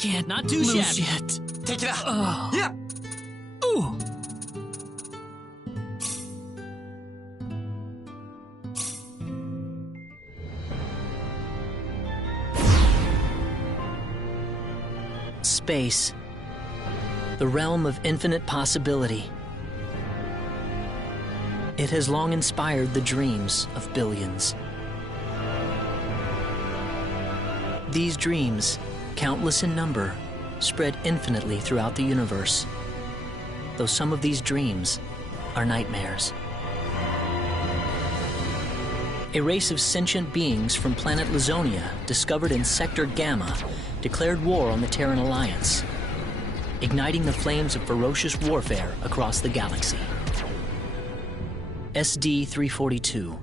can't Not too lose shabby. yet. Take it out. Oh. Yep. Ooh. Space. The realm of infinite possibility. It has long inspired the dreams of billions. These dreams, countless in number, spread infinitely throughout the universe, though some of these dreams are nightmares. A race of sentient beings from planet Lazonia, discovered in Sector Gamma, declared war on the Terran Alliance, igniting the flames of ferocious warfare across the galaxy. SD-342.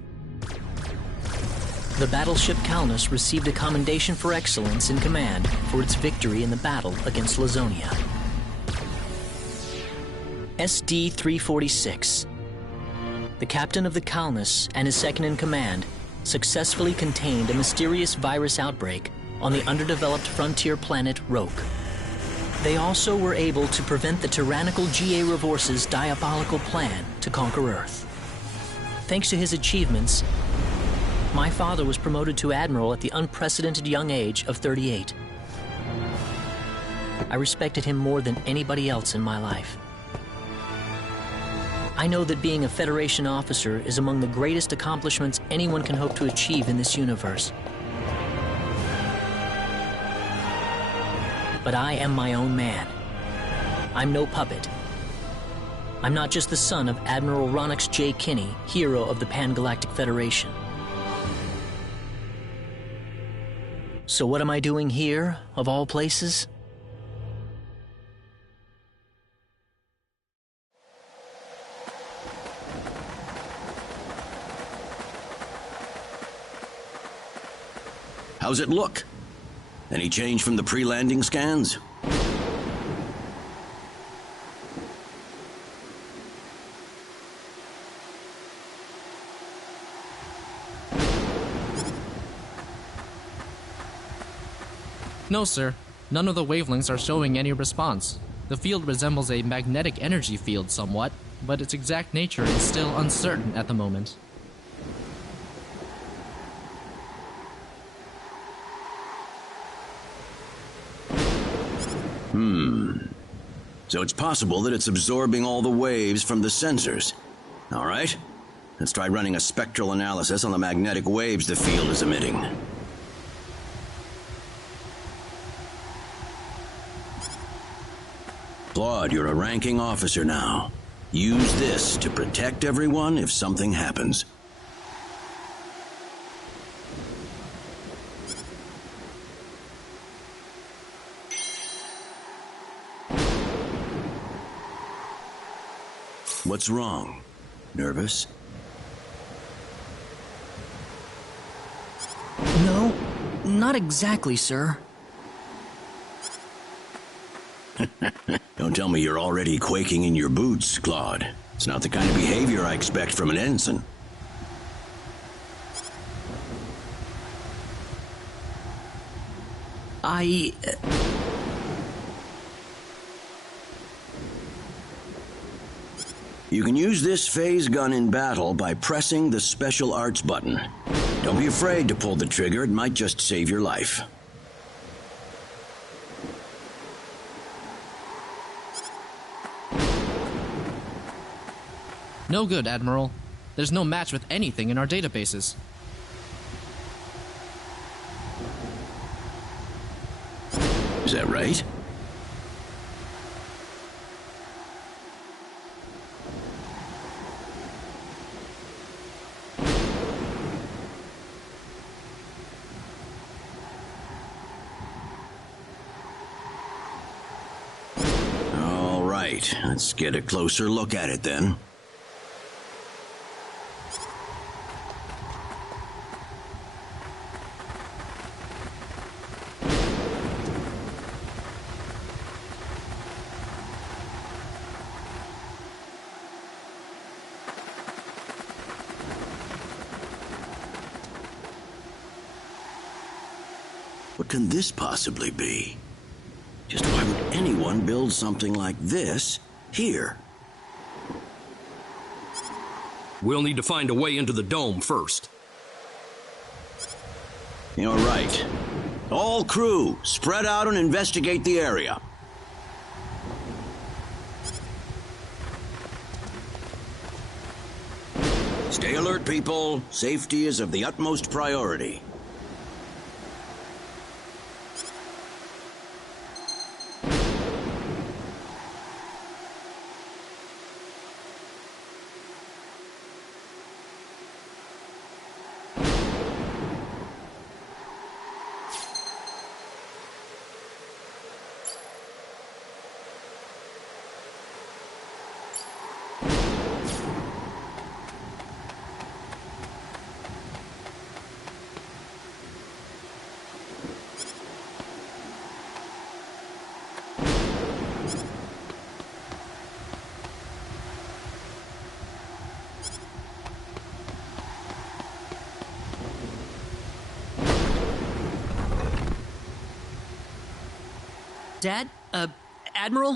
The battleship Calnus received a commendation for excellence in command for its victory in the battle against Lazonia. SD-346. The captain of the Calnus and his second-in-command successfully contained a mysterious virus outbreak on the underdeveloped frontier planet Roke. They also were able to prevent the tyrannical G.A. Revorce's diabolical plan to conquer Earth. Thanks to his achievements, my father was promoted to admiral at the unprecedented young age of 38. I respected him more than anybody else in my life. I know that being a Federation officer is among the greatest accomplishments anyone can hope to achieve in this universe. But I am my own man. I'm no puppet. I'm not just the son of Admiral Ronix J. Kinney, hero of the Pan-Galactic Federation. So what am I doing here, of all places? How's it look? Any change from the pre-landing scans? No, sir. None of the wavelengths are showing any response. The field resembles a magnetic energy field somewhat, but its exact nature is still uncertain at the moment. So it's possible that it's absorbing all the waves from the sensors. All right, let's try running a spectral analysis on the magnetic waves the field is emitting. Claude, you're a ranking officer now. Use this to protect everyone if something happens. What's wrong? Nervous? No, not exactly, sir. Don't tell me you're already quaking in your boots, Claude. It's not the kind of behavior I expect from an ensign. You can use this phase gun in battle by pressing the special arts button. Don't be afraid to pull the trigger, it might just save your life. No good, Admiral. There's no match with anything in our databases. Is that right? All right, let's get a closer look at it then. What can this possibly be? Just why would anyone build something like this here? We'll need to find a way into the dome first. You're right. All crew, spread out and investigate the area. Stay alert, people. Safety is of the utmost priority. Dad? Admiral?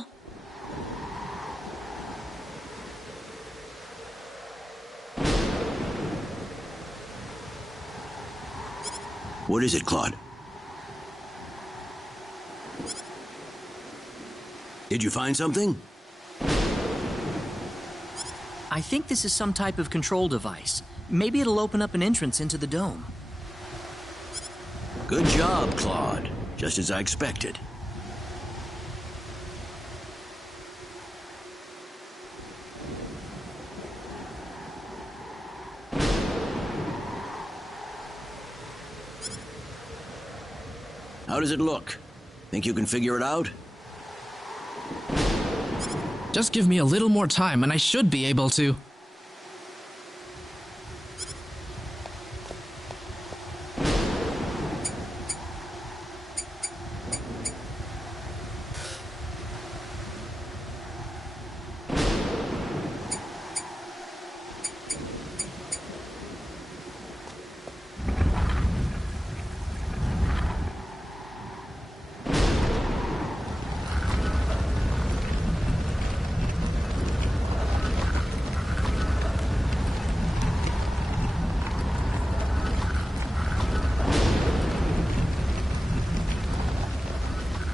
What is it, Claude? Did you find something? I think this is some type of control device. Maybe it'll open up an entrance into the dome. Good job, Claude. Just as I expected. How does it look? Think you can figure it out? Just give me a little more time and I should be able to.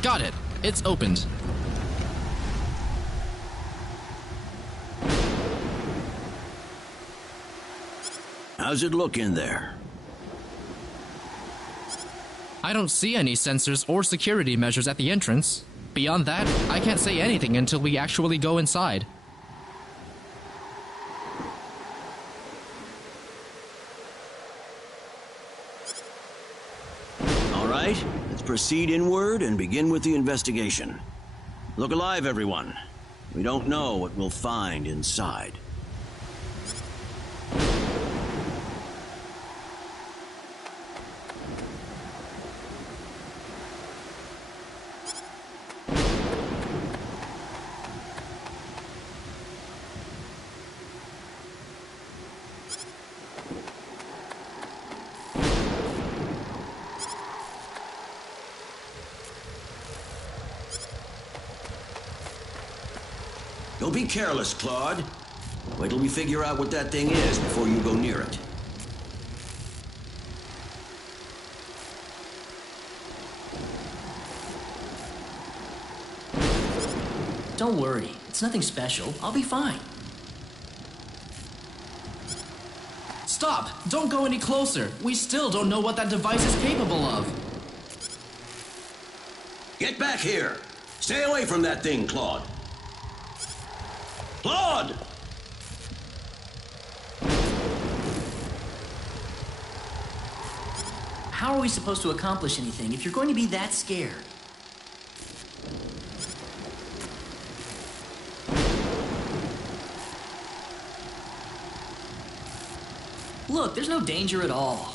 Got it. It's opened. How's it look in there? I don't see any sensors or security measures at the entrance. Beyond that, I can't say anything until we actually go inside. All right, let's proceed inward and begin with the investigation. Look alive, everyone. We don't know what we'll find inside. Don't be careless, Claude. Wait till we figure out what that thing is before you go near it. Don't worry. It's nothing special. I'll be fine. Stop! Don't go any closer! We still don't know what that device is capable of! Get back here! Stay away from that thing, Claude! Claude! How are we supposed to accomplish anything if you're going to be that scared? Look, there's no danger at all.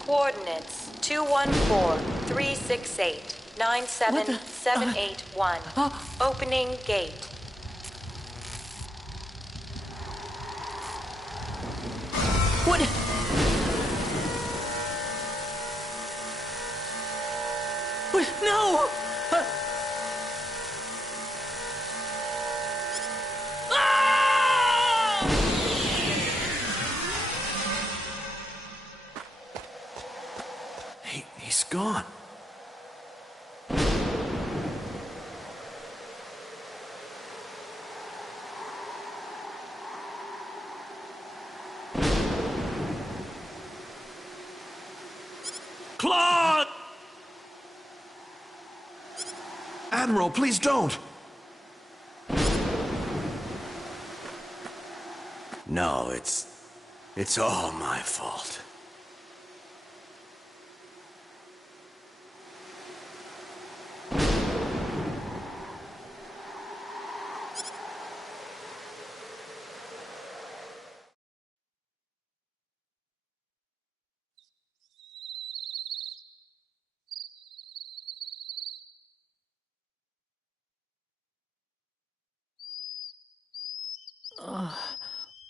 Coordinates 214-368-97781. Opening gate. What? Claude! Admiral, please don't! No, it's all my fault.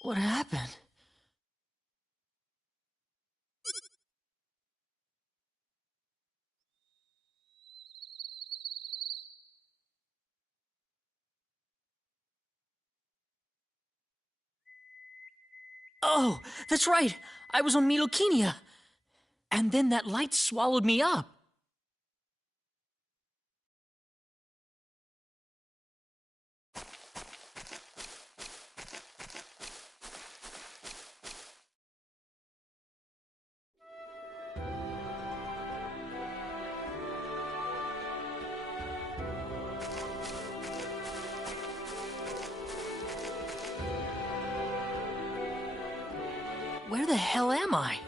What happened? Oh, that's right. I was on Midokiniya. And then that light swallowed me up. Where the hell am I?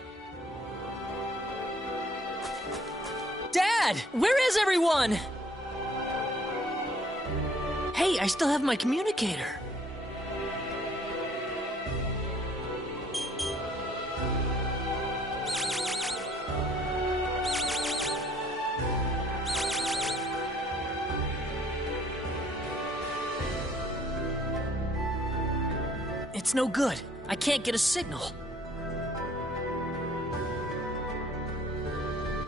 Dad! Where is everyone? Hey, I still have my communicator. It's no good. I can't get a signal.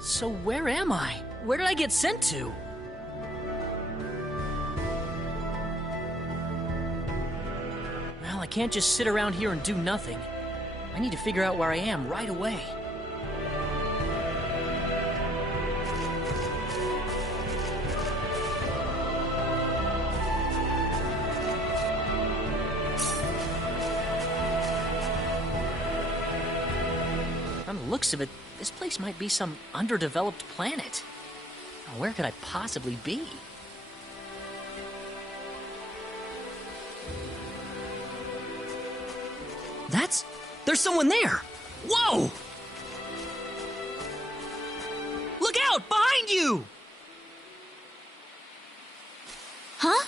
So where am I? Where did I get sent to? Well, I can't just sit around here and do nothing. I need to figure out where I am right away. From the looks of it, this place might be some underdeveloped planet. Now, where could I possibly be? There's someone there! Whoa! Look out! Behind you! Huh?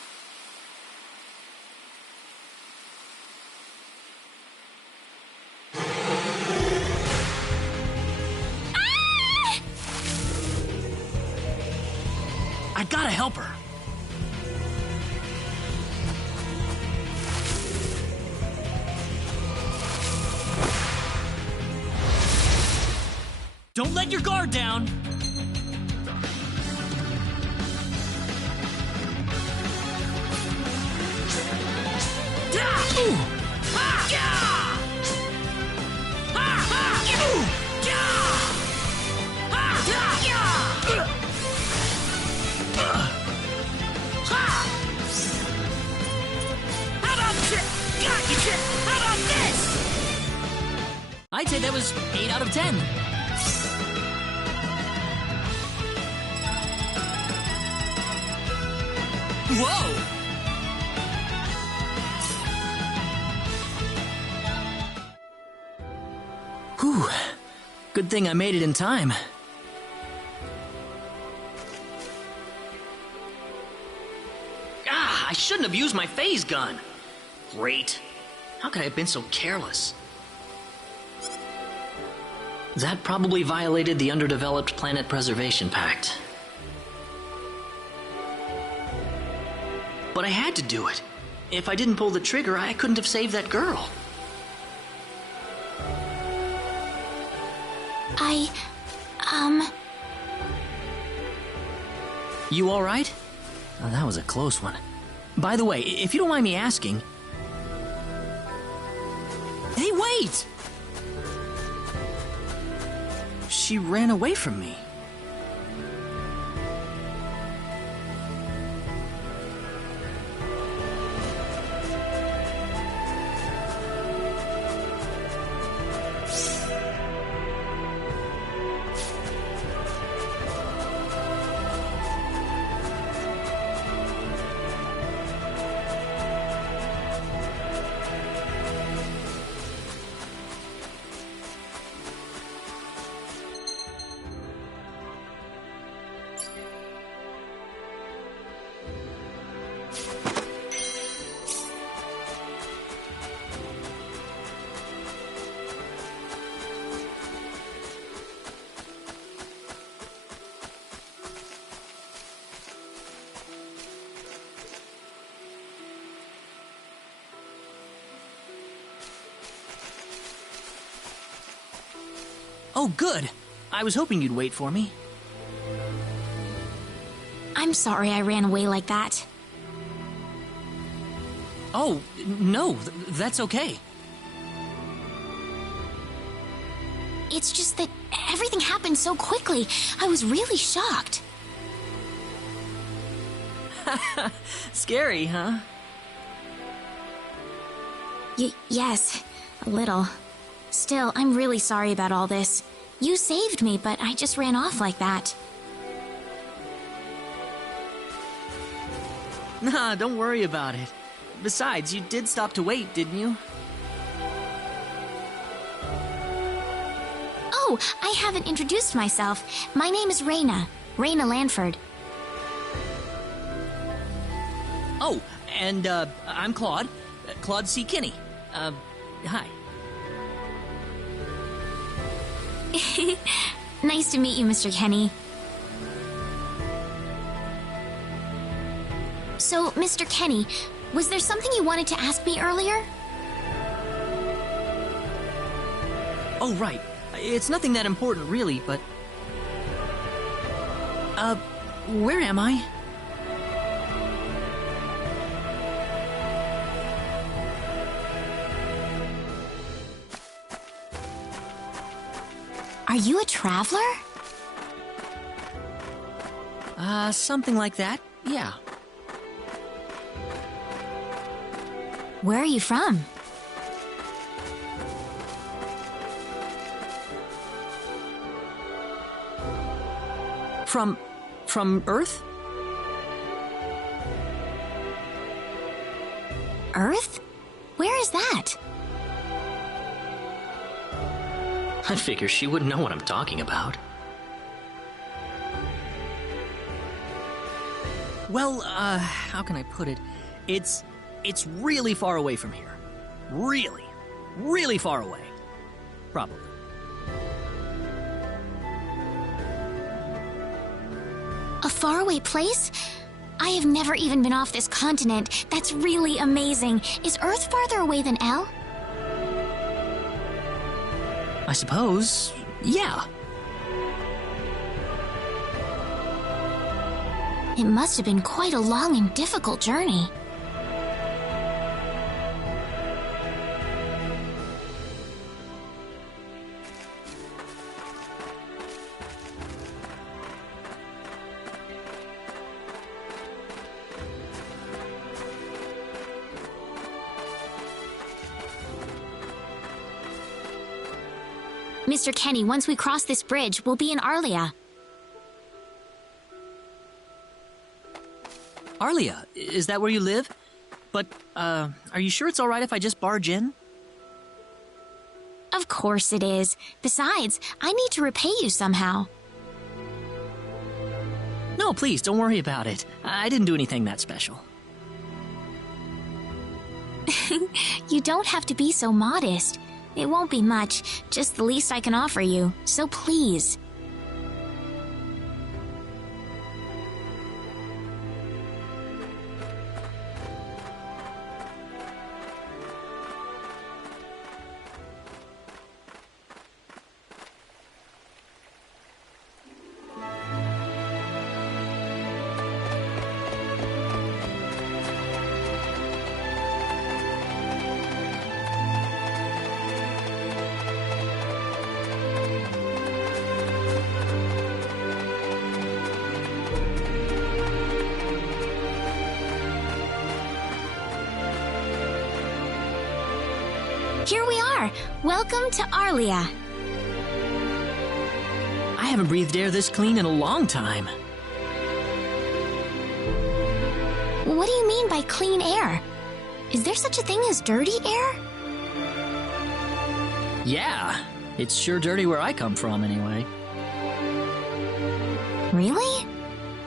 I gotta help her. Don't let your guard down. How about this? I'd say that was 8 out of 10. Whoa! Whew. Good thing I made it in time. Ah, I shouldn't have used my phase gun. Great. How could I have been so careless? That probably violated the Underdeveloped Planet Preservation Pact. But I had to do it. If I didn't pull the trigger, I couldn't have saved that girl. You alright? Oh, that was a close one. By the way, if you don't mind me asking... Hey, wait! She ran away from me. Oh, good. I was hoping you'd wait for me. I'm sorry I ran away like that. Oh, no, that's okay. It's just that everything happened so quickly. I was really shocked. Scary, huh? Yes, a little. Still, I'm really sorry about all this. You saved me, but I just ran off like that. Nah, don't worry about it. Besides, you did stop to wait, didn't you? Oh, I haven't introduced myself. My name is Raina. Raina Lanford. Oh, and, I'm Claude. Claude C. Kinney. Hi. Nice to meet you, Mr. Kenny. So, Mr. Kenny, was there something you wanted to ask me earlier? Oh, right. It's nothing that important, really, but... where am I? Are you a traveler? Something like that, yeah. Where are you from? From Earth? Earth? Where is that? I figure she wouldn't know what I'm talking about. Well, how can I put it? It's really far away from here. Really, really far away. Probably. A faraway place? I have never even been off this continent. That's really amazing. Is Earth farther away than L? I suppose, yeah. It must have been quite a long and difficult journey. Mr. Kenny, once we cross this bridge, we'll be in Arlia. Arlia, is that where you live? But, are you sure it's alright if I just barge in? Of course it is. Besides, I need to repay you somehow. No, please, don't worry about it. I didn't do anything that special. You don't have to be so modest. It won't be much, just the least I can offer you, so please. Here we are! Welcome to Arlia. I haven't breathed air this clean in a long time. What do you mean by clean air? Is there such a thing as dirty air? Yeah, it's sure dirty where I come from, anyway. Really?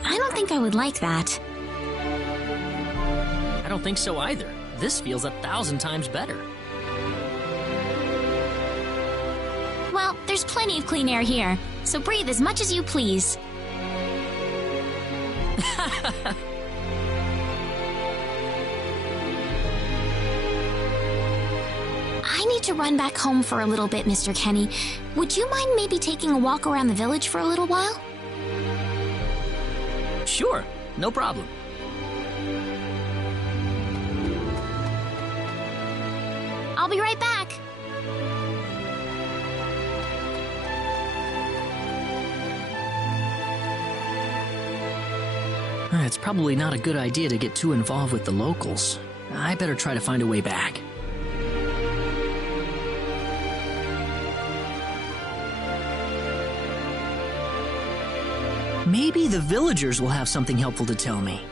I don't think I would like that. I don't think so either. This feels 1,000 times better. Well, there's plenty of clean air here, so breathe as much as you please. I need to run back home for a little bit, Mr. Kenny. Would you mind maybe taking a walk around the village for a little while? Sure, no problem. I'll be right back. It's probably not a good idea to get too involved with the locals. I better try to find a way back. Maybe the villagers will have something helpful to tell me.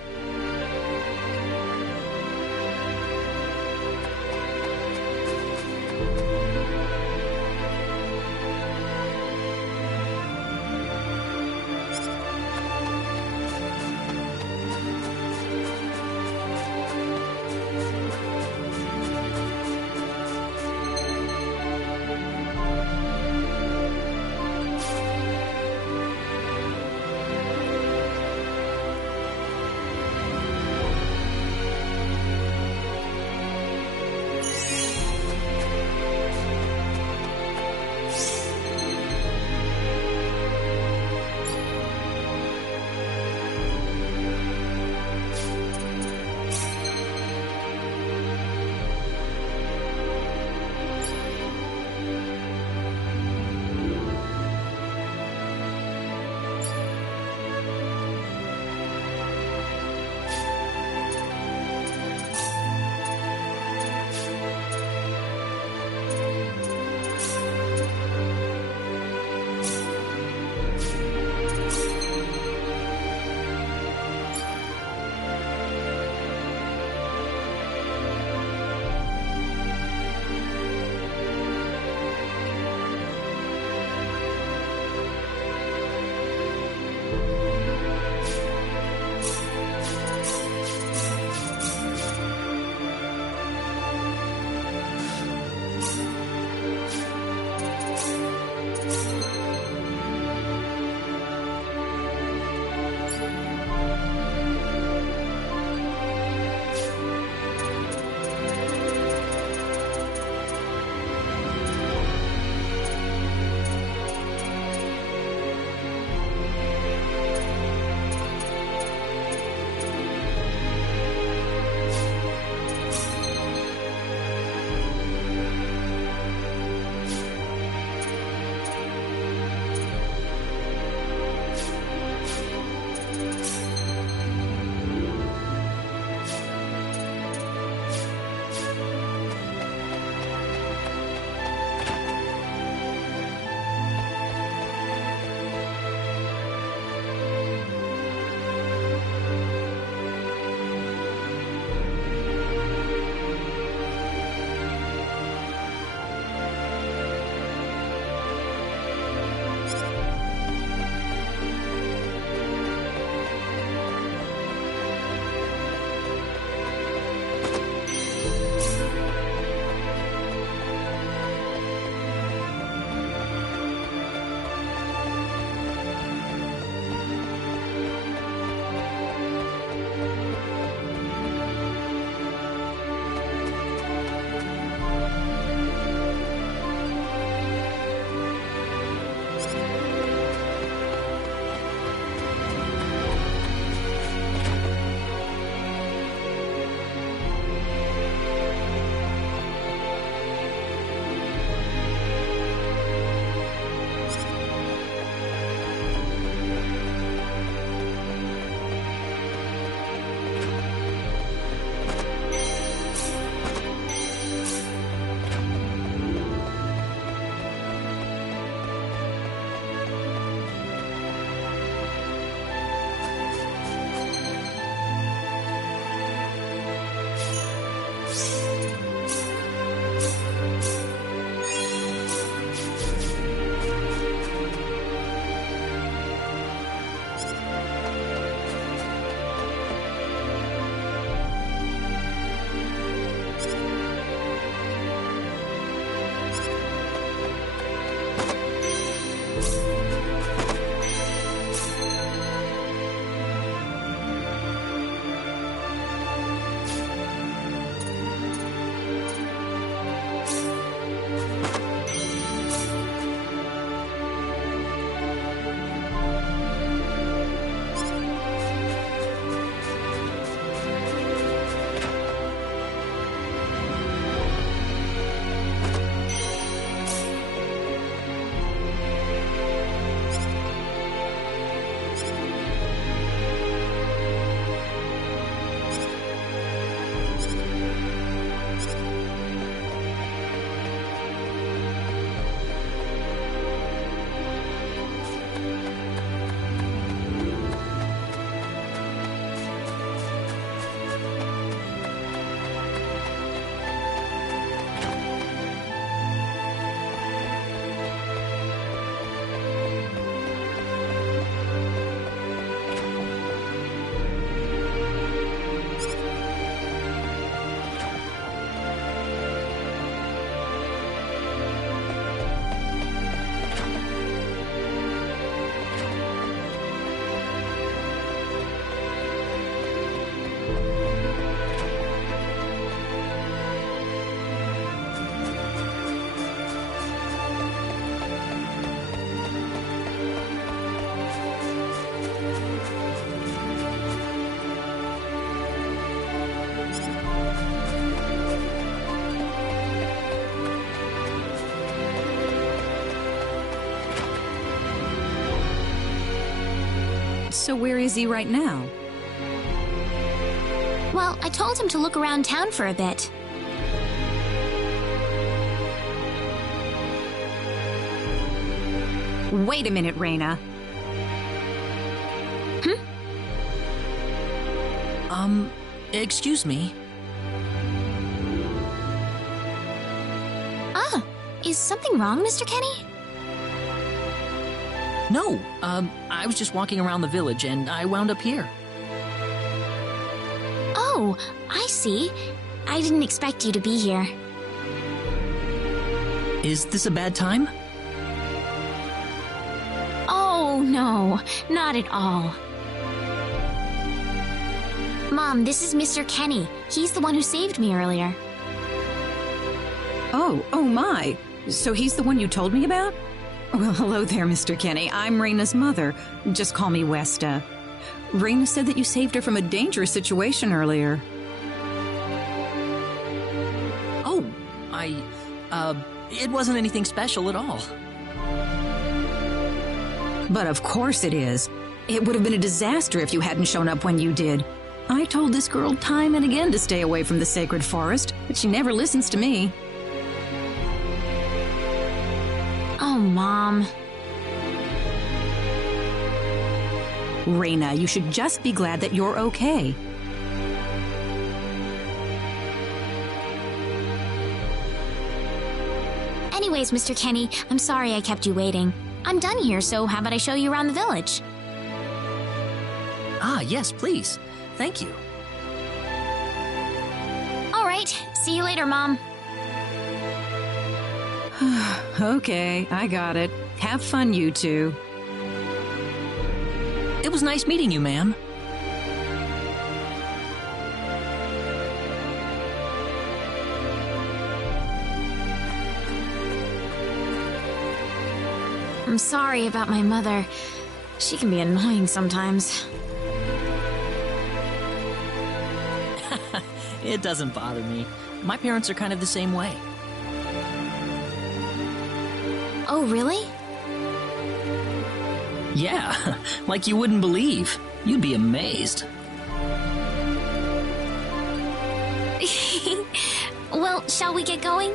So where is he right now? Well, I told him to look around town for a bit. Wait a minute, Raina. Excuse me. Ah, is something wrong, Mr. Kenny? No, I was just walking around the village and I wound up here. Oh, I see. I didn't expect you to be here. Is this a bad time? Oh, no, not at all. Mom, this is Mr. Kenny. He's the one who saved me earlier. Oh my. So he's the one you told me about? Well, hello there, Mr. Kenny. I'm Raina's mother. Just call me Westa. Raina said that you saved her from a dangerous situation earlier. Oh, it wasn't anything special at all. But of course it is. It would have been a disaster if you hadn't shown up when you did. I told this girl time and again to stay away from the sacred forest, but she never listens to me. Oh, Mom. Raina, you should just be glad that you're okay. Anyways, Mr. Kenny, I'm sorry I kept you waiting. I'm done here, so how about I show you around the village? Ah, yes, please. Thank you. All right, see you later, Mom. Okay, I got it. Have fun, you two. It was nice meeting you, ma'am. I'm sorry about my mother. She can be annoying sometimes. It doesn't bother me. My parents are kind of the same way. Oh, really? Yeah, like you wouldn't believe. You'd be amazed. Well, shall we get going?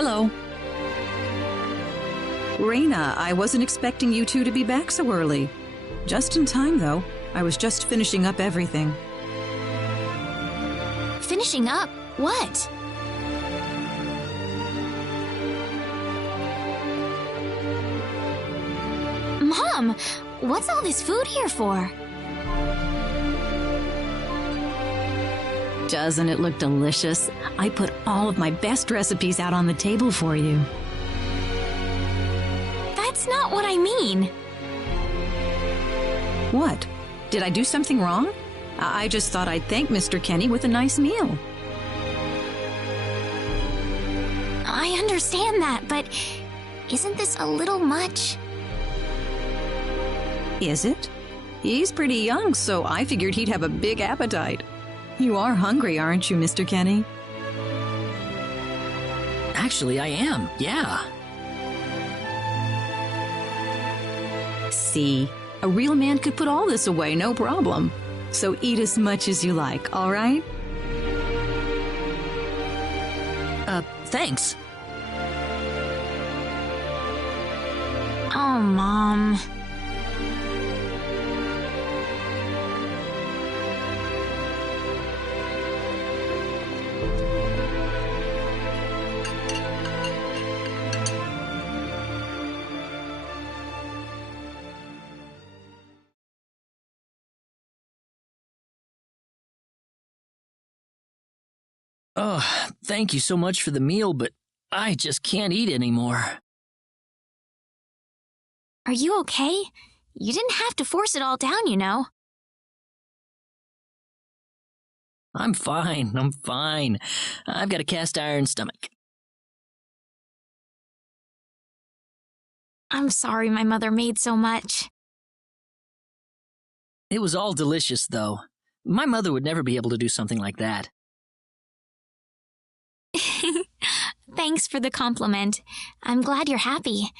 Hello. Raina, I wasn't expecting you two to be back so early. Just in time, though. I was just finishing up everything. Finishing up? What? Mom, what's all this food here for? Doesn't it look delicious? I put all of my best recipes out on the table for you. That's not what I mean. What? Did I do something wrong? I just thought I'd thank Mr. Kenny with a nice meal. I understand that, but isn't this a little much? Is it? He's pretty young, so I figured he'd have a big appetite. You are hungry, aren't you, Mr. Kenny? Actually, I am, yeah. See, a real man could put all this away, no problem. So eat as much as you like, all right? Thanks. Oh, Mom. Oh, thank you so much for the meal, but I just can't eat anymore. Are you okay? You didn't have to force it all down, you know. I'm fine. I've got a cast iron stomach. I'm sorry my mother made so much. It was all delicious, though. My mother would never be able to do something like that. Thanks for the compliment. I'm glad you're happy.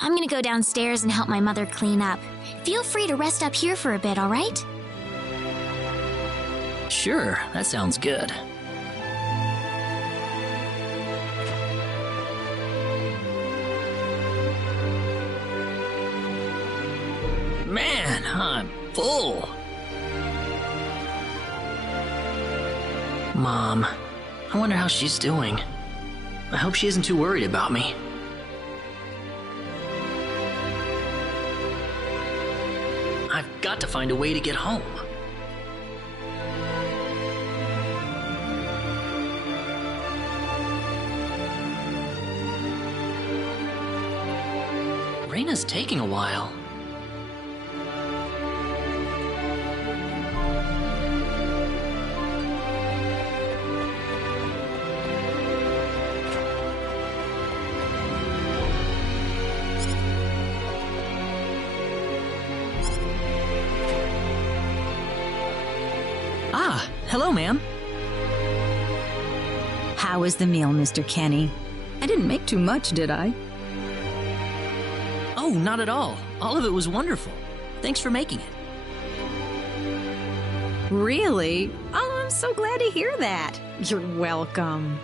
I'm gonna go downstairs and help my mother clean up. Feel free to rest up here for a bit, all right? Sure, that sounds good. Man, I'm full. Mom, I wonder how she's doing. I hope she isn't too worried about me. I've got to find a way to get home. Raina's taking a while. Ah, hello, ma'am. How was the meal, Mr. Kenny? I didn't make too much, did I? Oh, not at all. All of it was wonderful. Thanks for making it. Really? Oh, I'm so glad to hear that. You're welcome.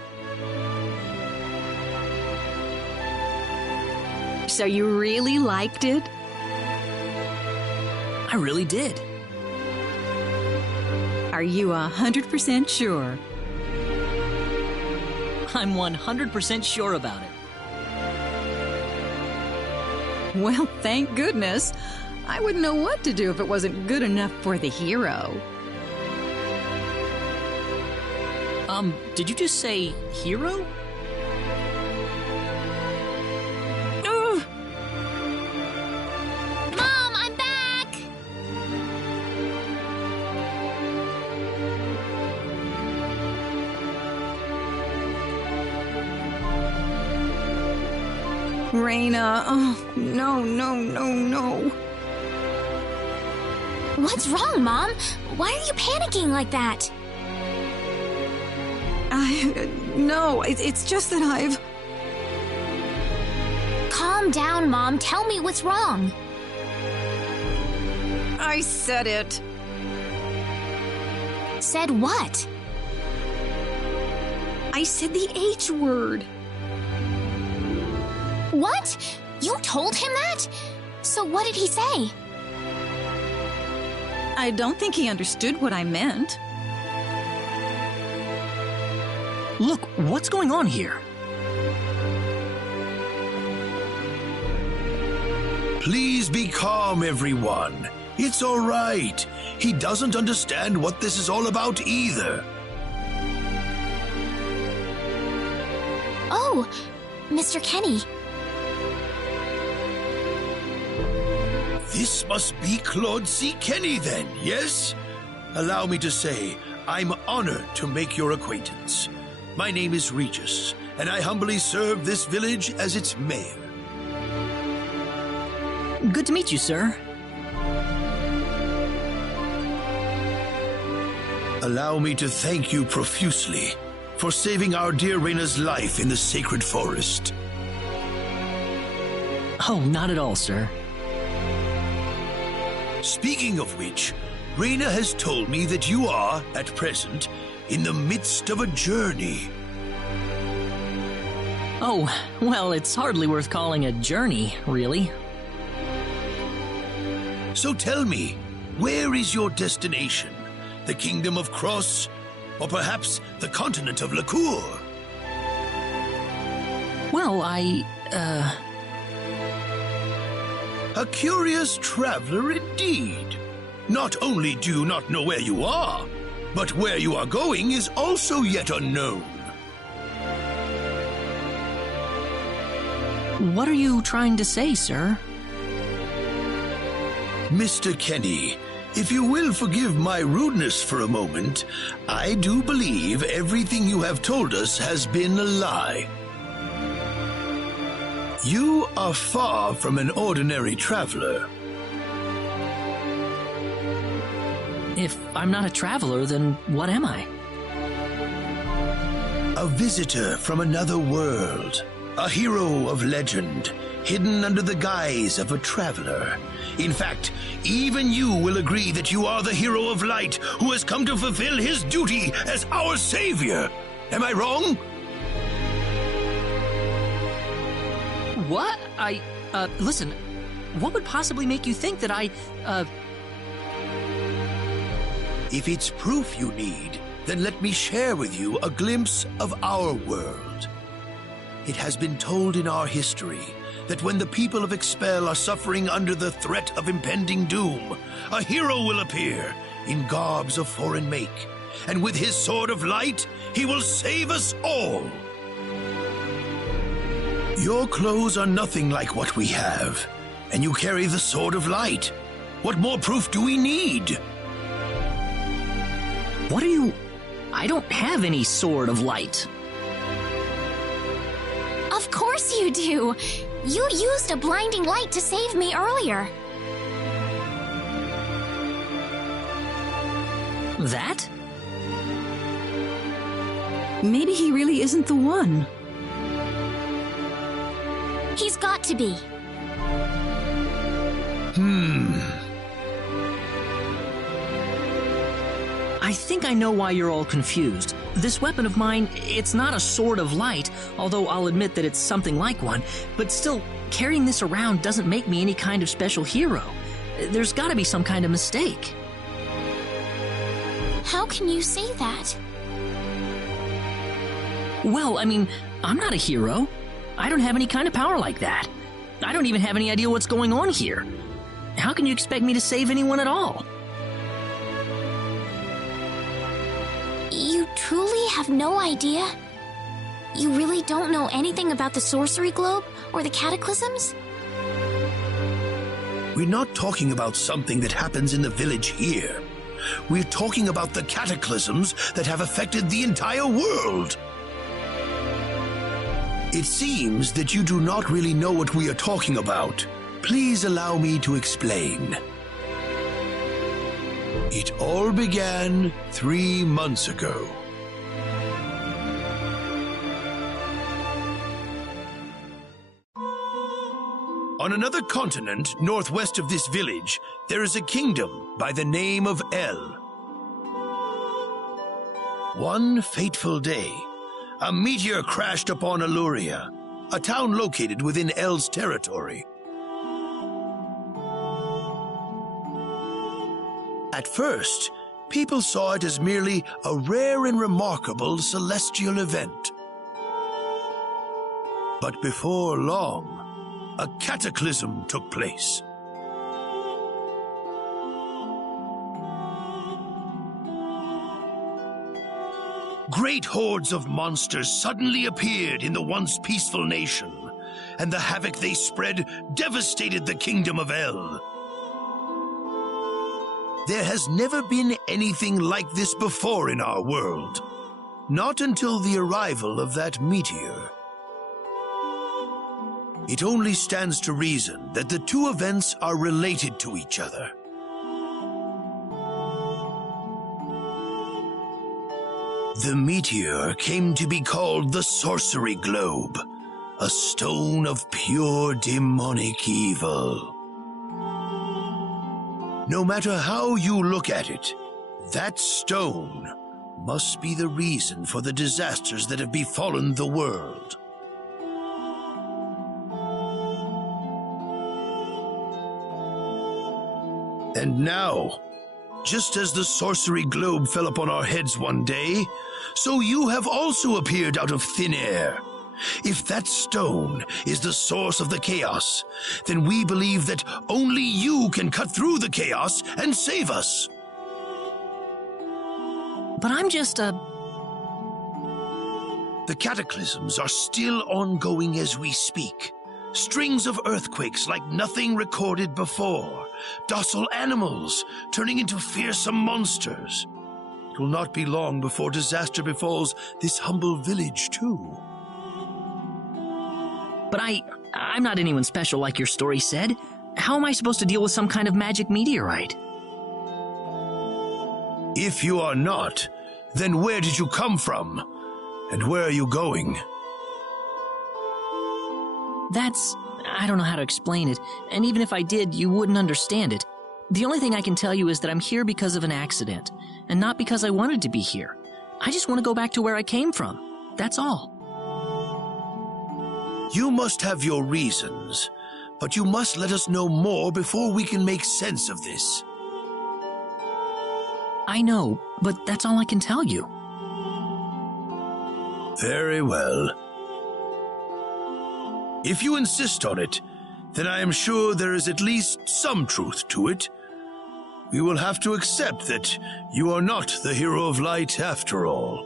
So you really liked it? I really did. Are you 100% sure? I'm 100% sure about it. Well, thank goodness. I wouldn't know what to do if it wasn't good enough for the hero. Did you just say hero? Ugh. Mom, I'm back! Raina, oh, no. What's wrong, Mom? Why are you panicking like that? No, it's just that I've... Calm down, Mom. Tell me what's wrong. I said it. Said what? I said the H word. What? You told him that? So what did he say? I don't think he understood what I meant. Look, what's going on here? Please be calm, everyone. It's all right. He doesn't understand what this is all about either. Oh, Mr. Kenny. This must be Claude C. Kenny then, yes? Allow me to say, I'm honored to make your acquaintance. My name is Regis, and I humbly serve this village as its mayor. Good to meet you, sir. Allow me to thank you profusely for saving our dear Reina's life in the sacred forest. Oh, not at all, sir. Speaking of which, Reina has told me that you are, at present, in the midst of a journey. Oh, well, it's hardly worth calling a journey, really. So tell me, where is your destination? The Kingdom of Cross? Or perhaps the continent of Lacour? Well, A curious traveler indeed. Not only do you not know where you are, but where you are going is also yet unknown. What are you trying to say, sir? Mr. Kenny, if you will forgive my rudeness for a moment, I do believe everything you have told us has been a lie. You are far from an ordinary traveler. If I'm not a traveler, then what am I? A visitor from another world. A hero of legend, hidden under the guise of a traveler. In fact, even you will agree that you are the hero of light who has come to fulfill his duty as our savior. Am I wrong? What? Listen, what would possibly make you think that If it's proof you need, then let me share with you a glimpse of our world. It has been told in our history that when the people of Expel are suffering under the threat of impending doom, a hero will appear in garbs of foreign make, and with his sword of light, he will save us all. Your clothes are nothing like what we have, and you carry the sword of light. What more proof do we need? What are you... I don't have any sword of light. Of course you do. You used a blinding light to save me earlier. That? Maybe he really isn't the one. He's got to be. I think I know why you're all confused. This weapon of mine, it's not a sword of light, although I'll admit that it's something like one, but still, carrying this around doesn't make me any kind of special hero. There's gotta be some kind of mistake. How can you say that? Well, I mean, I'm not a hero. I don't have any kind of power like that. I don't even have any idea what's going on here. How can you expect me to save anyone at all? You truly have no idea? You really don't know anything about the sorcery globe or the cataclysms? We're not talking about something that happens in the village here. We're talking about the cataclysms that have affected the entire world. It seems that you do not really know what we are talking about. Please allow me to explain. It all began 3 months ago. On another continent, northwest of this village, there is a kingdom by the name of El. One fateful day, a meteor crashed upon Aluria, a town located within El's territory. At first, people saw it as merely a rare and remarkable celestial event. But before long, a cataclysm took place. Great hordes of monsters suddenly appeared in the once peaceful nation, and the havoc they spread devastated the kingdom of El. There has never been anything like this before in our world, not until the arrival of that meteor. It only stands to reason that the two events are related to each other. The meteor came to be called the Sorcery Globe, a stone of pure demonic evil. No matter how you look at it, that stone must be the reason for the disasters that have befallen the world. And now, just as the sorcery globe fell upon our heads one day, so you have also appeared out of thin air. If that stone is the source of the chaos, then we believe that only you can cut through the chaos and save us. But I'm just a... The cataclysms are still ongoing as we speak. Strings of earthquakes like nothing recorded before. Docile animals turning into fearsome monsters. It will not be long before disaster befalls this humble village, too. But I'm not anyone special like your story said. How am I supposed to deal with some kind of magic meteorite? If you are not, then where did you come from? And where are you going? I don't know how to explain it, and even if I did, you wouldn't understand it. The only thing I can tell you is that I'm here because of an accident, and not because I wanted to be here. I just want to go back to where I came from. That's all. You must have your reasons, but you must let us know more before we can make sense of this. I know, but that's all I can tell you. Very well. If you insist on it, then I am sure there is at least some truth to it. We will have to accept that you are not the hero of light after all.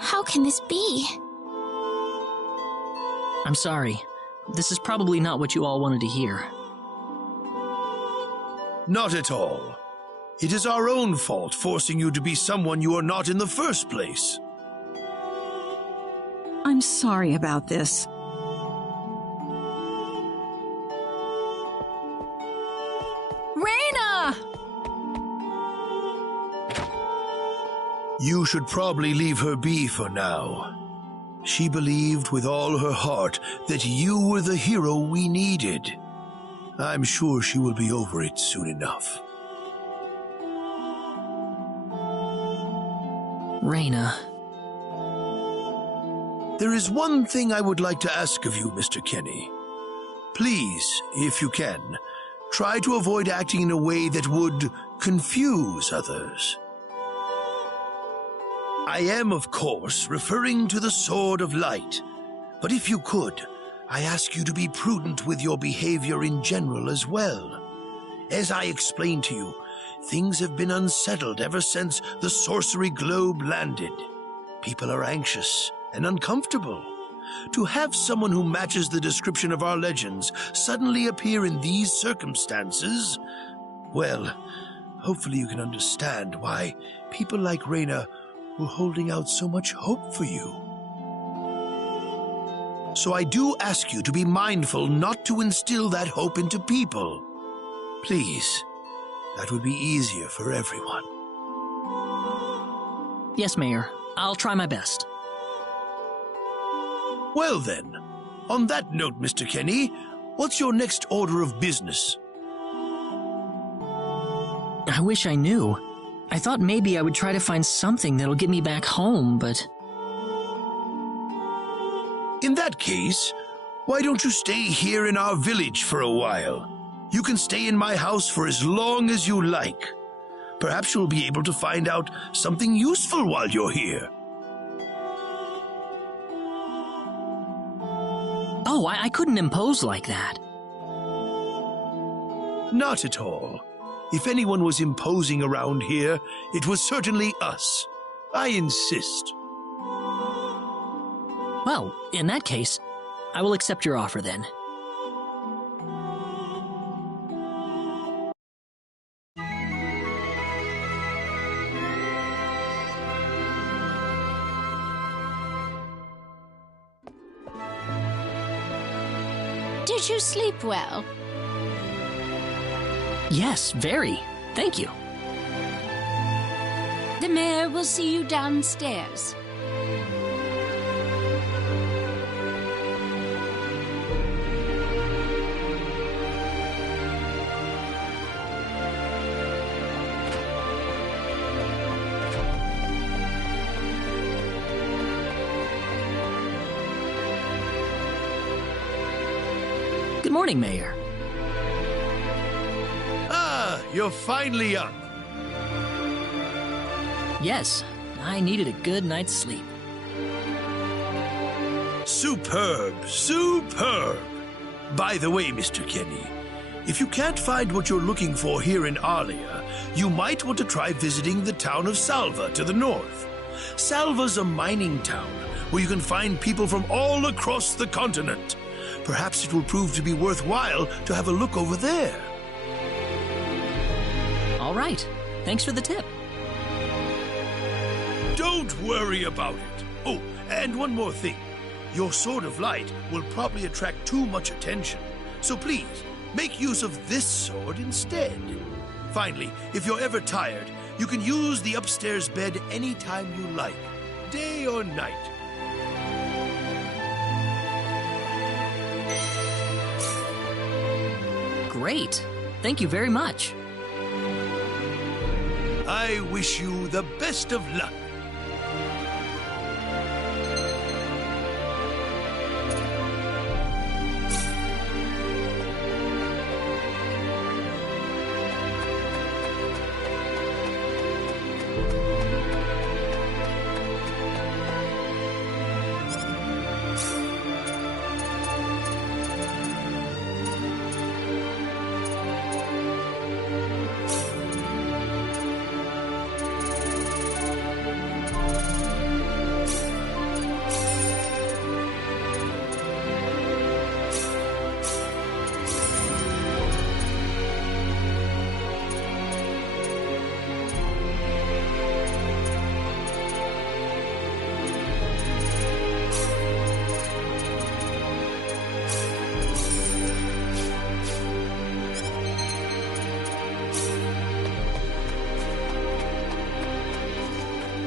How can this be? I'm sorry. This is probably not what you all wanted to hear. Not at all. It is our own fault forcing you to be someone you are not in the first place. I'm sorry about this. Raina! You should probably leave her be for now. She believed with all her heart that you were the hero we needed. I'm sure she will be over it soon enough. Raina. There is one thing I would like to ask of you, Mr. Kenny. Please, if you can, try to avoid acting in a way that would confuse others. I am, of course, referring to the Sword of Light, but if you could, I ask you to be prudent with your behavior in general as well. As I explained to you, things have been unsettled ever since the Sorcery Globe landed. People are anxious and uncomfortable. To have someone who matches the description of our legends suddenly appear in these circumstances, well, hopefully you can understand why people like Raina were holding out so much hope for you. So I do ask you to be mindful not to instill that hope into people. Please, that would be easier for everyone. Yes, Mayor. I'll try my best. Well then, on that note, Mr. Kenny, what's your next order of business? I wish I knew. I thought maybe I would try to find something that'll get me back home, but... In that case, why don't you stay here in our village for a while? You can stay in my house for as long as you like. Perhaps you'll be able to find out something useful while you're here. Oh, I couldn't impose like that. Not at all. If anyone was imposing around here, it was certainly us. I insist. Well, in that case, I will accept your offer then. Did you sleep well? Yes, very. Thank you. The mayor will see you downstairs. Good morning, Mayor. Ah, you're finally up. Yes, I needed a good night's sleep. Superb, superb. By the way, Mr. Kenny, if you can't find what you're looking for here in Arlia, you might want to try visiting the town of Salva to the north. Salva's a mining town where you can find people from all across the continent. Perhaps it will prove to be worthwhile to have a look over there. All right. Thanks for the tip. Don't worry about it. Oh, and one more thing. Your sword of light will probably attract too much attention. So please, make use of this sword instead. Finally, if you're ever tired, you can use the upstairs bed anytime you like, day or night. Great. Thank you very much. I wish you the best of luck.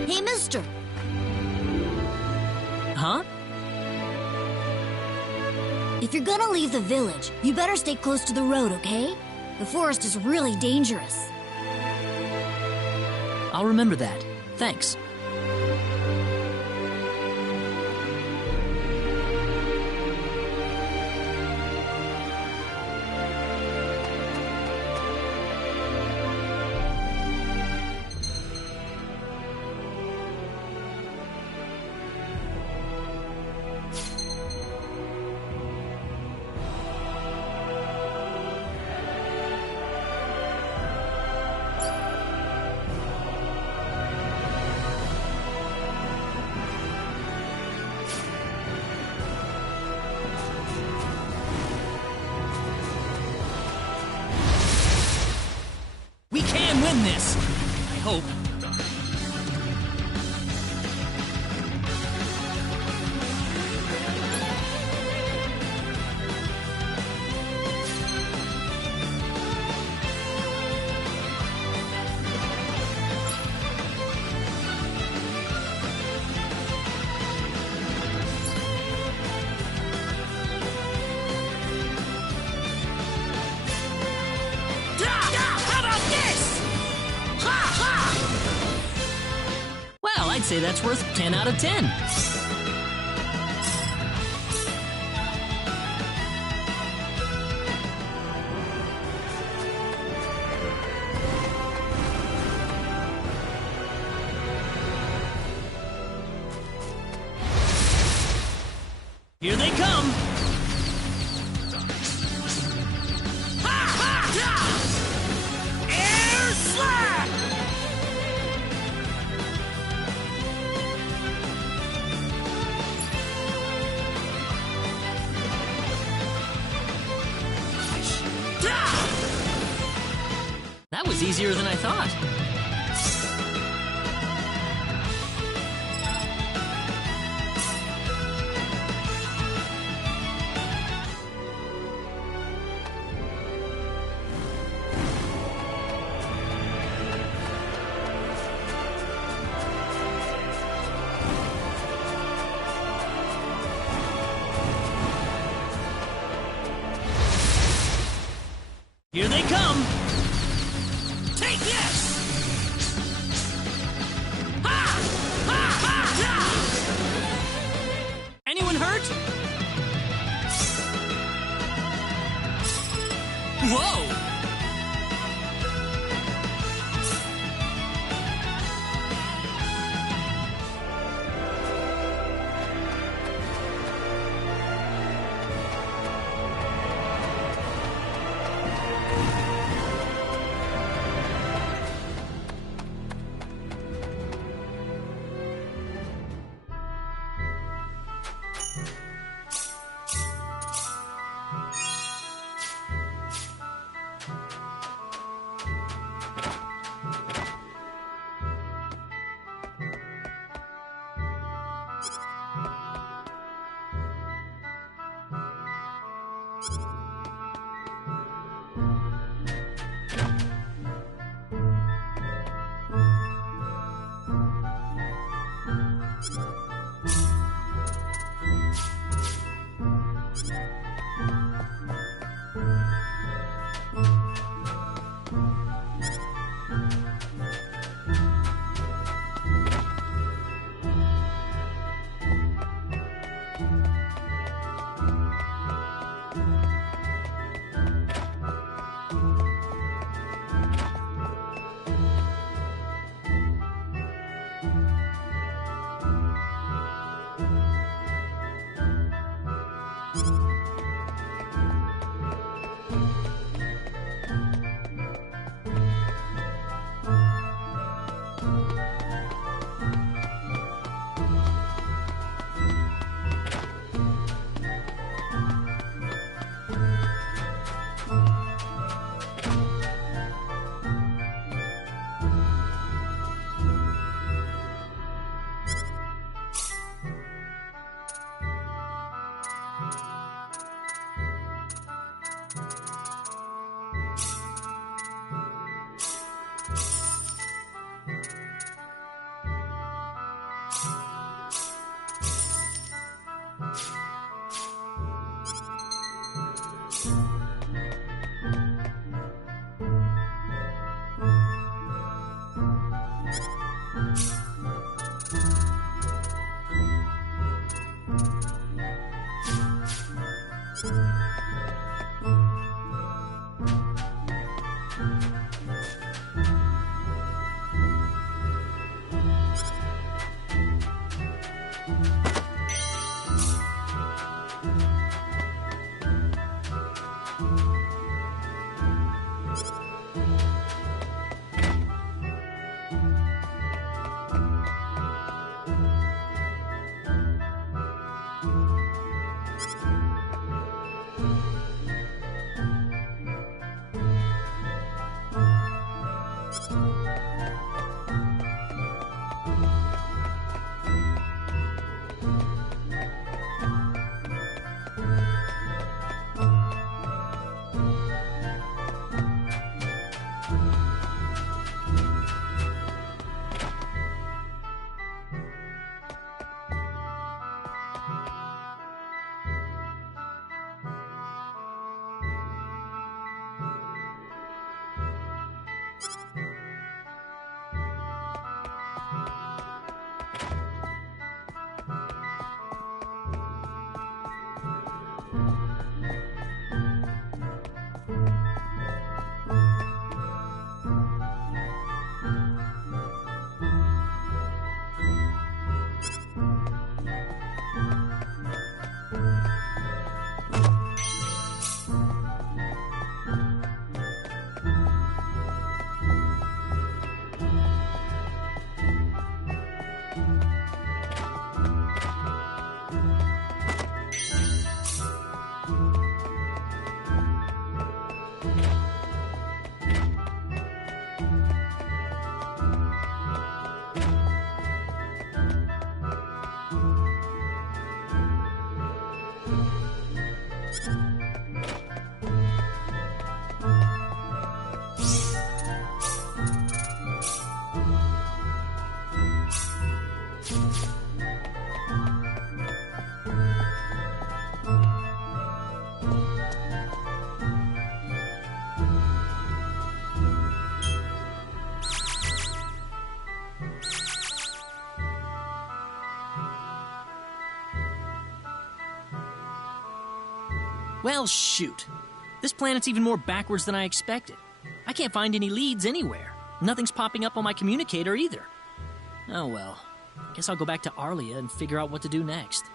Hey, mister. Huh? If you're gonna leave the village, you better stay close to the road, okay? The forest is really dangerous. I'll remember that. Thanks. We can win this! I hope. How about this? Ha ha! say that's worth 10 out of 10. Here they come! Air slap! That was easier than I thought. Here they come! Take this! Ha! Ha! Ha! Anyone hurt? Whoa! Well, shoot. This planet's even more backwards than I expected. I can't find any leads anywhere. Nothing's popping up on my communicator either. Oh well. Guess I'll go back to Arlia and figure out what to do next.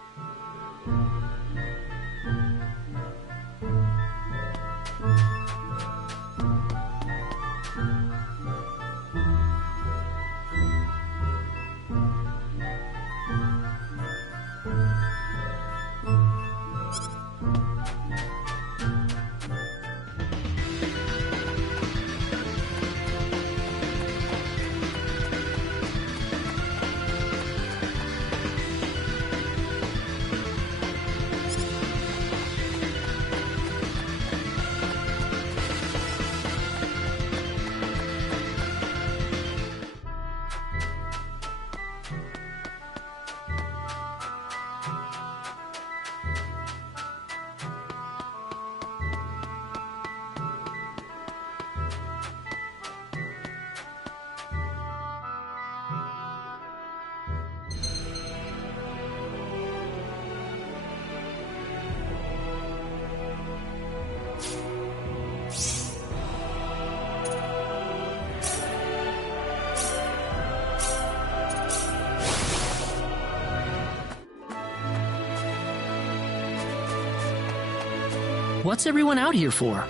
What's everyone out here for?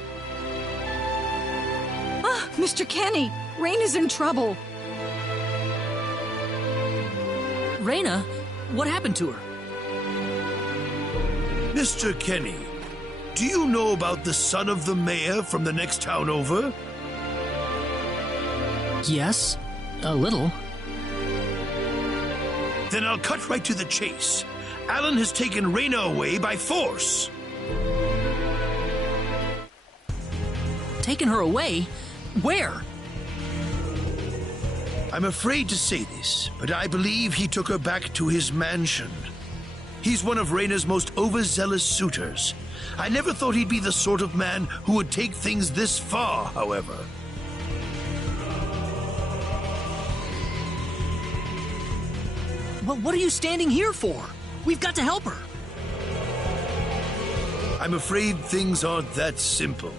Ah, Mr. Kenny, Raina's in trouble. Raina? What happened to her? Mr. Kenny, do you know about the son of the mayor from the next town over? Yes, a little. Then I'll cut right to the chase. Alan has taken Raina away by force. Taken her away? Where? I'm afraid to say this, but I believe he took her back to his mansion. He's one of Raina's most overzealous suitors. I never thought he'd be the sort of man who would take things this far, however. Well, what are you standing here for? We've got to help her. I'm afraid things aren't that simple.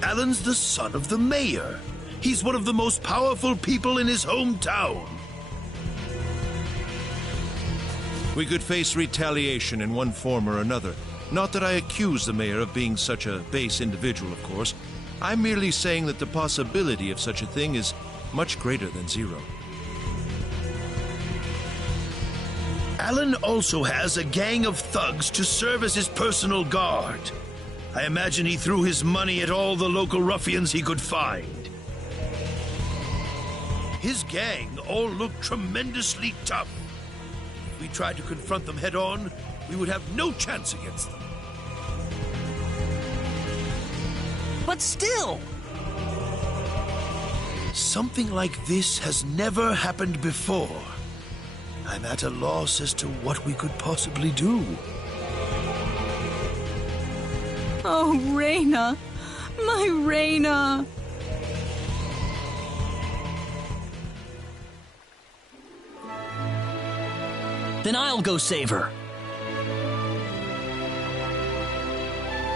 Alan's the son of the mayor. He's one of the most powerful people in his hometown. We could face retaliation in one form or another. Not that I accuse the mayor of being such a base individual, of course. I'm merely saying that the possibility of such a thing is much greater than zero. Alan also has a gang of thugs to serve as his personal guard. I imagine he threw his money at all the local ruffians he could find. His gang all look tremendously tough. If we tried to confront them head-on, we would have no chance against them. But still! Something like this has never happened before. I'm at a loss as to what we could possibly do. Oh, Raina. My Raina. Then I'll go save her.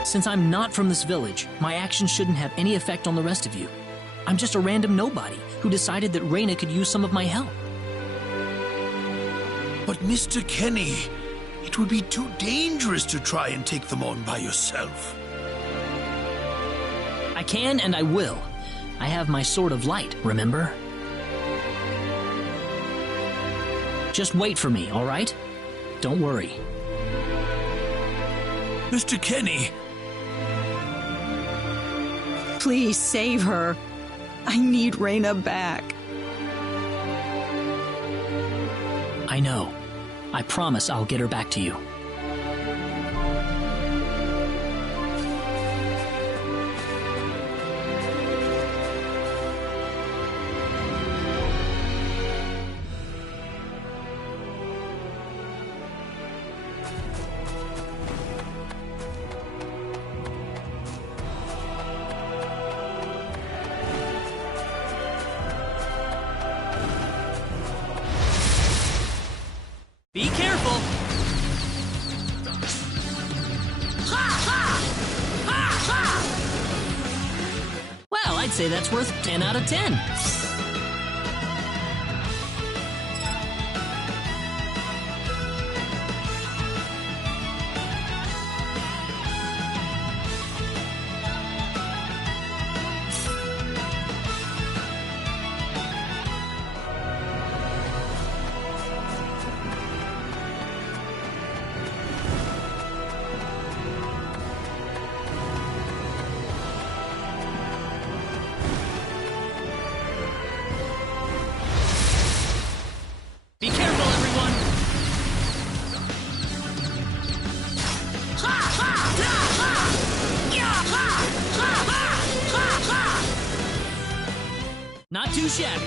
Since I'm not from this village, my actions shouldn't have any effect on the rest of you. I'm just a random nobody who decided that Raina could use some of my help. But Mr. Kenny, it would be too dangerous to try and take them on by yourself. I can and I will. I have my sword of light, remember? Just wait for me, all right? Don't worry. Mr. Kenny! Please save her. I need Raina back. I know. I promise I'll get her back to you. Be careful! say that's worth 10 out of 10. Be careful, everyone! Ha ha! Ya ha! Ya ha! Ha ha! Ha ha! Not too shabby.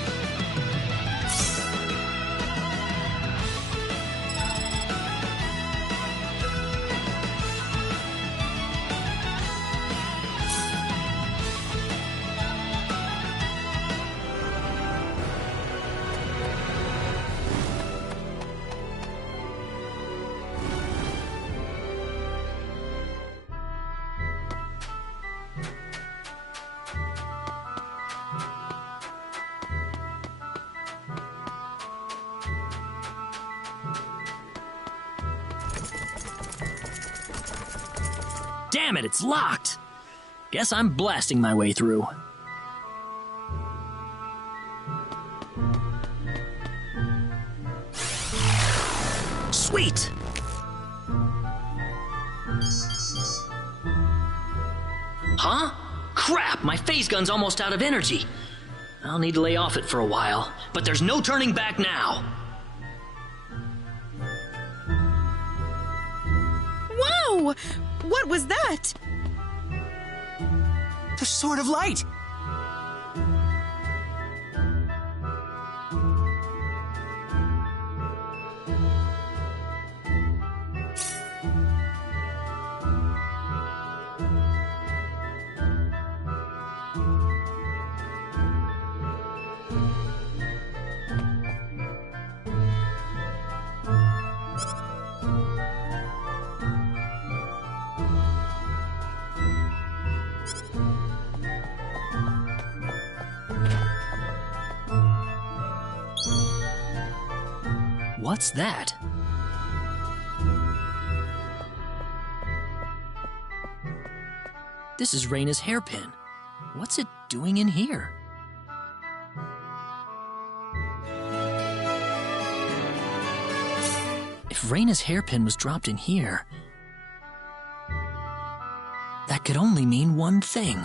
Damn it, it's locked. Guess I'm blasting my way through. Sweet! Huh? Crap, my phase gun's almost out of energy. I'll need to lay off it for a while, but there's no turning back now. Whoa! What was that? The Sword of Light! What's that? This is Reyna's hairpin. What's it doing in here? If Reyna's hairpin was dropped in here, that could only mean one thing.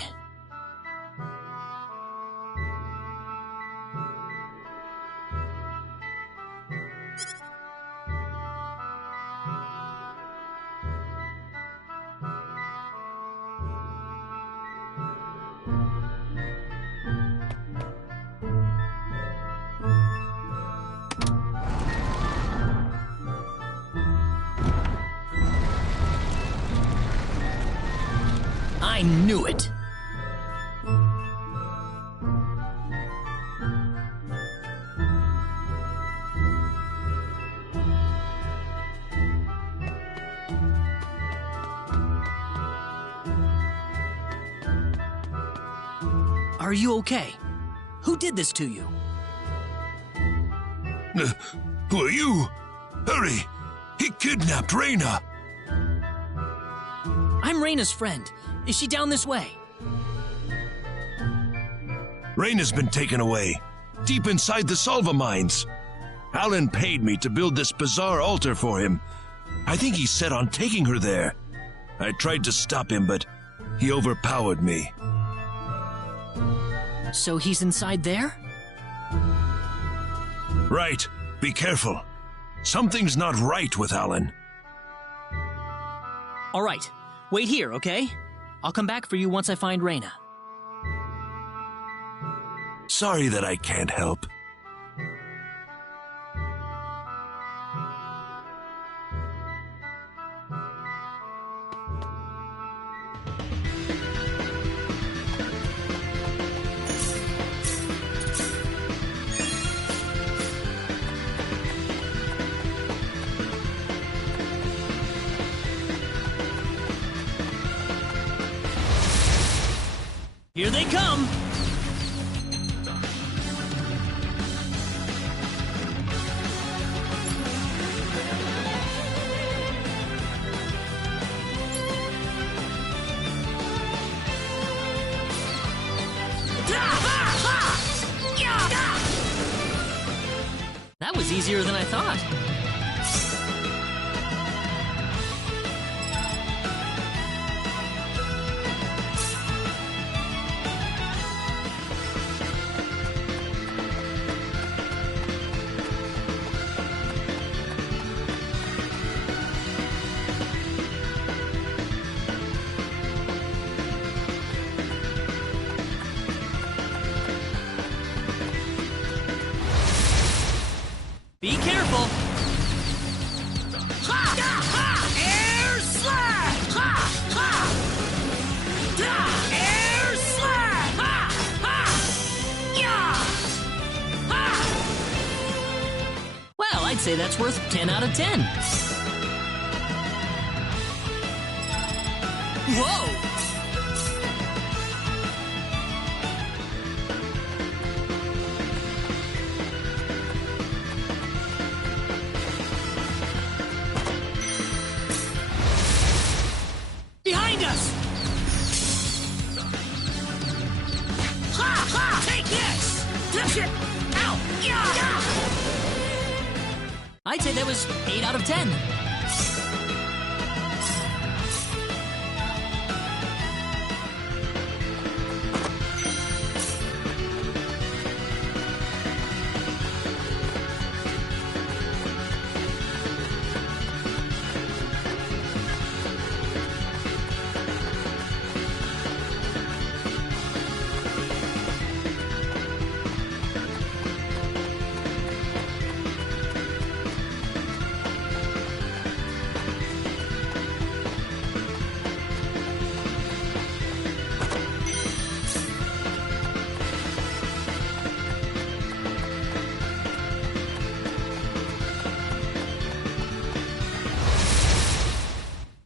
I knew it! Are you okay? Who did this to you? Who are you? Hurry! He kidnapped Reyna! I'm Reyna's friend. Is she down this way? Reyna's been taken away, deep inside the Salva mines. Alan paid me to build this bizarre altar for him. I think he's set on taking her there. I tried to stop him, but he overpowered me. So he's inside there? Right. Be careful. Something's not right with Alan. All right. Wait here, okay? I'll come back for you once I find Reyna. Sorry that I can't help. Here they come! was easier than I thought. Be careful! Ha! Ha! Air slash! Ha! Ha! Da! Air slash! Ha! Ha! Yeah! Ha! Well, I'd say that's worth 10 out of 10. Whoa! Behind us! Ha! Ha! Take this! Touch it! Ow! Yeah! I'd say that was 8 out of 10.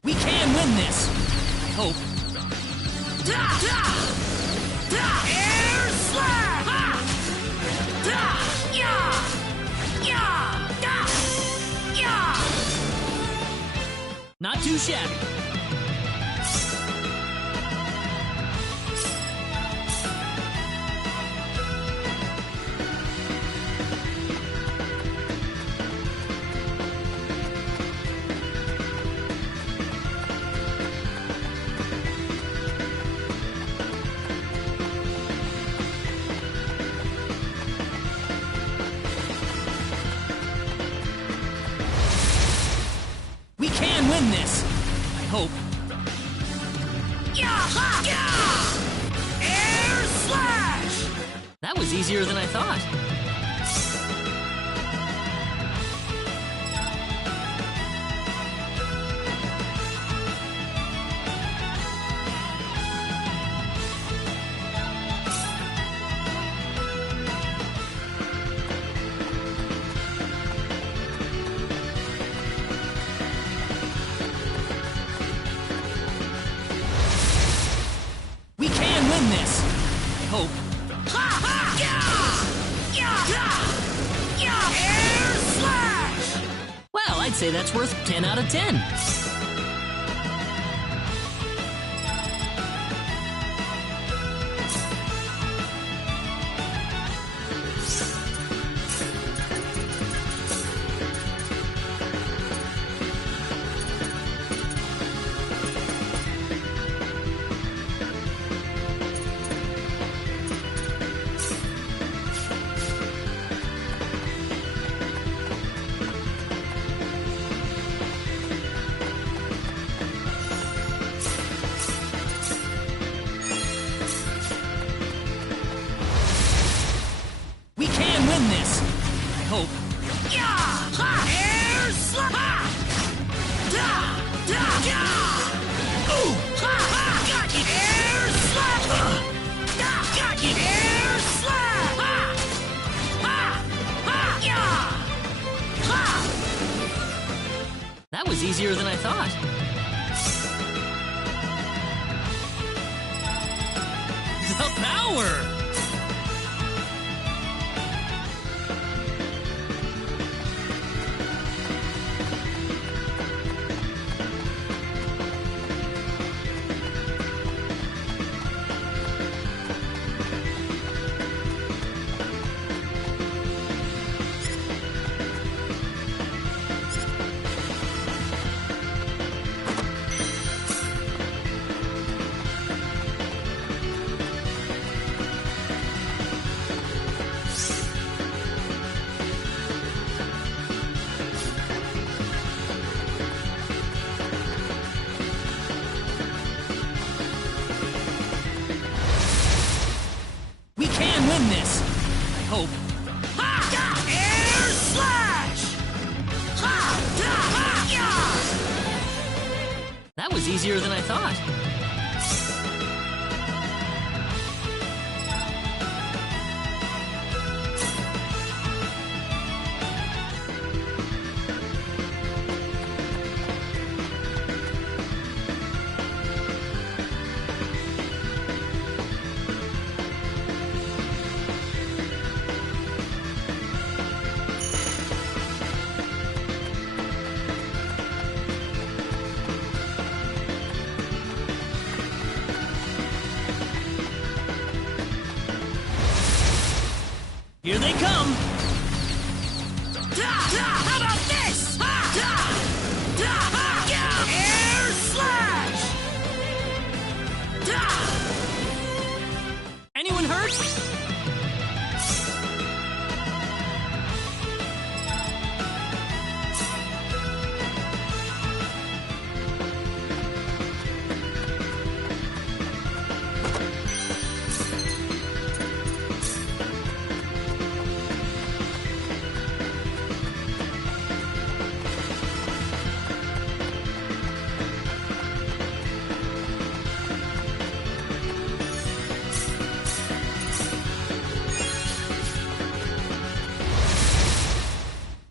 We can win this. I hope. Da! Da! Da! Air slash! Ha! Da! Yeah! Yeah! Da! Yeah! Not too shabby. We can win this. I hope. Yeah! Ha! Yeah! Air slash! That was easier than I thought. We can win this. I hope. Ha! Ha! Yeah! Yeah! Yeah! Air slash! Well, I'd say that's worth 10 out of 10. We can win this. I hope. Yeah! Ha! Air slash! Ha! Da! Da! Yeah! Ooh! Ha! Ha! Got it! Air slash! Da! Got it! Air slash! Ha! Ha! Ha! Yeah! Ha! That was easier than I thought. The power! hope. Ha! Air slash! Ha! That was easier than I thought. Here they come! How about this? Air slash! Anyone hurt?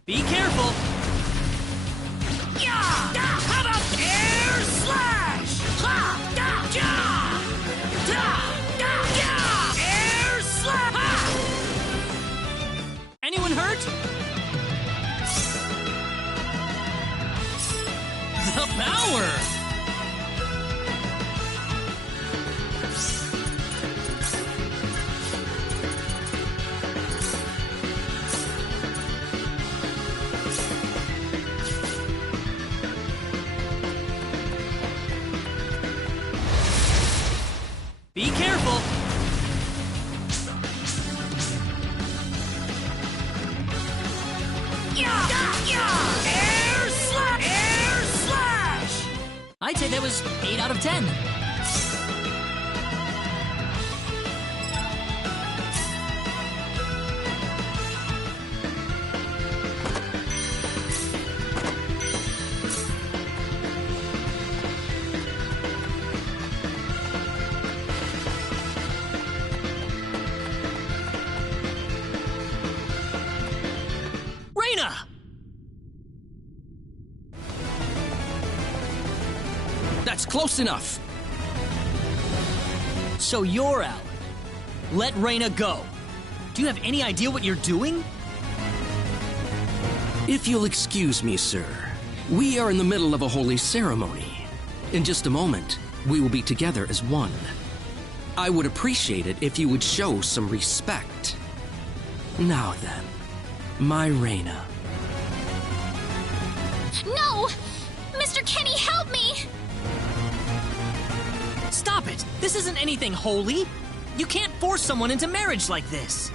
Be careful! How about air slash? Air slash! Anyone hurt? The power! Be careful! Air slash! Air slash! I'd say that was 8 out of 10. Reina! That's close enough. So you're Alan. Let Reina go. Do you have any idea what you're doing? If you'll excuse me, sir, we are in the middle of a holy ceremony. In just a moment, we will be together as one. I would appreciate it if you would show some respect. Now then, my Reina. No! Mr. Kenny, help me! Stop it! This isn't anything holy! You can't force someone into marriage like this!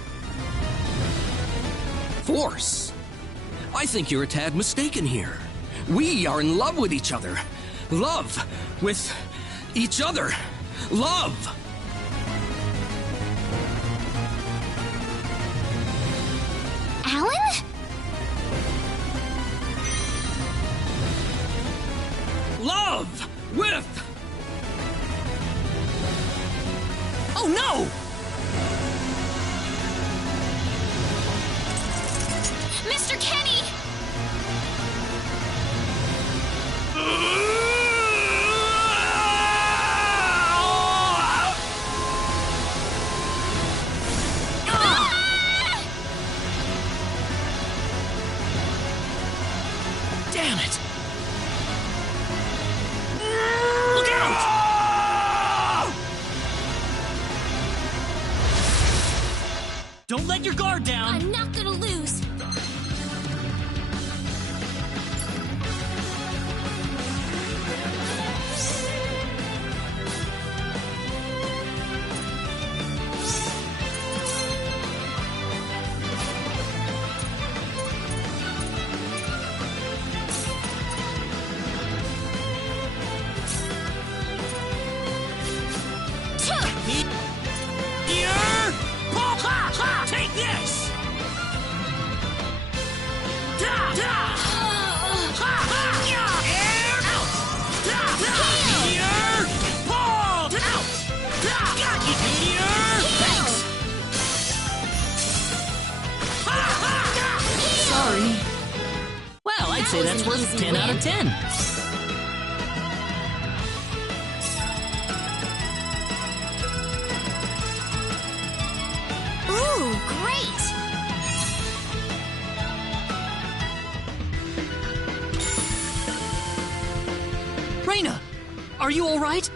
Force? I think you're a tad mistaken here. We are in love with each other. Love with each other. Love! Alan? Love with... Oh no! Mr. Kenny! Damn it! Look out! Don't let your guard down! I'm not gonna lose. Here! Pop! Ha! Ha! Take this! sorry. Well, I'd say that's worth 10 out of 10. Ooh, great! Reina, are you all right?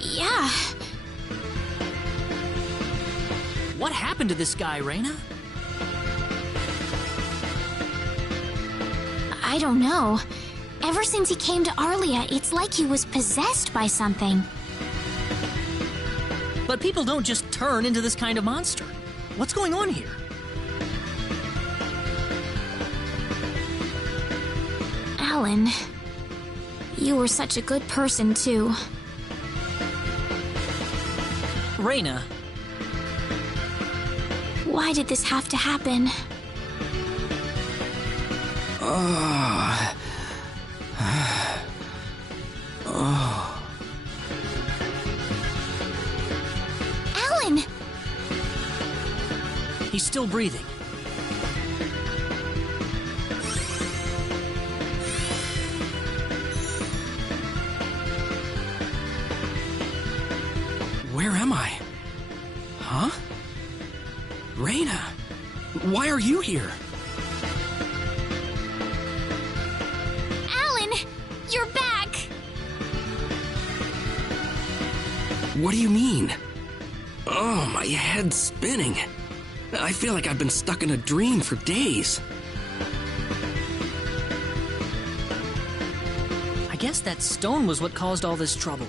Yeah. What happened to this guy, Reina? I don't know. Ever since he came to Arlia, it's like he was possessed by something. But people don't just turn into this kind of monster. What's going on here? Alan, you were such a good person, too. Reina. Why did this have to happen? Alan! He's still breathing. Where am I? Huh? Reina, why are you here? Alan! You're back! What do you mean? Oh, my head's spinning. I feel like I've been stuck in a dream for days. I guess that stone was what caused all this trouble.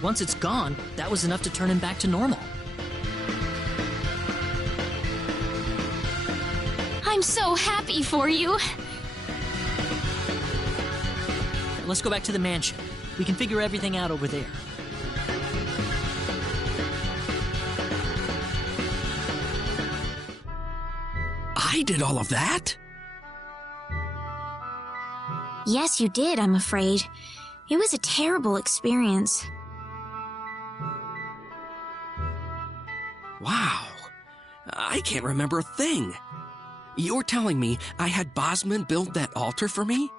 Once it's gone, that was enough to turn him back to normal. I'm so happy for you. Let's go back to the mansion. We can figure everything out over there. I did all of that? Yes, you did, I'm afraid. It was a terrible experience. Wow. I can't remember a thing. You're telling me I had Bosman build that altar for me?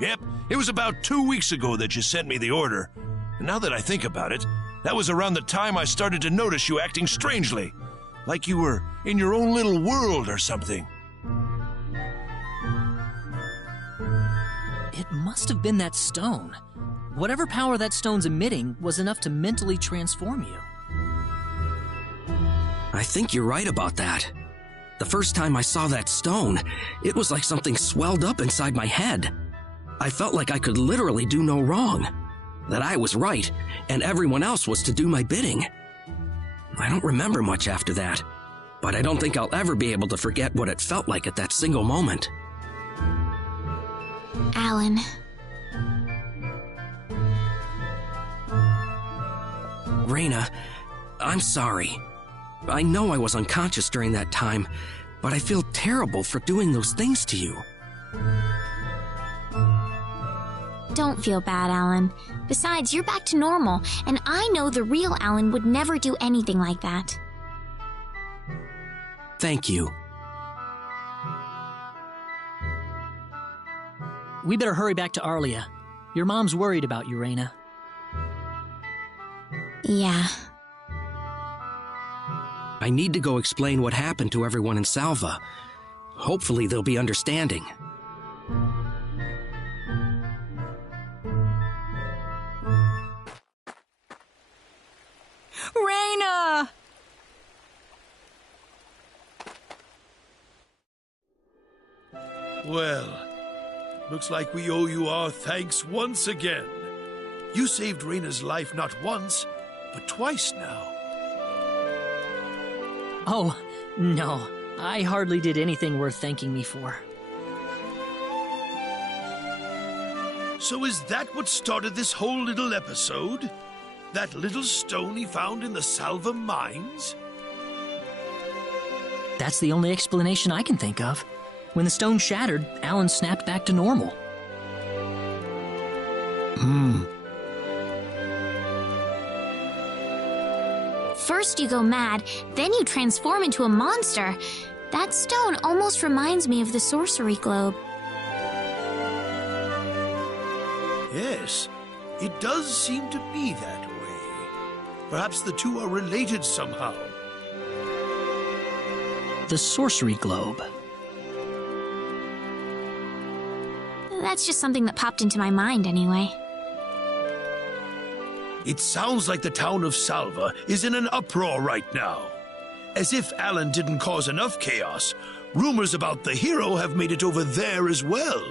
Yep, it was about 2 weeks ago that you sent me the order. And now that I think about it, that was around the time I started to notice you acting strangely. Like you were in your own little world or something. It must have been that stone. Whatever power that stone's emitting was enough to mentally transform you. I think you're right about that. The first time I saw that stone, it was like something swelled up inside my head. I felt like I could literally do no wrong. That I was right, and everyone else was to do my bidding. I don't remember much after that, but I don't think I'll ever be able to forget what it felt like at that single moment. Alan. Reina, I'm sorry. I know I was unconscious during that time, but I feel terrible for doing those things to you. Don't feel bad, Alan. Besides, you're back to normal, and I know the real Alan would never do anything like that. Thank you. We better hurry back to Arlia. Your mom's worried about you, Reina. Yeah. I need to go explain what happened to everyone in Salva. Hopefully they'll be understanding. Reina! Well, looks like we owe you our thanks once again. You saved Reina's life not once, but twice now. Oh, no. I hardly did anything worth thanking me for. So is that what started this whole little episode? That little stone he found in the Salva mines? That's the only explanation I can think of. When the stone shattered, Alan snapped back to normal. First you go mad, then you transform into a monster. That stone almost reminds me of the sorcery globe. Yes, it does seem to be that way. Perhaps the two are related somehow. The sorcery globe. That's just something that popped into my mind anyway. It sounds like the town of Salva is in an uproar right now. As if Alan didn't cause enough chaos, rumors about the hero have made it over there as well.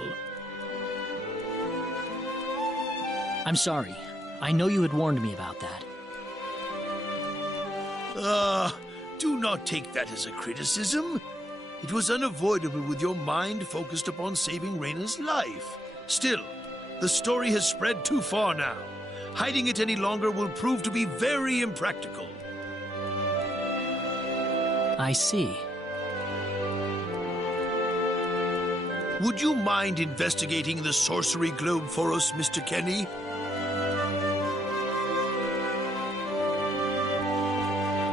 I'm sorry. I know you had warned me about that. Do not take that as a criticism. It was unavoidable with your mind focused upon saving Reyna's life. Still, the story has spread too far now. Hiding it any longer will prove to be very impractical. I see. Would you mind investigating the sorcery globe for us, Mr. Kenny?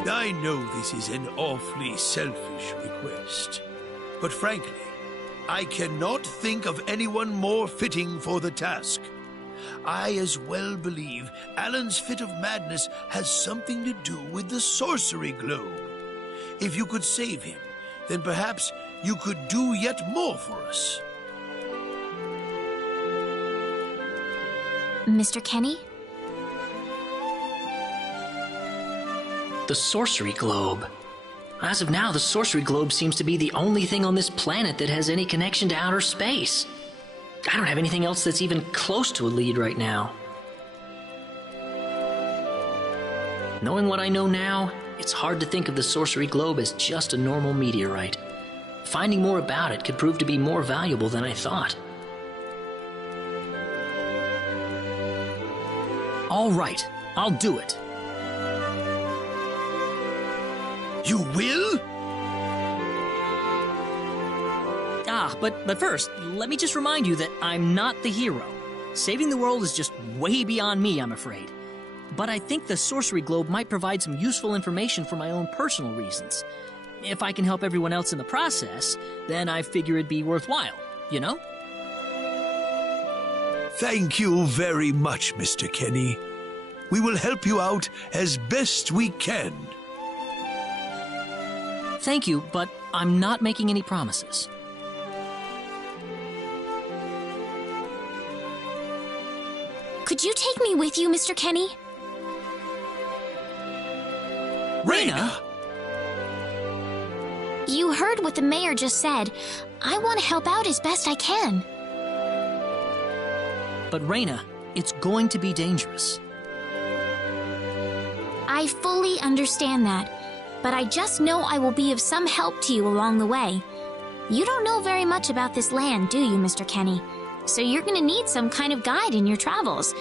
I know this is an awfully selfish request, but frankly, I cannot think of anyone more fitting for the task. I as well believe Alan's fit of madness has something to do with the sorcery globe. If you could save him, then perhaps you could do yet more for us. Mr. Kenny? The sorcery globe. As of now, the sorcery globe seems to be the only thing on this planet that has any connection to outer space. I don't have anything else that's even close to a lead right now. Knowing what I know now, it's hard to think of the sorcery globe as just a normal meteorite. Finding more about it could prove to be more valuable than I thought. All right, I'll do it. You will? But first, let me just remind you that I'm not the hero. Saving the world is just way beyond me, I'm afraid. But I think the sorcery globe might provide some useful information for my own personal reasons. If I can help everyone else in the process, then I figure it'd be worthwhile, you know? Thank you very much, Mr. Kenny. We will help you out as best we can. Thank you, but I'm not making any promises. Could you take me with you, Mr. Kenny? Reyna! You heard what the mayor just said. I want to help out as best I can. But Reyna, it's going to be dangerous. I fully understand that, but I just know I will be of some help to you along the way. You don't know very much about this land, do you, Mr. Kenny? So you're going to need some kind of guide in your travels.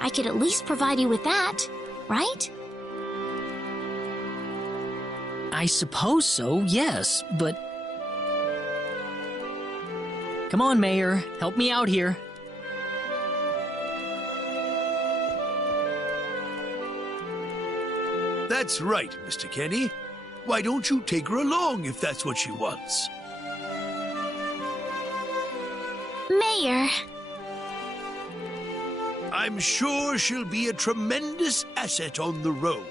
I could at least provide you with that, right? I suppose so, yes, but... Come on, Mayor, help me out here. That's right, Mr. Kenny. Why don't you take her along if that's what she wants? Mayor. I'm sure she'll be a tremendous asset on the road.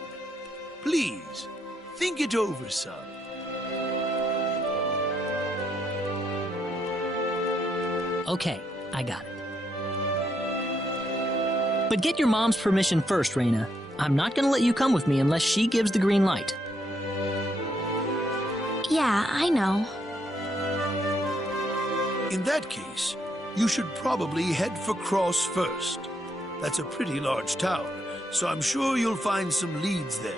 Please, think it over, son. Okay, I got it. But get your mom's permission first, Reyna. I'm not gonna let you come with me unless she gives the green light. Yeah, I know. In that case, you should probably head for Cross first. That's a pretty large town, so I'm sure you'll find some leads there.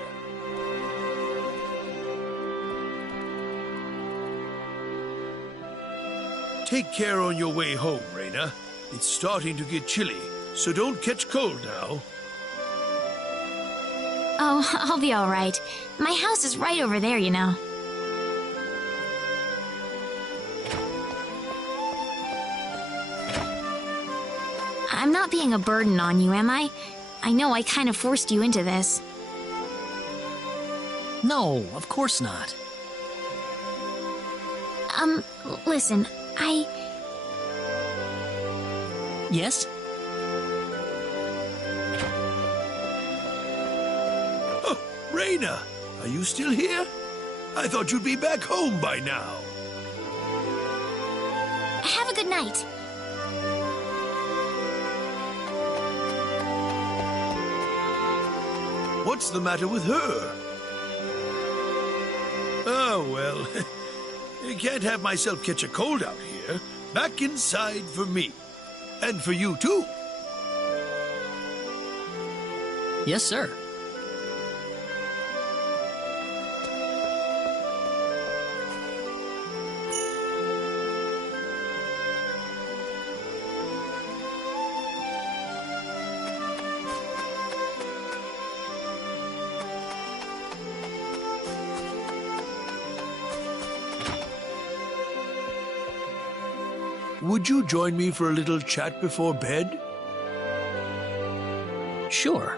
Take care on your way home, Reyna. It's starting to get chilly, so don't catch cold now. Oh, I'll be all right. My house is right over there, you know. I'm not being a burden on you, am I? I know I kind of forced you into this. No, of course not. Listen, Yes? Oh, Raina, are you still here? I thought you'd be back home by now. Have a good night. What's the matter with her? Oh, well, I can't have myself catch a cold out here. Back inside for me. And for you, too. Yes, sir. Would you join me for a little chat before bed? Sure.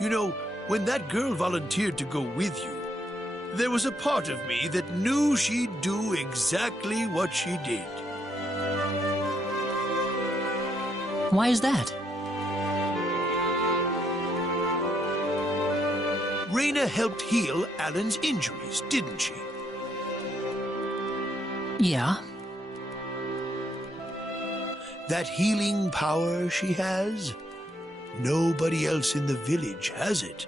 You know, when that girl volunteered to go with you, there was a part of me that knew she'd do exactly what she did. Why is that? Raina helped heal Alan's injuries, didn't she? Yeah. That healing power she has, nobody else in the village has it.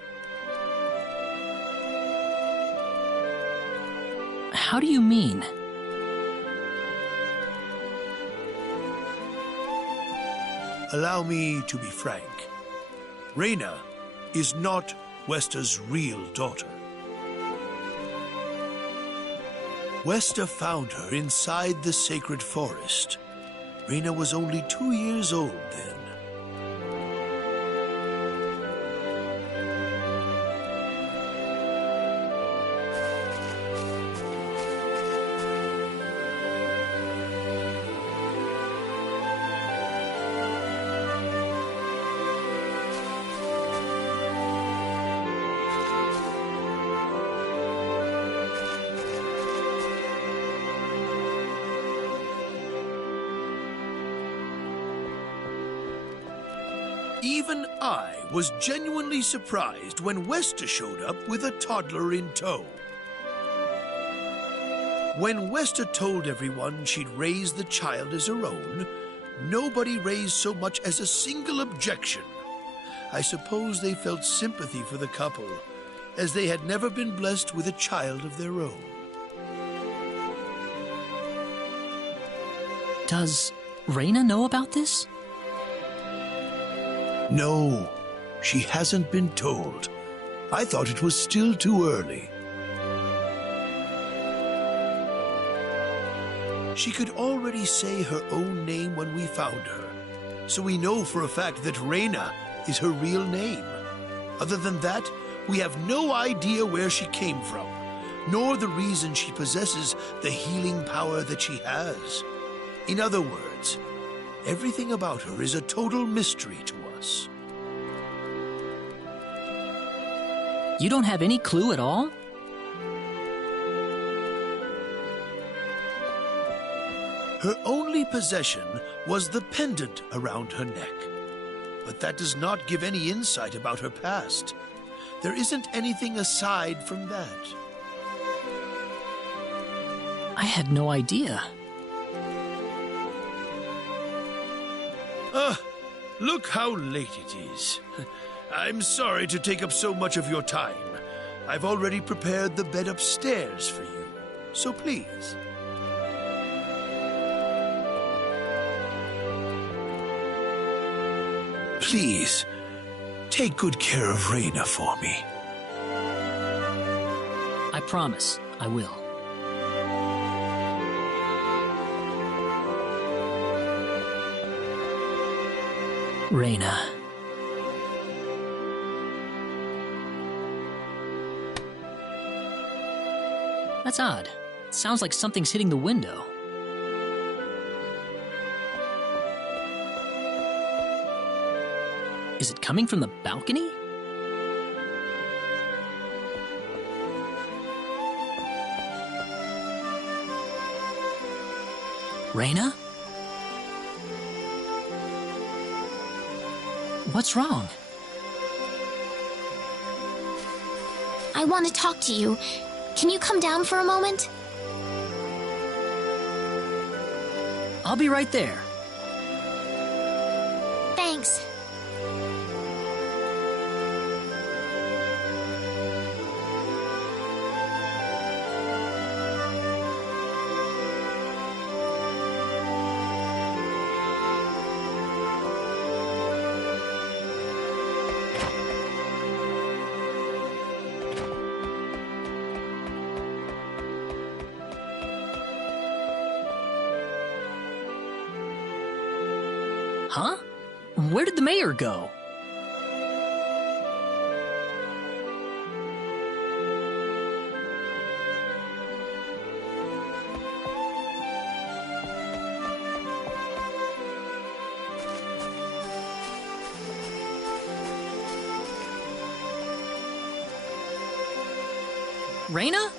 How do you mean? Allow me to be frank. Raina is not Westa's real daughter. Westa found her inside the sacred forest. Raina was only 2 years old then. Even I was genuinely surprised when Westa showed up with a toddler in tow. When Westa told everyone she'd raised the child as her own, nobody raised so much as a single objection. I suppose they felt sympathy for the couple, as they had never been blessed with a child of their own. Does Raina know about this? No, she hasn't been told. I thought it was still too early. She could already say her own name when we found her, so we know for a fact that Raina is her real name. Other than that, we have no idea where she came from, nor the reason she possesses the healing power that she has. In other words, everything about her is a total mystery to us. You don't have any clue at all? Her only possession was the pendant around her neck. But that does not give any insight about her past. There isn't anything aside from that. I had no idea. Look how late it is. I'm sorry to take up so much of your time. I've already prepared the bed upstairs for you, so please. Please, take good care of Raina for me. I promise, I will. Raina. That's odd. It sounds like something's hitting the window. Is Is it coming from the balcony? Reyna? What's wrong? I want to talk to you. Can you come down for a moment? I'll be right there. Thanks. Huh? Where did the mayor go? Reyna?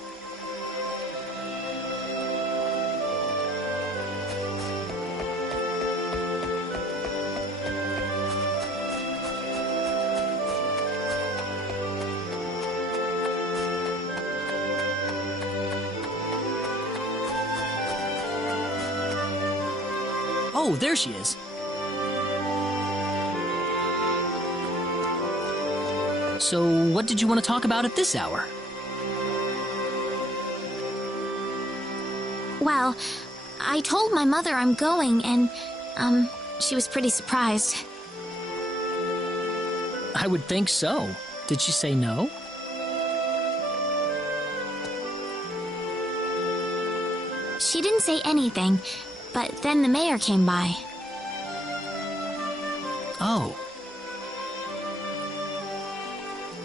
Oh, there she is. So, what did you want to talk about at this hour? Well, I told my mother I'm going, and, she was pretty surprised. I would think so. Did she say no? She didn't say anything, but then the mayor came by. Oh.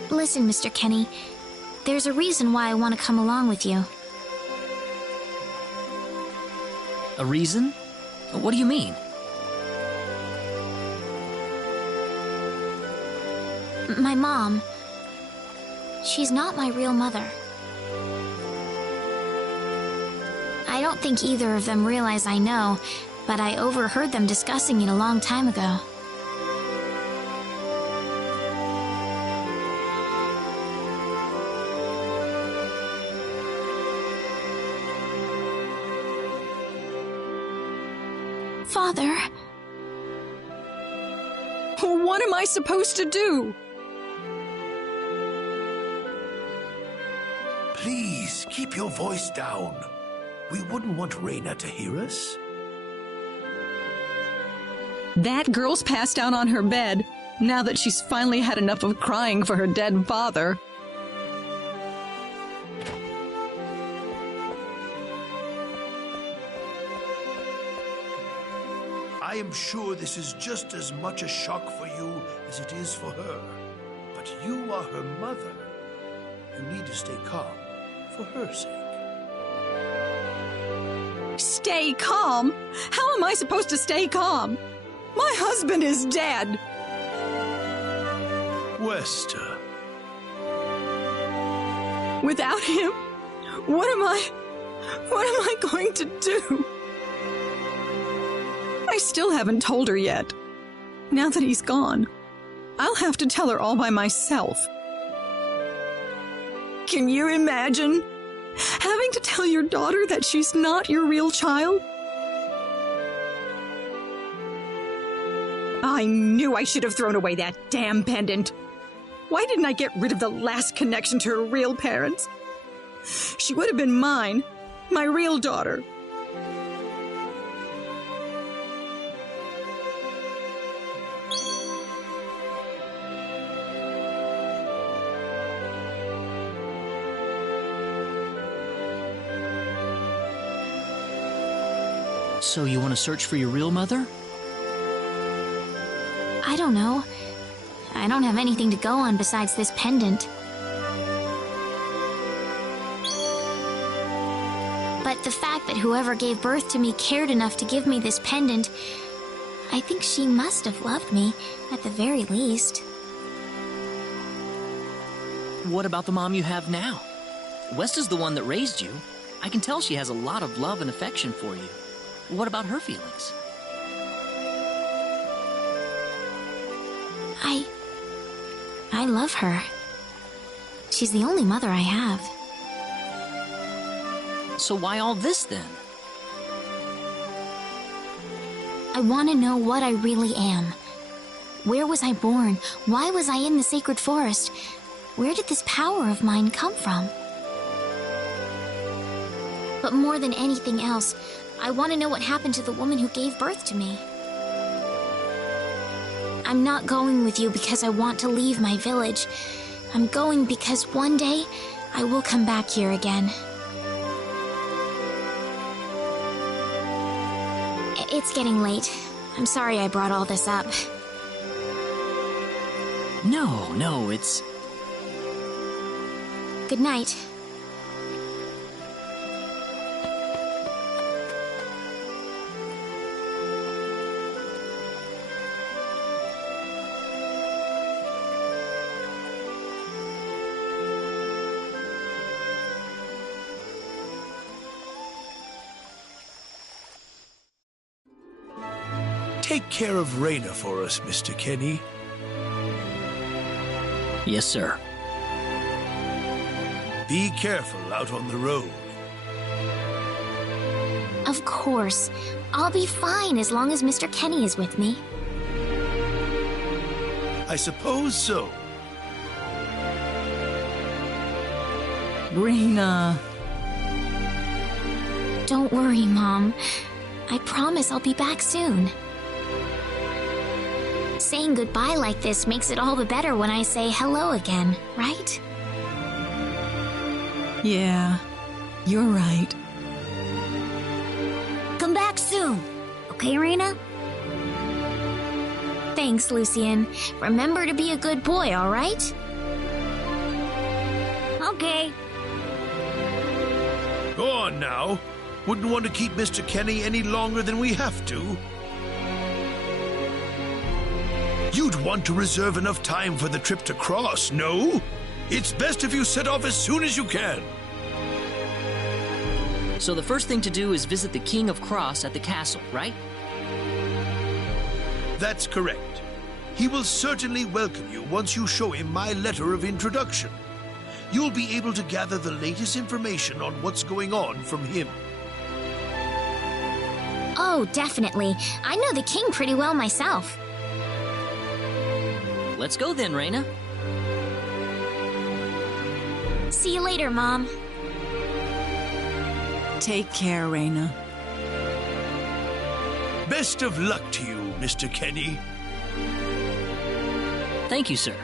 Listen, Mr. Kenny, there's a reason why I want to come along with you. A reason? What do you mean? My mom. She's not my real mother. I don't think either of them realize I know, but I overheard them discussing it a long time ago. Father. What am I supposed to do? Please, keep your voice down. We wouldn't want Reyna to hear us. That girl's passed out on her bed, now that she's finally had enough of crying for her dead father. I am sure this is just as much a shock for you as it is for her. But you are her mother. You need to stay calm for her sake. Stay calm? How am I supposed to stay calm? My husband is dead. Westa. Without him, what am I going to do? I still haven't told her yet. Now that he's gone, I'll have to tell her all by myself. Can you imagine having to tell your daughter that she's not your real child? I knew I should have thrown away that damn pendant. Why didn't I get rid of the last connection to her real parents? She would have been mine, my real daughter. So you want to search for your real mother? I don't know. I don't have anything to go on besides this pendant. But the fact that whoever gave birth to me cared enough to give me this pendant, I think she must have loved me, at the very least. What about the mom you have now? Westa's the one that raised you. I can tell she has a lot of love and affection for you. What about her feelings? I love her. She's the only mother I have. So why all this then? I want to know what I really am. Where was I born? Why was I in the sacred forest? Where did this power of mine come from? But more than anything else, I want to know what happened to the woman who gave birth to me. I'm not going with you because I want to leave my village. I'm going because one day I will come back here again. It's getting late. I'm sorry I brought all this up. No, it's... Good night. Take care of Reyna for us, Mr. Kenny. Yes, sir. Be careful out on the road. Of course. I'll be fine as long as Mr. Kenny is with me. I suppose so. Reyna. Don't worry, Mom. I promise I'll be back soon. Saying goodbye like this makes it all the better when I say hello again, right? Yeah, you're right. Come back soon. Okay, Reyna? Thanks, Lucien. Remember to be a good boy, all right? Okay. Go on now. Wouldn't want to keep Mr. Kenny any longer than we have to. You'd want to reserve enough time for the trip to Cross, no? It's best if you set off as soon as you can. So the first thing to do is visit the King of Cross at the castle, right? That's correct. He will certainly welcome you once you show him my letter of introduction. You'll be able to gather the latest information on what's going on from him. Oh, definitely. I know the king pretty well myself. Let's go then, Reyna. See you later, Mom. Take care, Reyna. Best of luck to you, Mr. Kenny. Thank you, sir.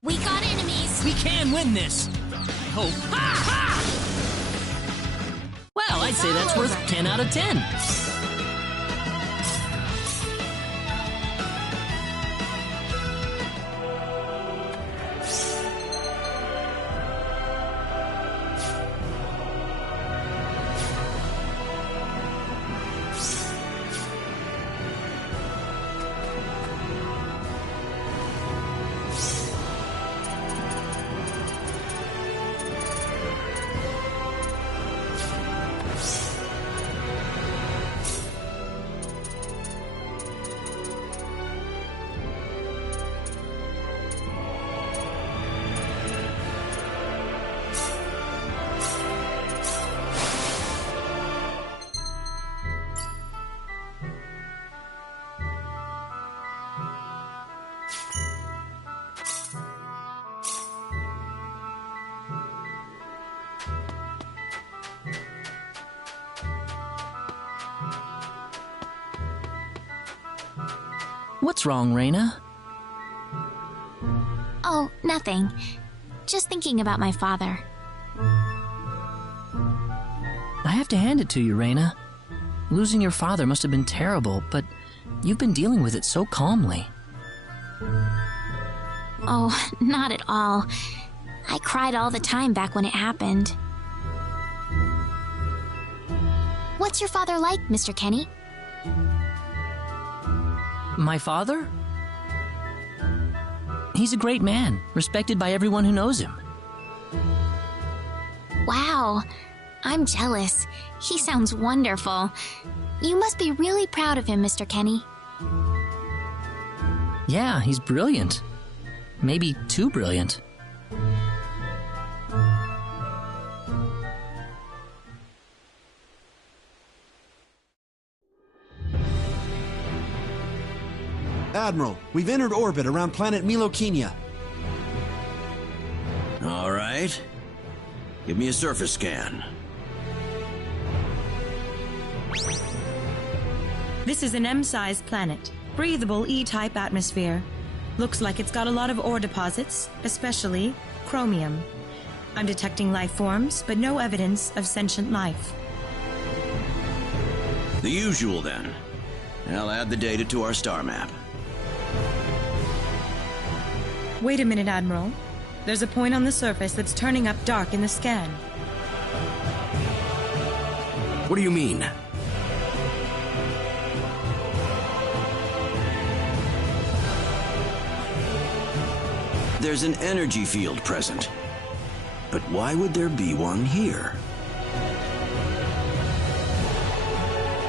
We got enemies! We can win this! I hope. Ha ha! Well, I'd say that's worth 10 out of 10. What's wrong, Reyna? Oh, nothing. Just thinking about my father. I have to hand it to you, Reyna. Losing your father must have been terrible, but you've been dealing with it so calmly. Oh, not at all. I cried all the time back when it happened. What's your father like, Mr. Kenny? My father? He's a great man, respected by everyone who knows him. Wow, I'm jealous. He sounds wonderful. You must be really proud of him, Mr. Kenny. Yeah, he's brilliant. Maybe too brilliant. Admiral, we've entered orbit around planet Milokenia. All right. Give me a surface scan. This is an M-sized planet. Breathable E-type atmosphere. Looks like it's got a lot of ore deposits, especially chromium. I'm detecting life forms, but no evidence of sentient life. The usual, then. I'll add the data to our star map. Wait a minute, Admiral. There's a point on the surface that's turning up dark in the scan. What do you mean? There's an energy field present. But why would there be one here?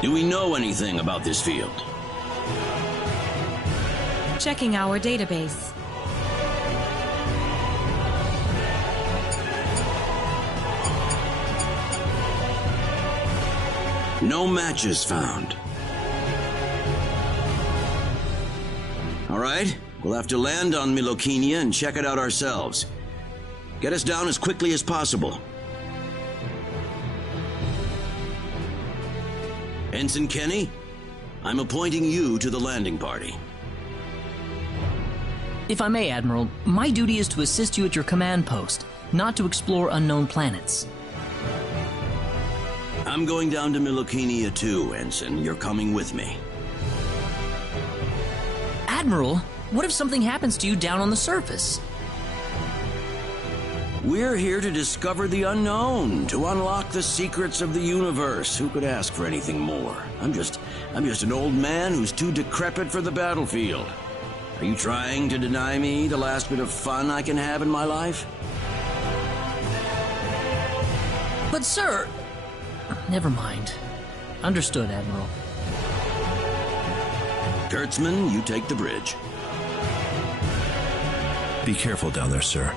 Do we know anything about this field? Checking our database. No matches found. All right, we'll have to land on Milokenia and check it out ourselves. Get us down as quickly as possible. Ensign Kenny, I'm appointing you to the landing party. If I may, Admiral, my duty is to assist you at your command post, not to explore unknown planets. I'm going down to Milokenia too, Ensign. You're coming with me. Admiral, what if something happens to you down on the surface? We're here to discover the unknown, to unlock the secrets of the universe. Who could ask for anything more? I'm just an old man who's too decrepit for the battlefield. Are you trying to deny me the last bit of fun I can have in my life? But sir... Never mind. Understood, Admiral. Kurtzman, you take the bridge. Be careful down there, sir.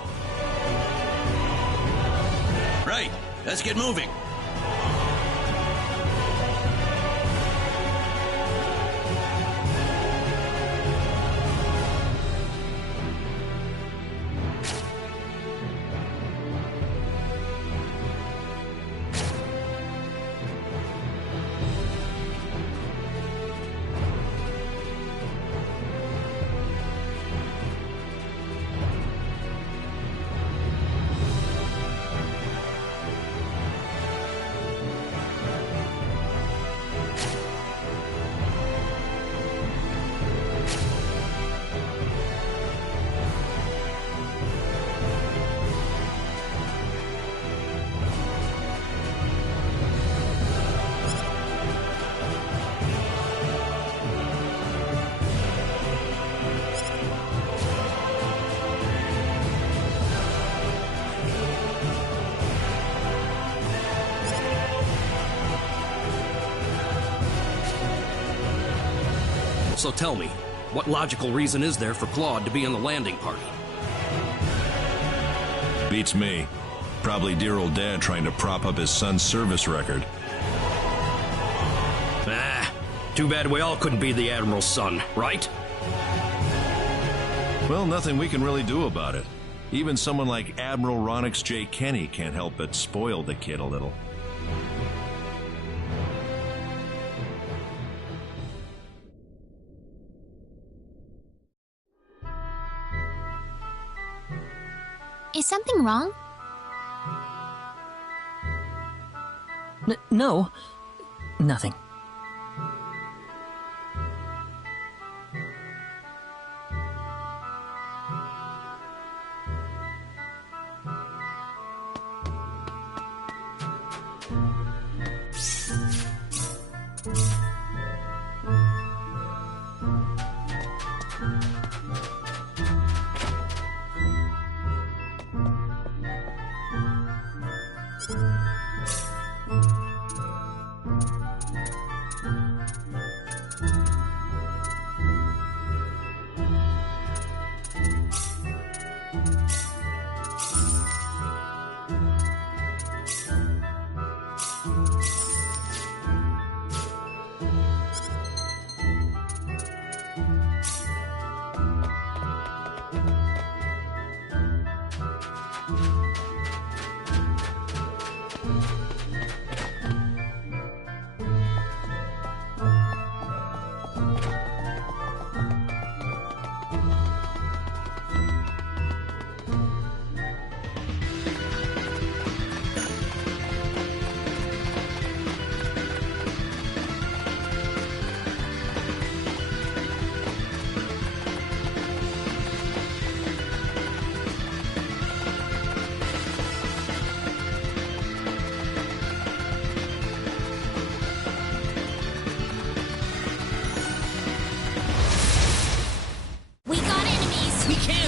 Right, let's get moving. So tell me, what logical reason is there for Claude to be in the landing party? Beats me. Probably dear old dad trying to prop up his son's service record. Ah, too bad we all couldn't be the Admiral's son, right? Well, nothing we can really do about it. Even someone like Admiral Ronix J. Kenny can't help but spoil the kid a little. Is something wrong? No, nothing.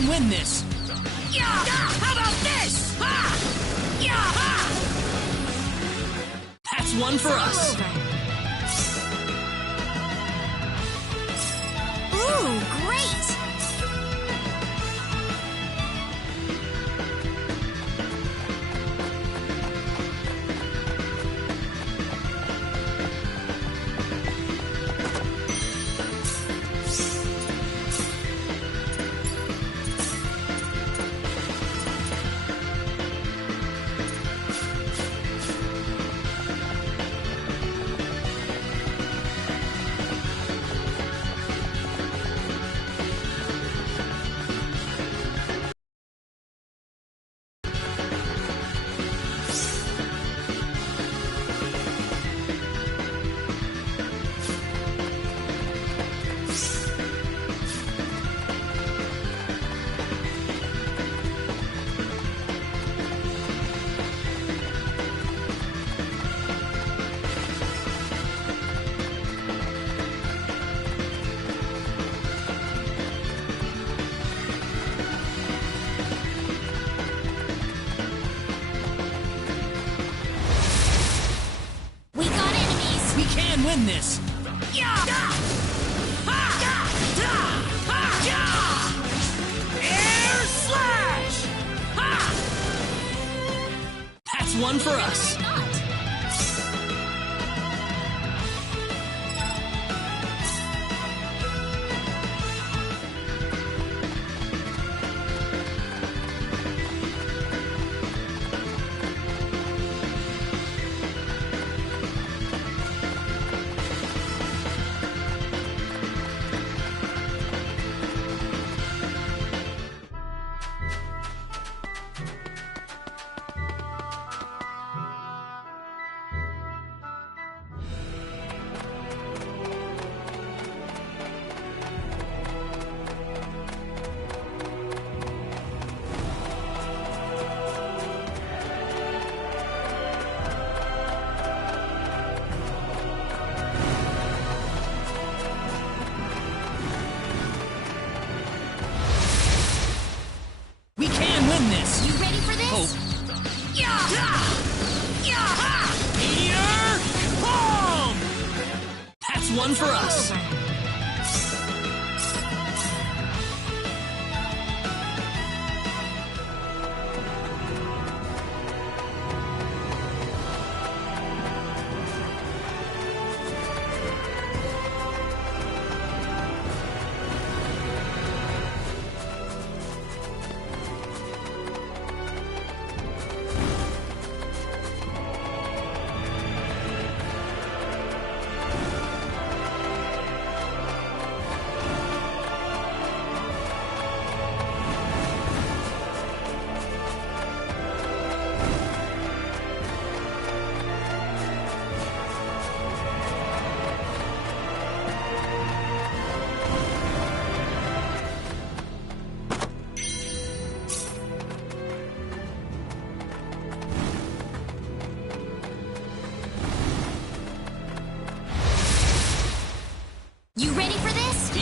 Win this! Yeah! How about this? Ha! Yeah! Ha! That's one for us! Ooh, great!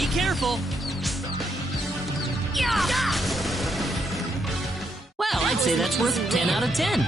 Be careful. Well, I'd say that's worth 10 out of 10.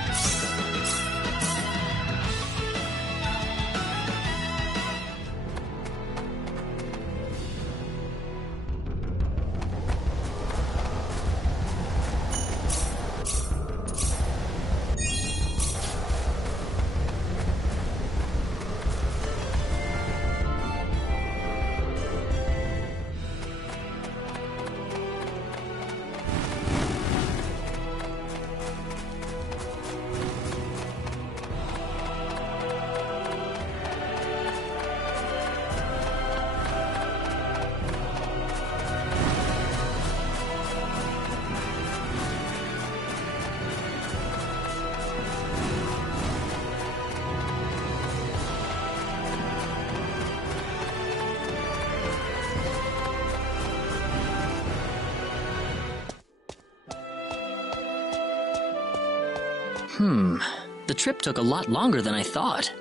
The trip took a lot longer than I thought.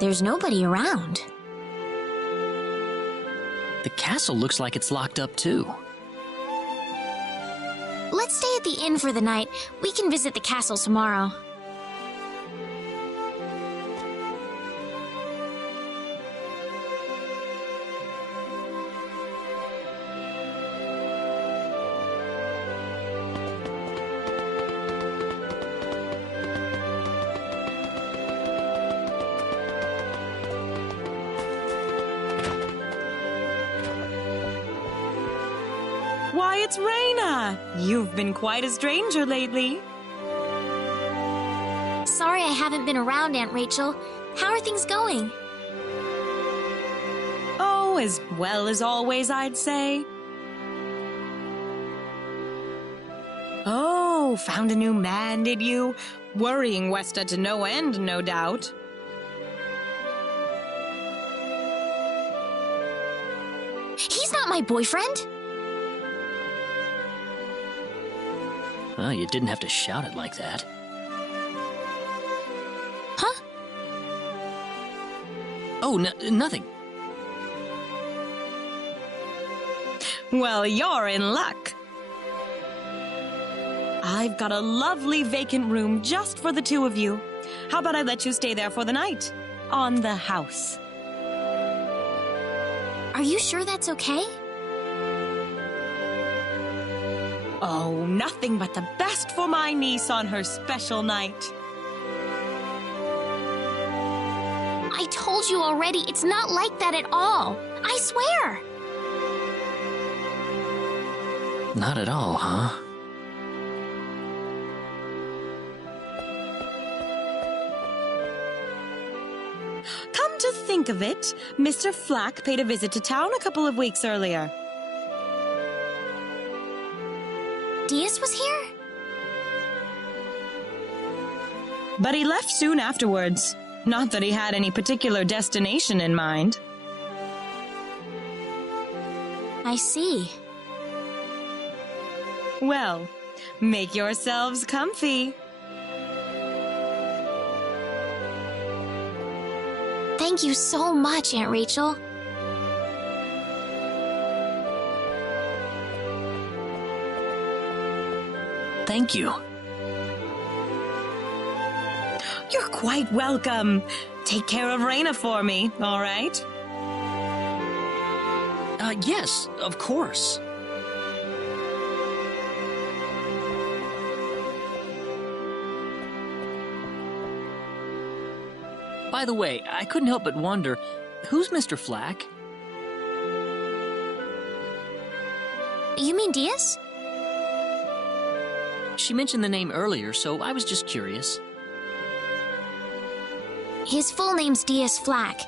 There's nobody around. The castle looks like it's locked up too. Let's stay at the inn for the night. We can visit the castle tomorrow. Why, it's Raina! You've been quite a stranger lately. Sorry I haven't been around, Aunt Rachel. How are things going? Oh, as well as always, I'd say. Oh, found a new man, did you? Worrying Westa to no end, no doubt. He's not my boyfriend! Well, you didn't have to shout it like that. Huh? Oh, nothing. Well, you're in luck. I've got a lovely vacant room just for the two of you. How about I let you stay there for the night? On the house. Are you sure that's okay? Oh, nothing but the best for my niece on her special night. I told you already, it's not like that at all. I swear. Not at all, huh? Come to think of it, Mr. Flack paid a visit to town a couple of weeks earlier. Diaz was here? But he left soon afterwards. Not that he had any particular destination in mind. I see. Well, make yourselves comfy. Thank you so much, Aunt Rachel. Thank you. You're quite welcome. Take care of Raina for me, all right? Yes, of course. By the way, I couldn't help but wonder, who's Mr. Flack? You mean Diaz? She mentioned the name earlier, so I was just curious. His full name's Diaz Flack.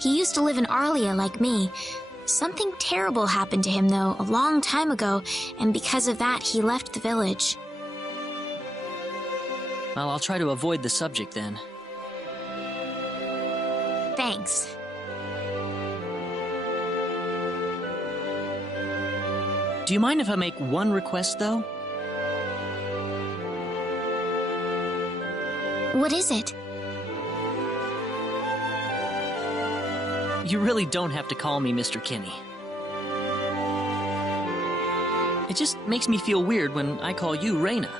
He used to live in Arlia like me. Something terrible happened to him, though, a long time ago, and because of that, he left the village. Well, I'll try to avoid the subject then. Thanks. Do you mind if I make one request, though? What is it? You really don't have to call me Mr. Kinney. It just makes me feel weird when I call you Reyna.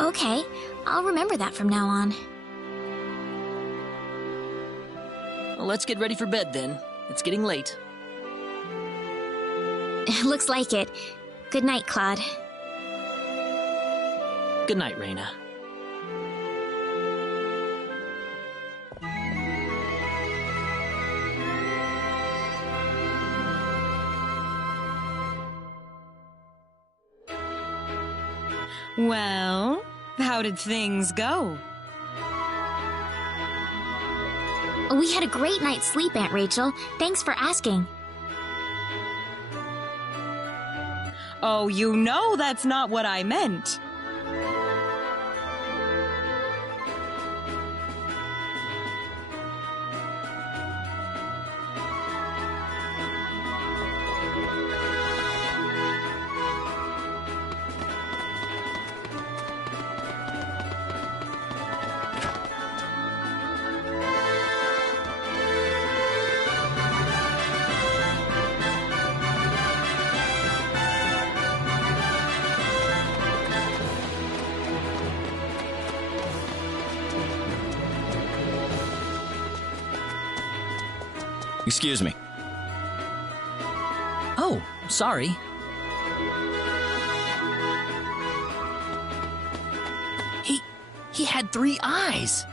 Okay, I'll remember that from now on. Well, let's get ready for bed then. It's getting late. Looks like it. Good night, Claude. Good night, Reyna. Well, how did things go? We had a great night's sleep, Aunt Rachel. Thanks for asking. Oh, you know that's not what I meant. Excuse me. Oh, sorry. He had 3 eyes.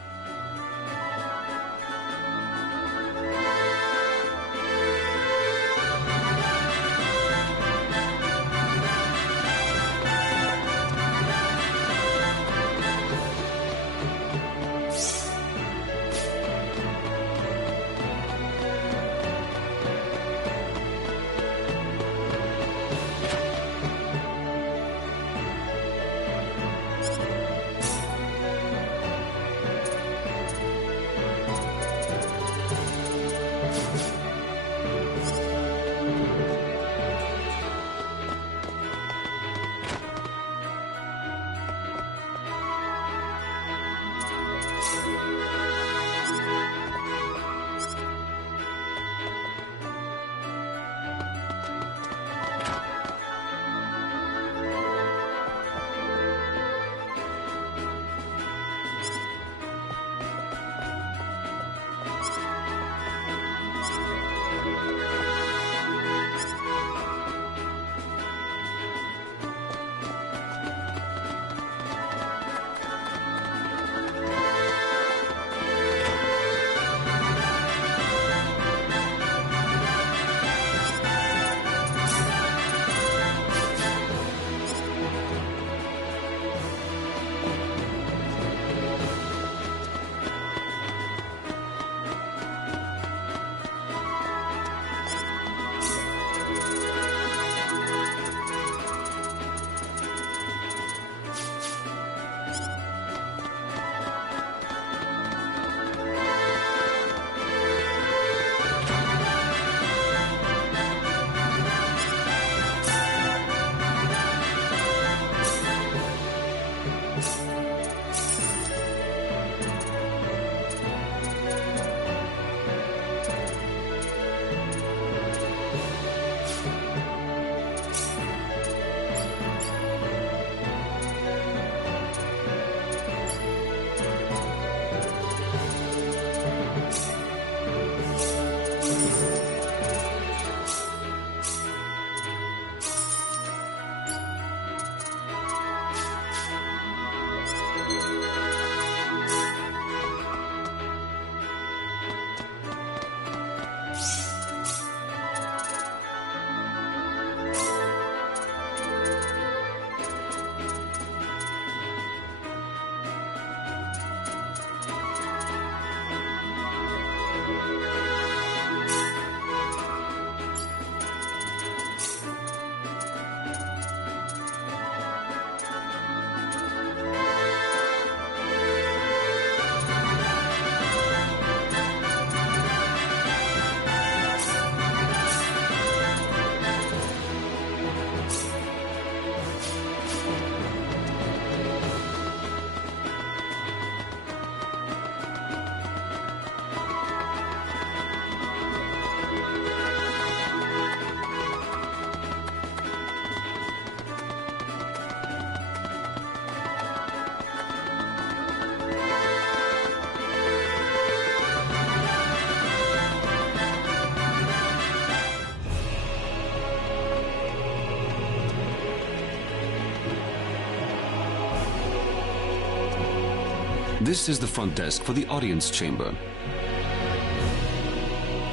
This is the front desk for the audience chamber.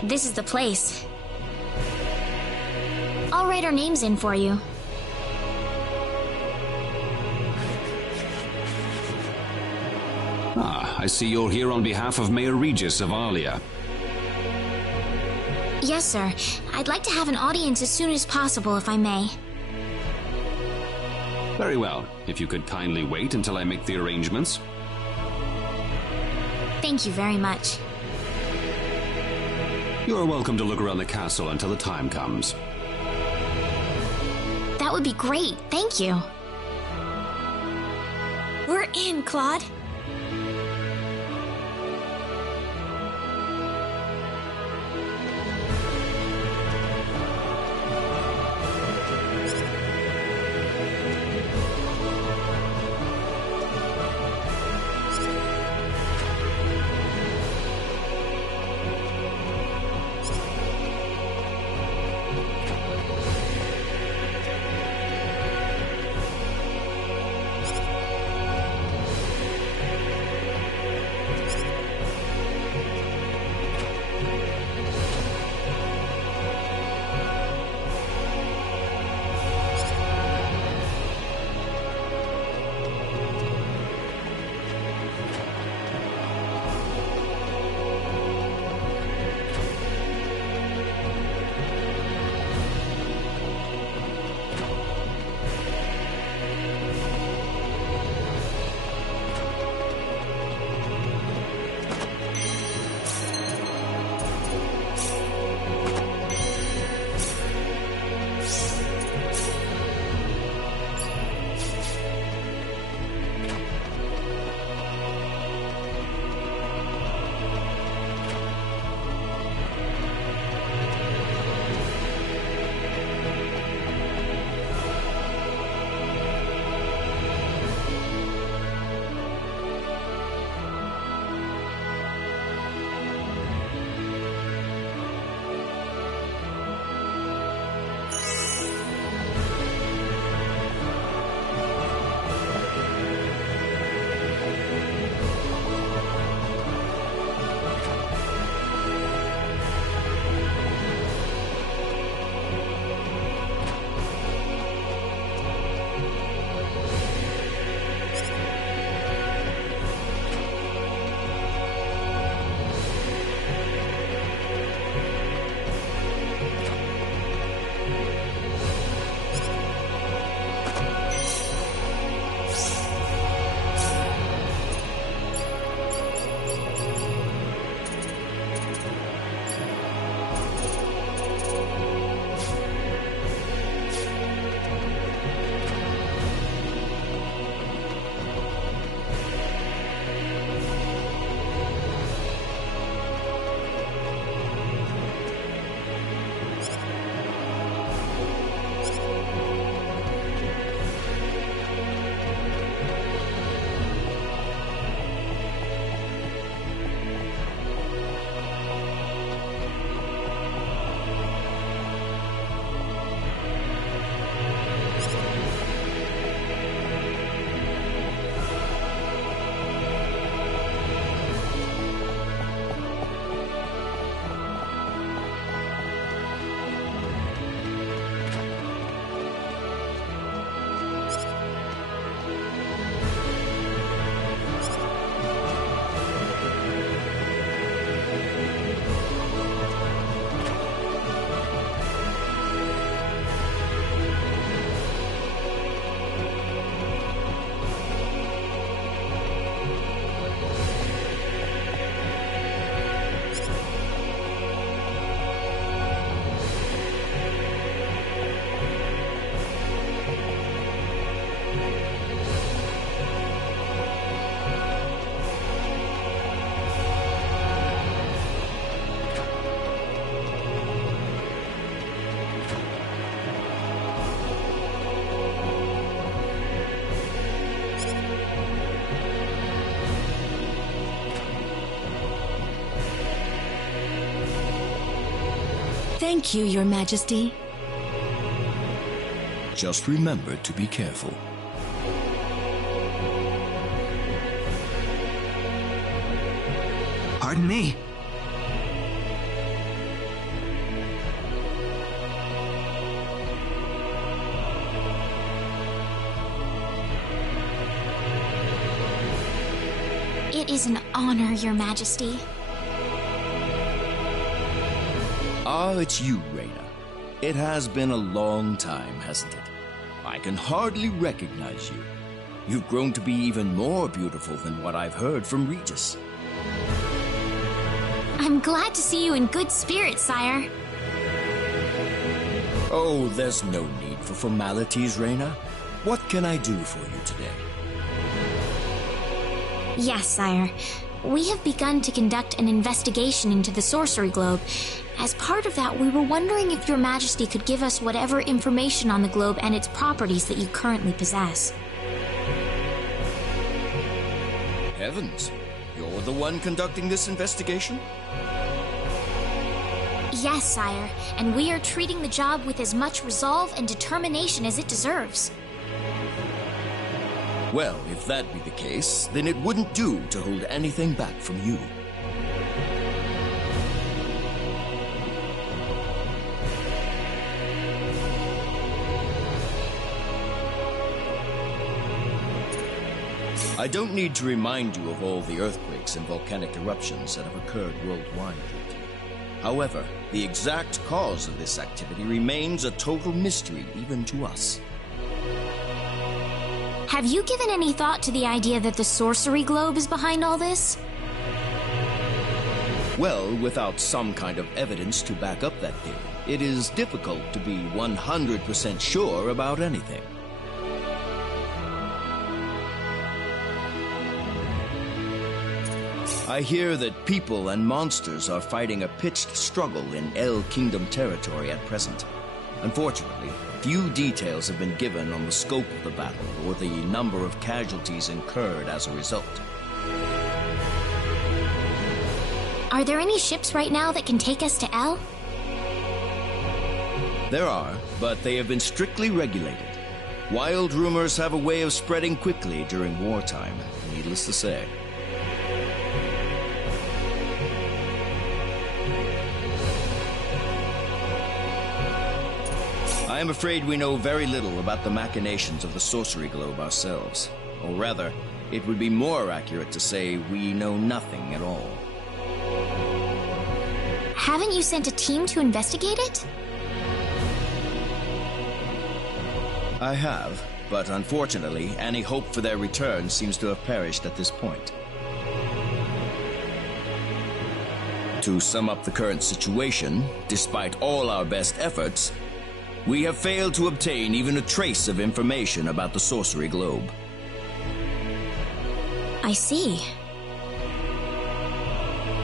This is the place. I'll write our names in for you. I see you're here on behalf of Mayor Regis of Alia. Yes, sir. I'd like to have an audience as soon as possible, if I may. Very well. If you could kindly wait until I make the arrangements. Thank you very much. You're welcome to look around the castle until the time comes. That would be great. Thank you. We're in, Claude. Thank you, Your Majesty. Just remember to be careful. Pardon me. It is an honor, Your Majesty. Ah, it's you, Reyna. It has been a long time, hasn't it? I can hardly recognize you. You've grown to be even more beautiful than what I've heard from Regis. I'm glad to see you in good spirits, sire. Oh, there's no need for formalities, Reyna. What can I do for you today? Yes, sire. We have begun to conduct an investigation into the sorcery globe. As part of that, we were wondering if Your Majesty could give us whatever information on the globe and its properties that you currently possess. Heavens, you're the one conducting this investigation? Yes, sire, and we are treating the job with as much resolve and determination as it deserves. Well, if that be the case, then it wouldn't do to hold anything back from you. I don't need to remind you of all the earthquakes and volcanic eruptions that have occurred worldwide. However, the exact cause of this activity remains a total mystery even to us. Have you given any thought to the idea that the sorcery globe is behind all this? Well, without some kind of evidence to back up that theory, it is difficult to be 100% sure about anything. I hear that people and monsters are fighting a pitched struggle in El Kingdom territory at present. Unfortunately, few details have been given on the scope of the battle or the number of casualties incurred as a result. Are there any ships right now that can take us to El? There are, but they have been strictly regulated. Wild rumors have a way of spreading quickly during wartime, needless to say. I am afraid we know very little about the machinations of the sorcery globe ourselves. Or rather, it would be more accurate to say we know nothing at all. Haven't you sent a team to investigate it? I have, but unfortunately, any hope for their return seems to have perished at this point. To sum up the current situation, despite all our best efforts, we have failed to obtain even a trace of information about the sorcery globe. I see.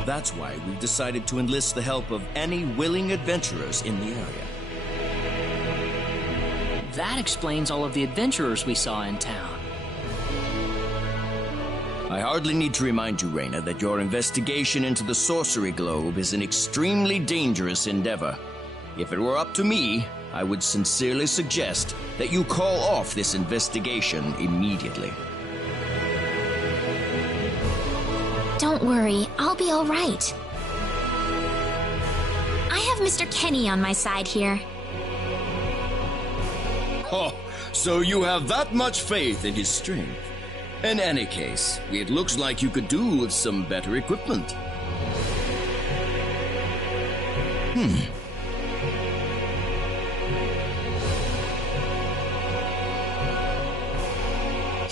That's why we've decided to enlist the help of any willing adventurers in the area. That explains all of the adventurers we saw in town. I hardly need to remind you, Reyna, that your investigation into the sorcery globe is an extremely dangerous endeavor. If it were up to me, I would sincerely suggest that you call off this investigation immediately. Don't worry, I'll be all right. I have Mr. Kenny on my side here. Oh, so you have that much faith in his strength. In any case, it looks like you could do with some better equipment.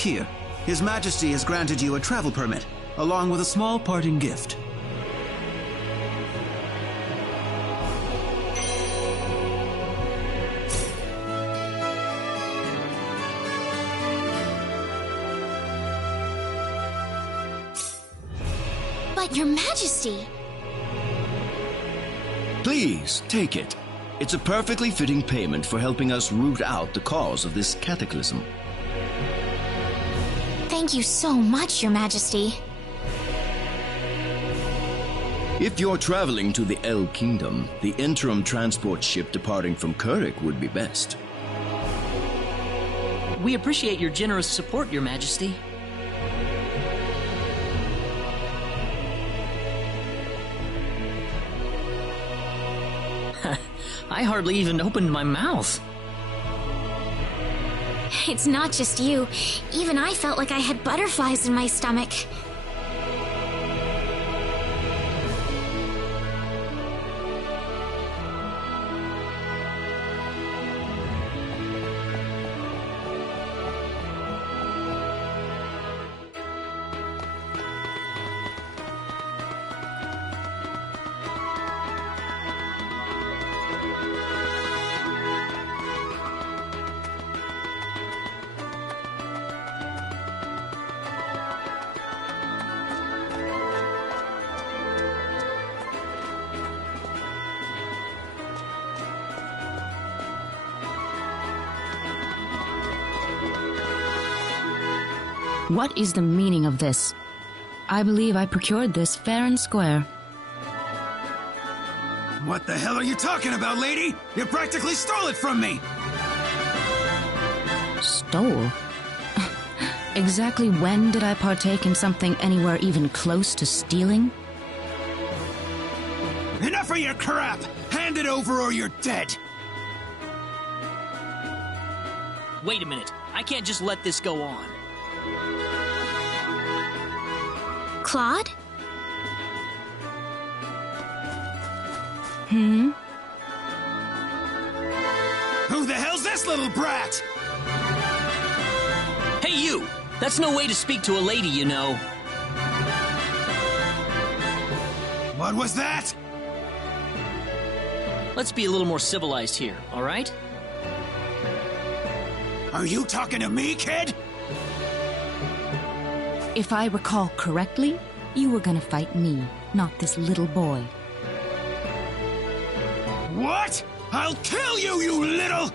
Here, His Majesty has granted you a travel permit, along with a small parting gift. But Your Majesty! Please, take it. It's a perfectly fitting payment for helping us root out the cause of this cataclysm. Thank you so much, Your Majesty. If you're traveling to the El Kingdom, the interim transport ship departing from Kurik would be best. We appreciate your generous support, Your Majesty. I hardly even opened my mouth. It's not just you. Even I felt like I had butterflies in my stomach. What is the meaning of this? I believe I procured this fair and square. What the hell are you talking about, lady? You practically stole it from me! Stole? Exactly when did I partake in something anywhere even close to stealing? Enough of your crap! Hand it over or you're dead! Wait a minute. I can't just let this go on. Claude? Who the hell's this little brat? Hey, you! That's no way to speak to a lady, you know. What was that? Let's be a little more civilized here, all right? Are you talking to me, kid? If I recall correctly, you were gonna fight me, not this little boy. What? I'll kill you, you little...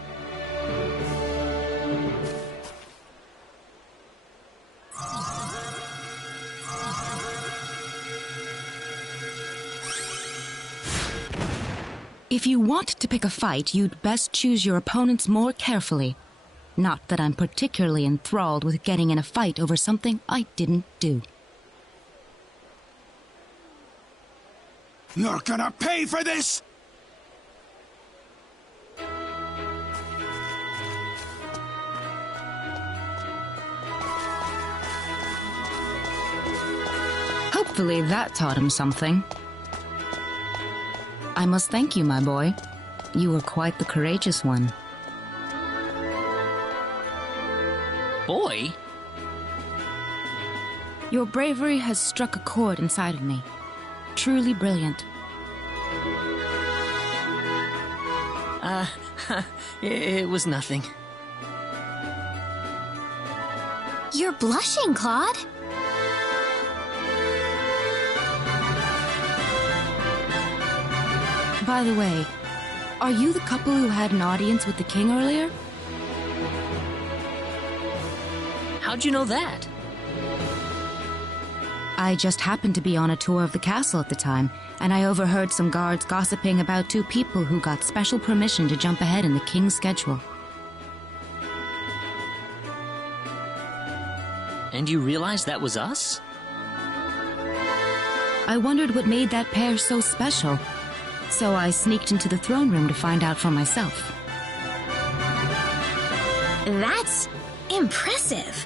If you want to pick a fight, you'd best choose your opponents more carefully. Not that I'm particularly enthralled with getting in a fight over something I didn't do. You're gonna pay for this! Hopefully that taught him something. I must thank you, my boy. You were quite the courageous one. Boy? Your bravery has struck a chord inside of me. Truly brilliant. It was nothing. You're blushing, Claude. By the way, are you the couple who had an audience with the king earlier? How'd you know that? I just happened to be on a tour of the castle at the time, and I overheard some guards gossiping about two people who got special permission to jump ahead in the king's schedule. And you realized that was us? I wondered what made that pair so special, so I sneaked into the throne room to find out for myself. That's impressive.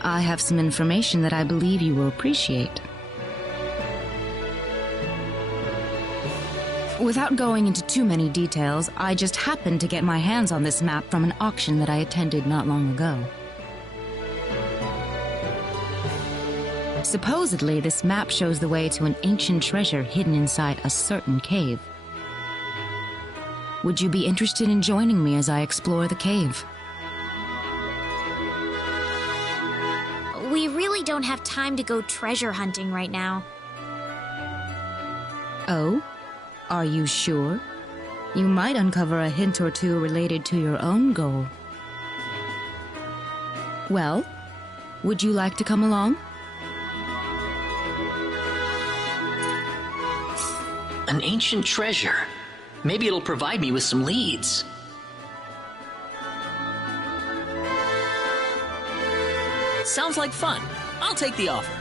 I have some information that I believe you will appreciate. Without going into too many details, I just happened to get my hands on this map from an auction that I attended not long ago. Supposedly, this map shows the way to an ancient treasure hidden inside a certain cave. Would you be interested in joining me as I explore the cave? We really don't have time to go treasure hunting right now. Oh? Are you sure? You might uncover a hint or two related to your own goal. Well, would you like to come along? An ancient treasure. Maybe it'll provide me with some leads. Sounds like fun. I'll take the offer.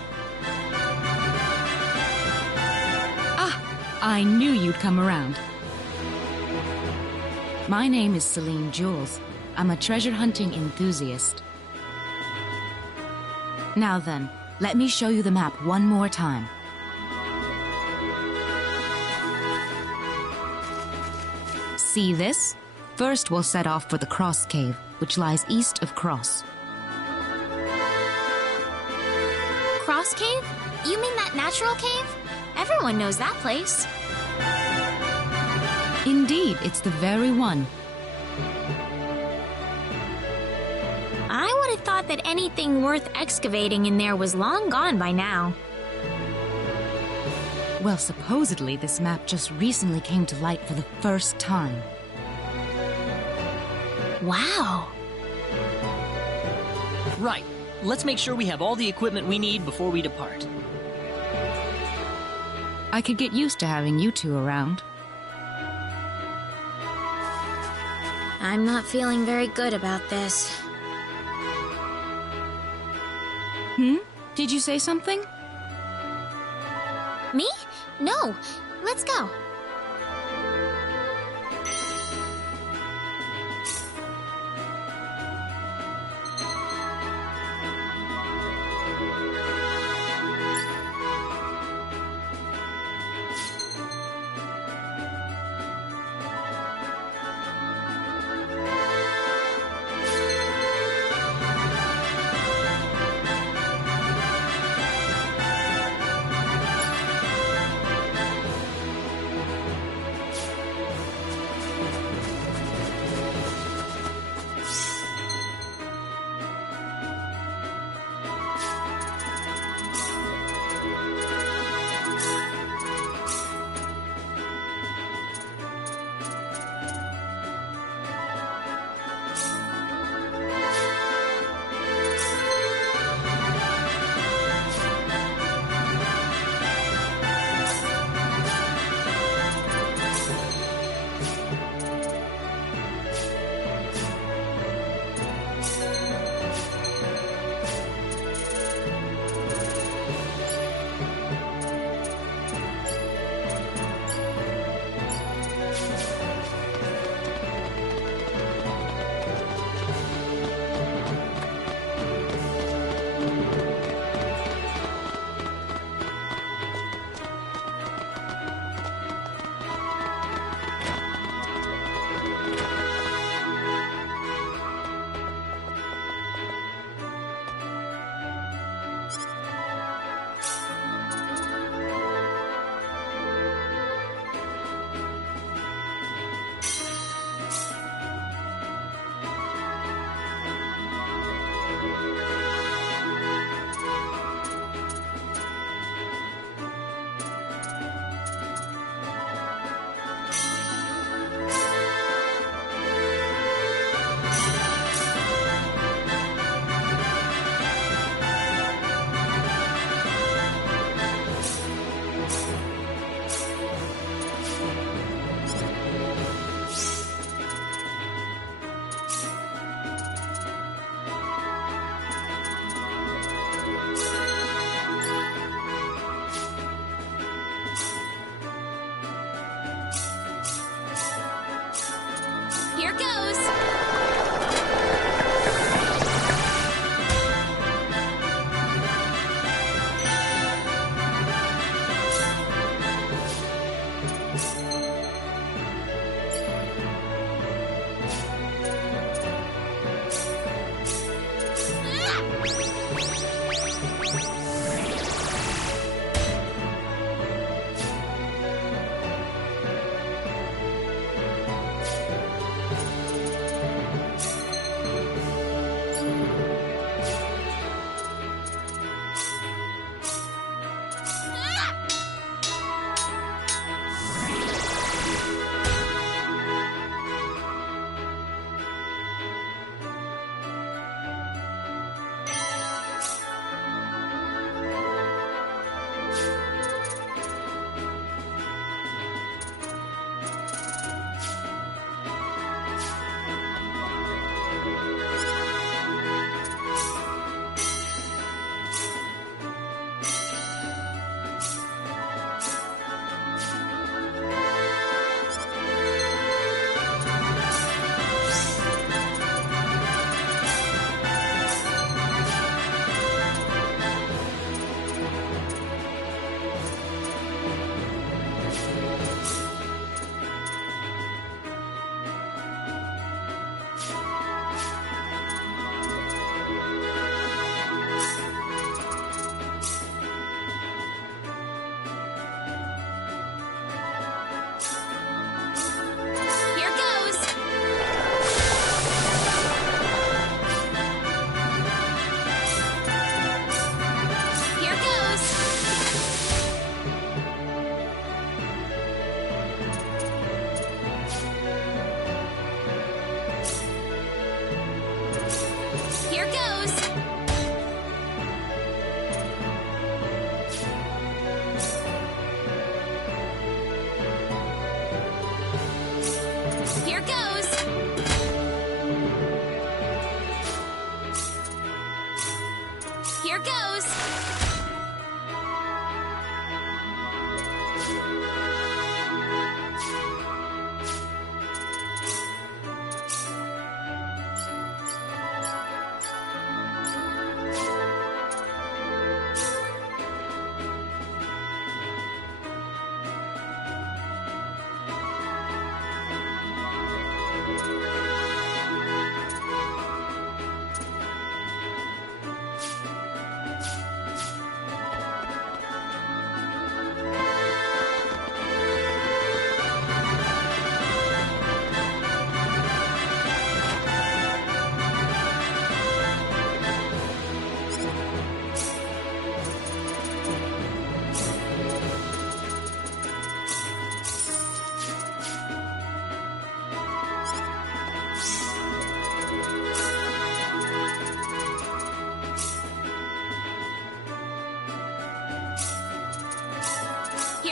I knew you'd come around. My name is Celine Jules. I'm a treasure hunting enthusiast. Now then, let me show you the map one more time. See this? First we'll set off for the Cross Cave, which lies east of Cross. Cross Cave? You mean that natural cave? Everyone knows that place. Indeed, it's the very one. I would have thought that anything worth excavating in there was long gone by now. Well, supposedly this map just recently came to light for the first time. Wow. Right. Let's make sure we have all the equipment we need before we depart. I could get used to having you two around. I'm not feeling very good about this. Did you say something? Me? No. Let's go.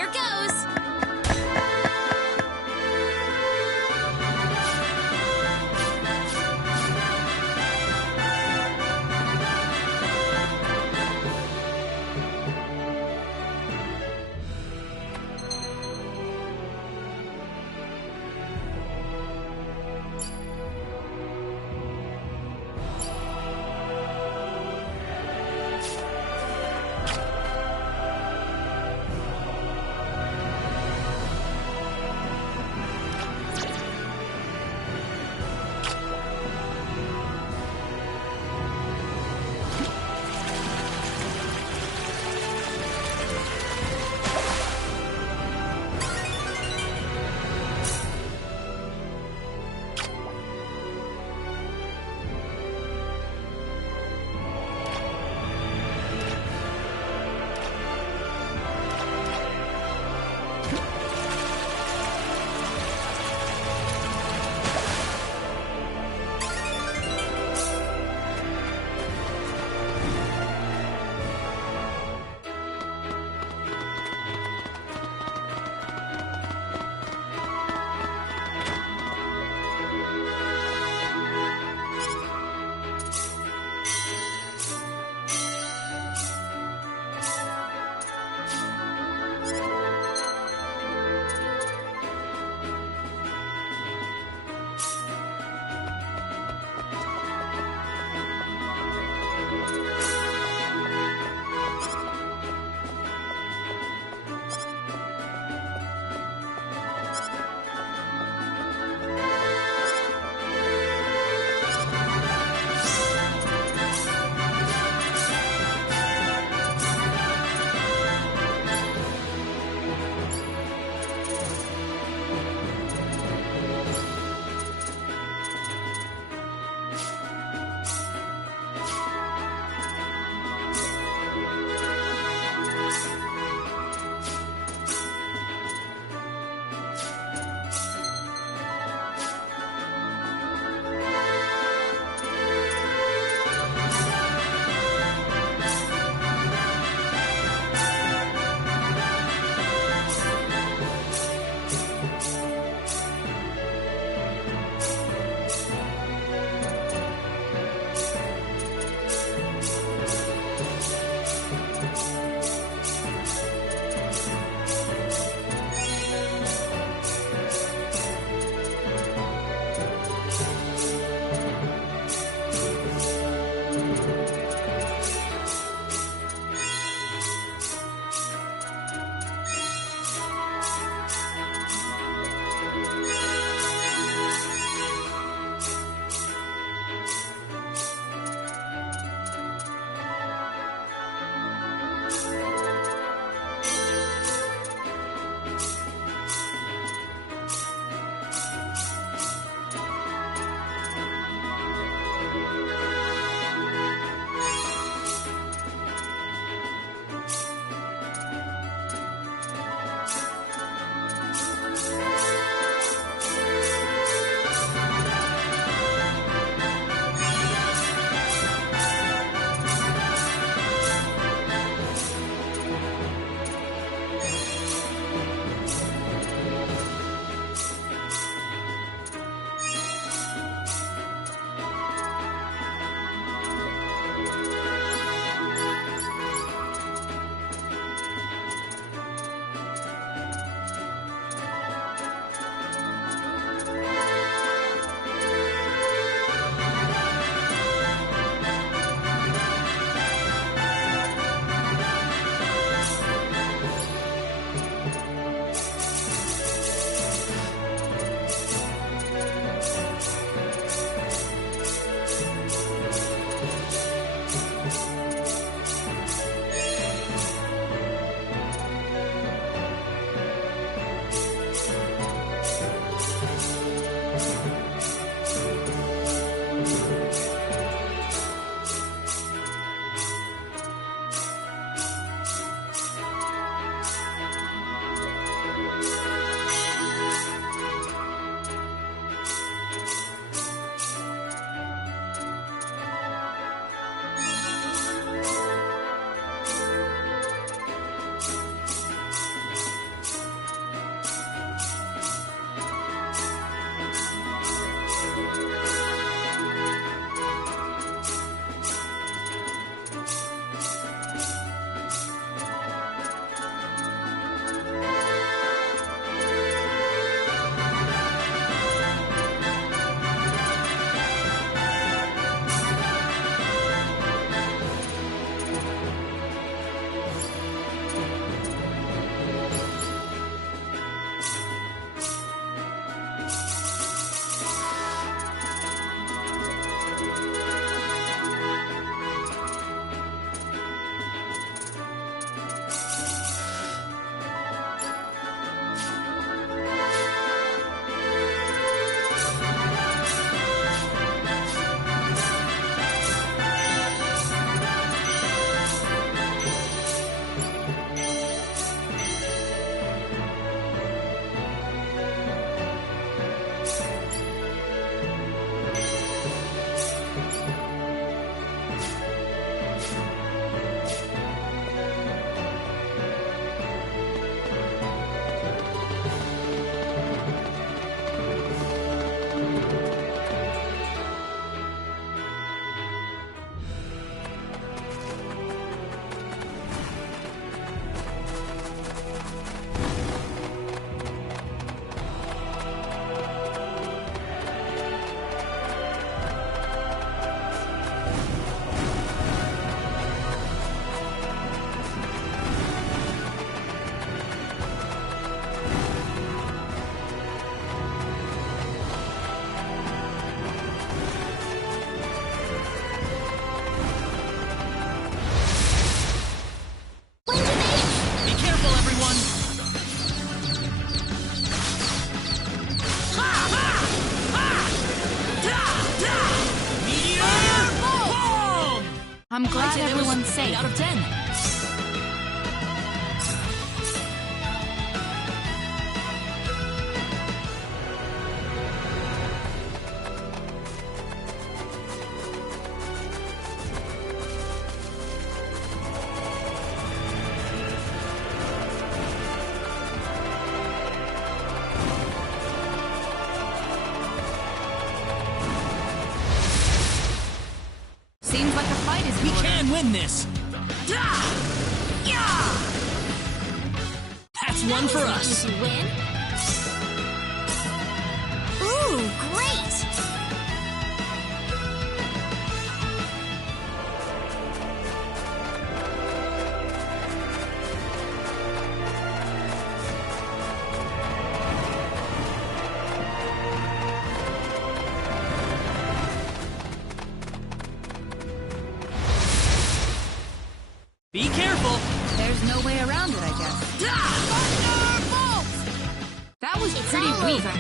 Here goes! glad everyone's safe. 8 out of 10. Seems like a fight is in We order. can win this. That's one for us. Easy win. Ooh, great! Be careful. There's no way around it, I guess. That was It's pretty all weak. over.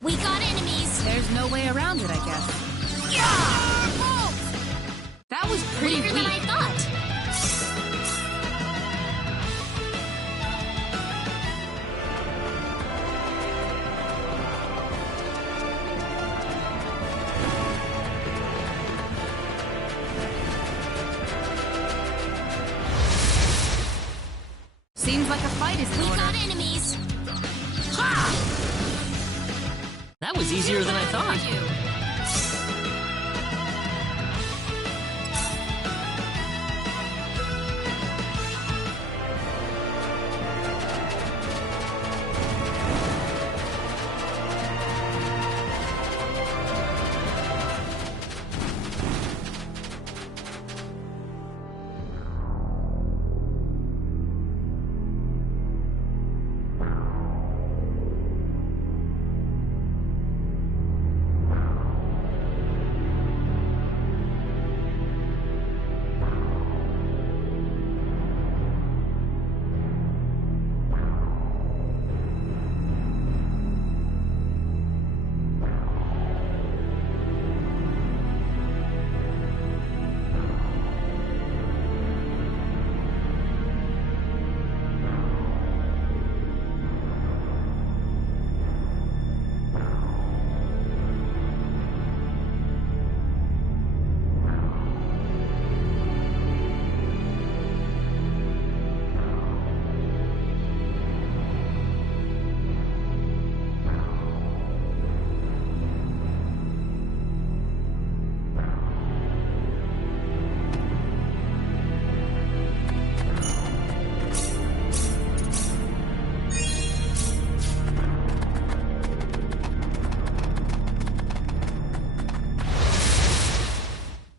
We got enemies. There's no way around it, I guess. That was pretty Weaker than I weak. thought. Seems like a fight is in We order. got enemies. That was easier than I thought.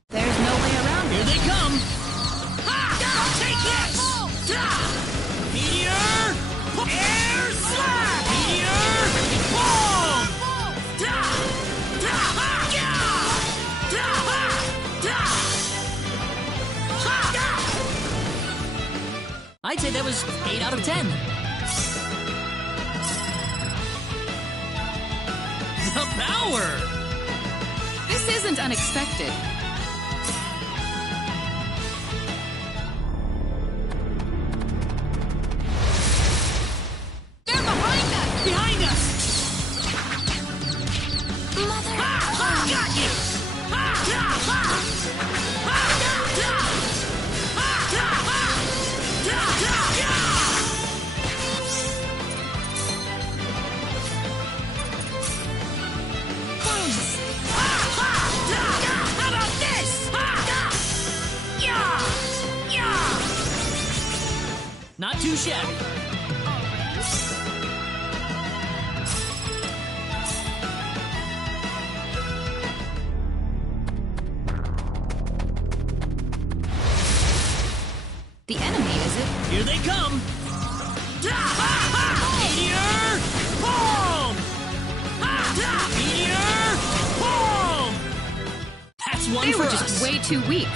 There's no way around Here it. they come. Take this! Meteor! Air slap! Meteor! Boom! I'd say that was 8 out of 10. The power! This isn't unexpected. They're behind us! Behind us! Mother! Got you! Thanks. Not too shabby. The enemy, is it? Here they come! Meteor! Boom! Meteor! Boom! That's one They for were us. just way too weak.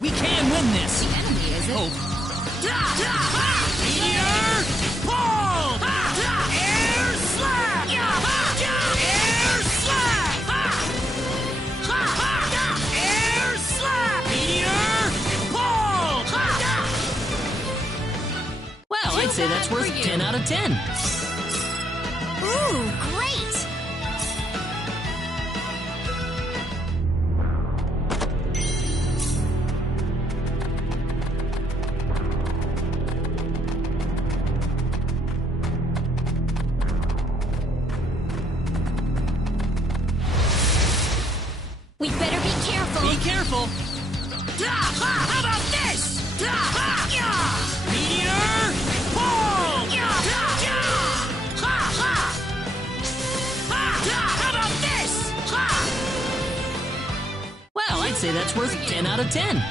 We can win this! The enemy, is it? Hope. Meteor! Boom! Air slap! Air slap! Air slap! Meteor! Boom! Well, I'd say that's worth 10 out of 10. Ooh, great! We better be careful. Be careful. How about this? Meteor! Boom! How about this? Well, I'd say that's worth 10 out of 10.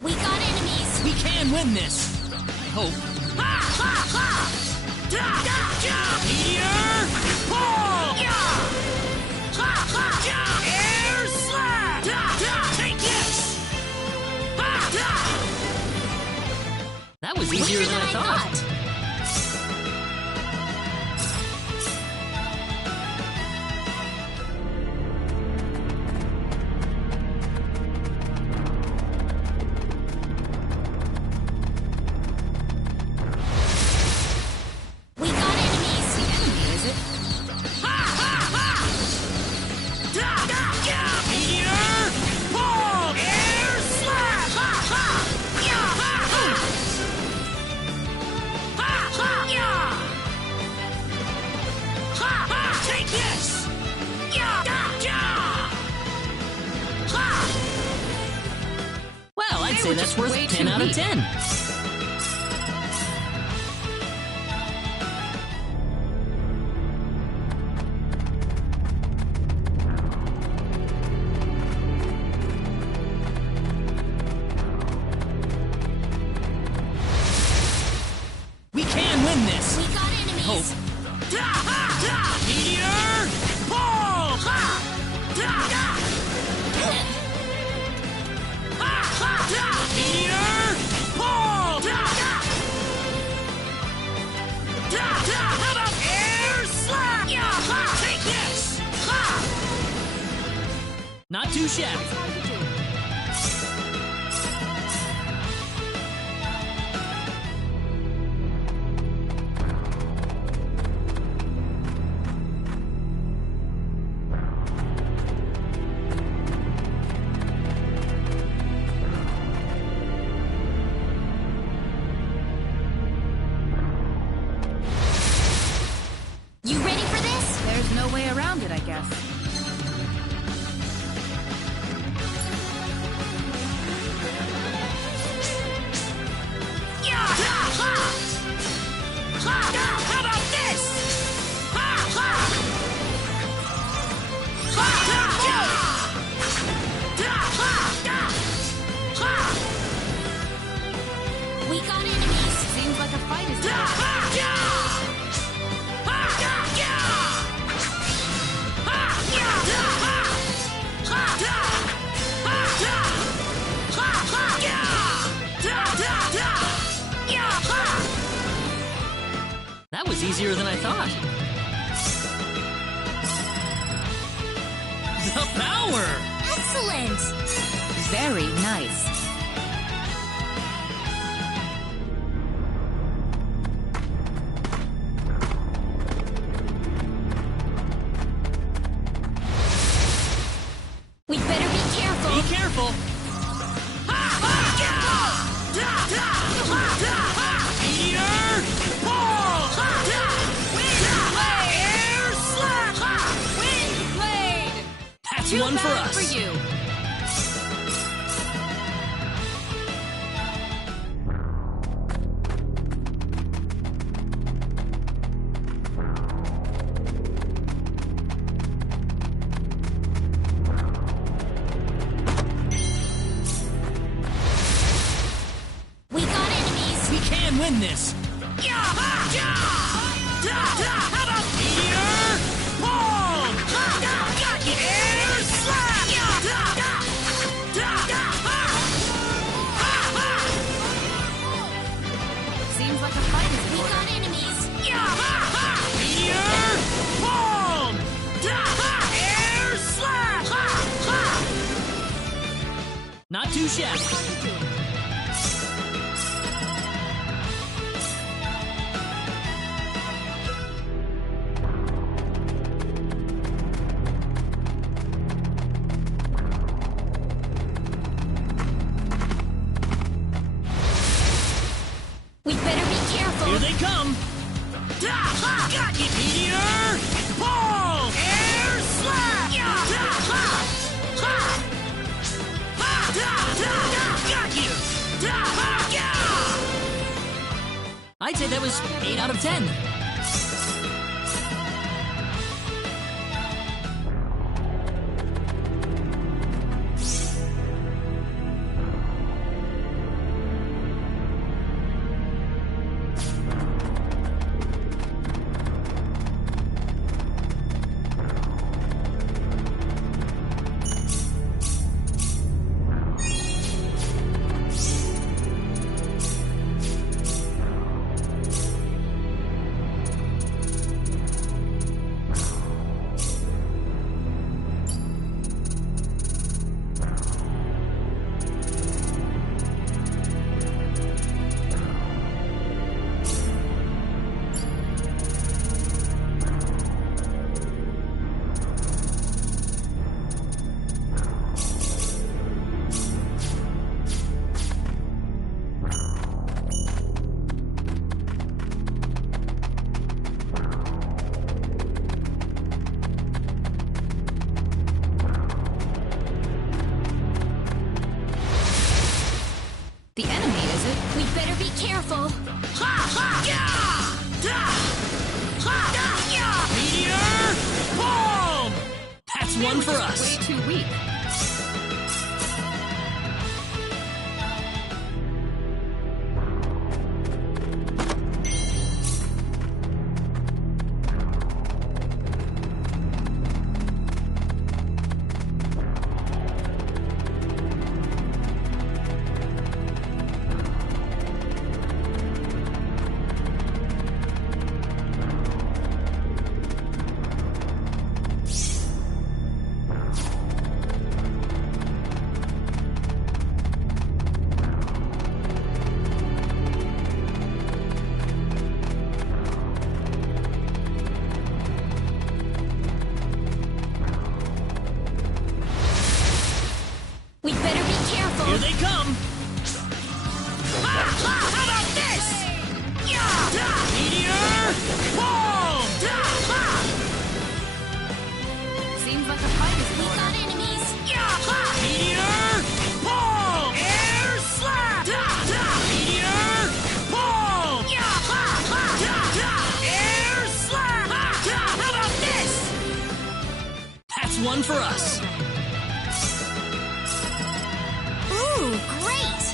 We got enemies. We can win this. I hope. Meteor! Boom! Air slap! Take this! That was easier than I thought. We got enemies. The enemy, is it? Meteor! Boom! Air slap! Take this! Well, I'd They say were that's just worth way 10 too out of weak. 10. We can win this. We got enemies. Hope. Meteor! Boom! Meteor! Boom! How about air slap? Take this! Not too shabby. You ready for this? There's no way around it, I guess. How about this? We got enemies. Seems like a fight is That was easier than I thought. The power! Excellent. very nice. That's Too one for bad us. for you. We got enemies. We can win this. How about meteor palm? Got you. Air slap. Seems like a fight is in We order. got enemies. Meteor palm. Air slap. Not too shabby. We better be careful. Here they come. Got you. Meteor palm. Air slap. Got you. I'd say that was 8 out of 10. The enemy, is it? We better be careful. Meteor palm. That's one for us. Way too weak. We better be careful. Here they come. How about this? Meteor palm. Seems like a fight is in We order. got enemies. Meteor palm. Air slap. Meteor palm. Air slap. How about this? That's one for us. Ooh, great.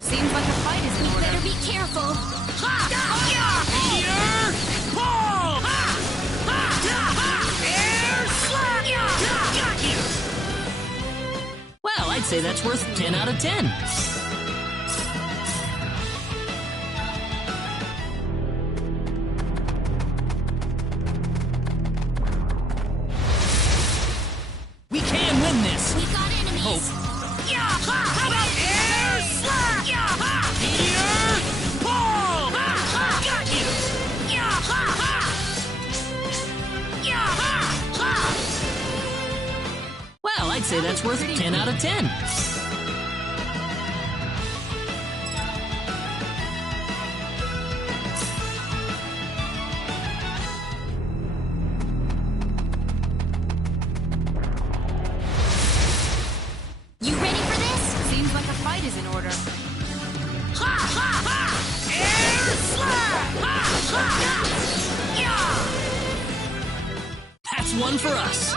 Seems like a fight is in We order. better be careful. Meteor palm. Air slap. Got you. Well, I'd say that's worth 10 out of 10. How about air slap? Meteor pull! Got you! Well, I'd say that's worth 10 out of 10. You ready for this? Seems like a fight is in order. Air slap! That's one for us.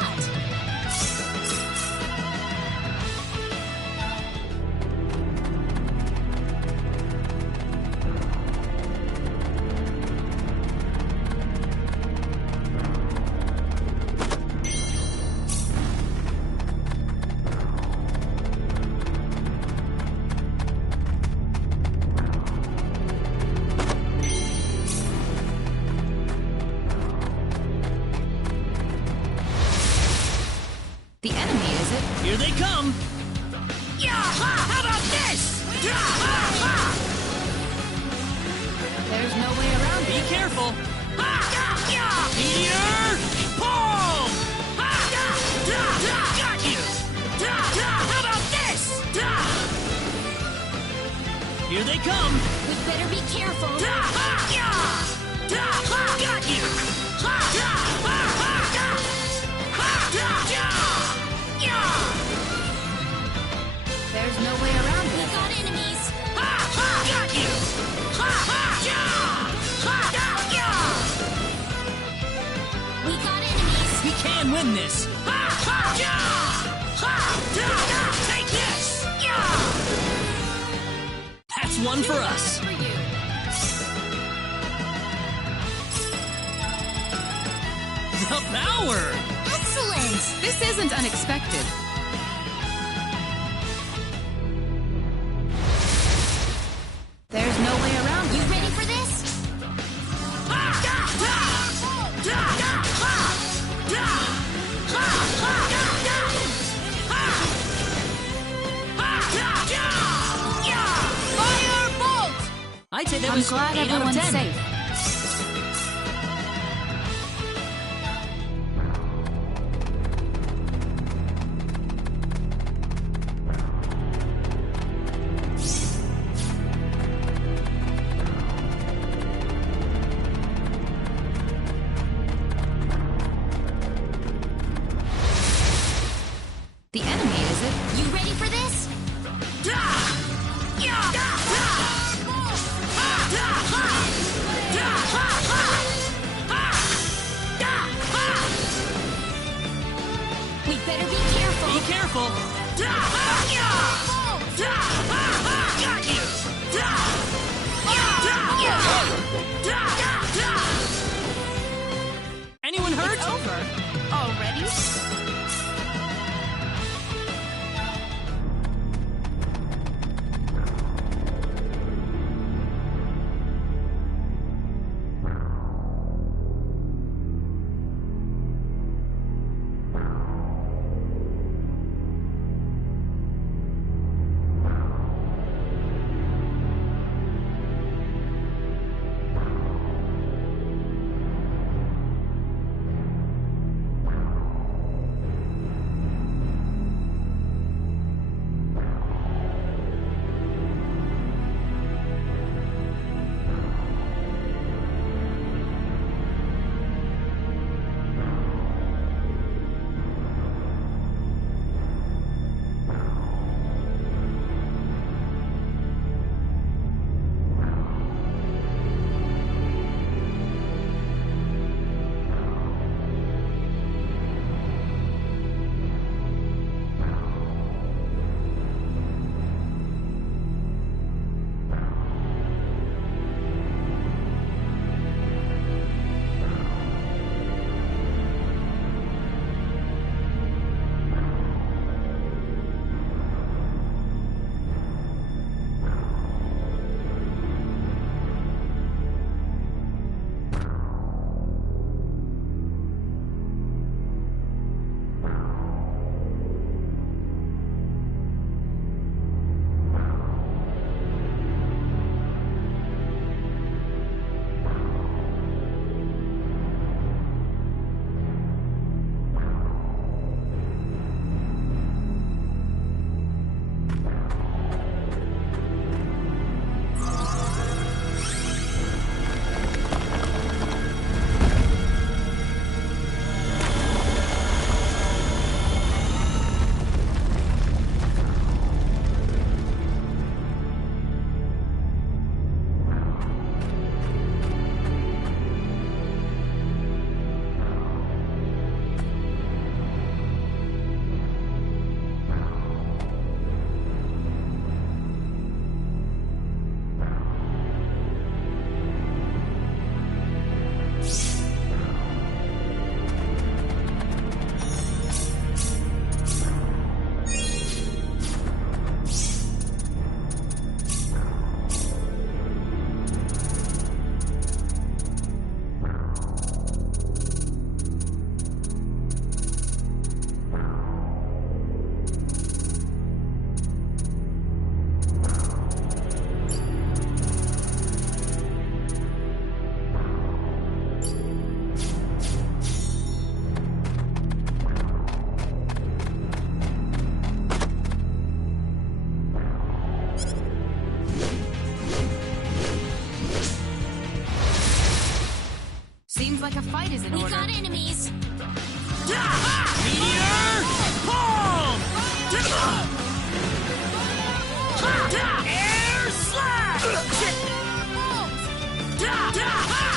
The enemy, is it? Here they come. How about this? There's no way around Be it. careful. Meteor pull! Got you! How about this? Here they come. We better be careful. Got you! There's no way around We it. got enemies. Got you! We got enemies. We can win this. Take this! That's one for us. For you. The power. Excellent. This isn't unexpected. There's no way around You it. ready for this? Firebolt! I'd say that I'm was glad 8 out of everyone's 10. safe. The enemy, is it? You ready for this? is in We order. got enemies. Meteor! Palm! Air slash!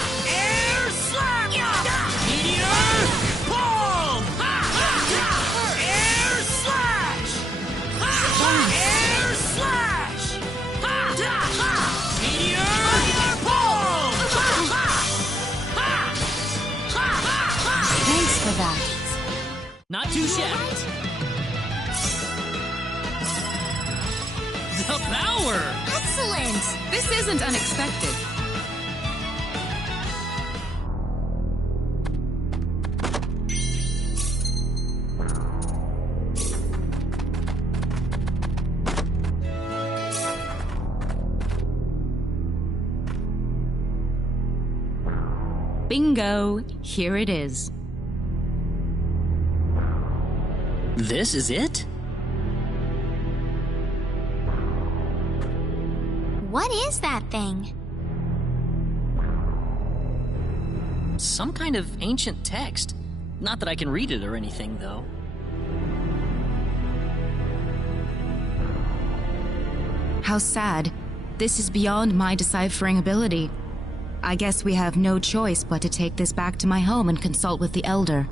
Air slash! Meteor! Palm! Air slash! Air slash! Meteor! Palm! Thanks for that. Not too shabby. The power! Excellent! This isn't unexpected. Bingo! Here it is. This is it? What is that thing? Some kind of ancient text. Not that I can read it or anything, though. How sad. This is beyond my deciphering ability. I guess we have no choice but to take this back to my home and consult with the Elder.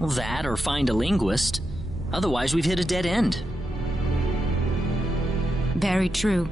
That or find a linguist. Otherwise, we've hit a dead end. Very true.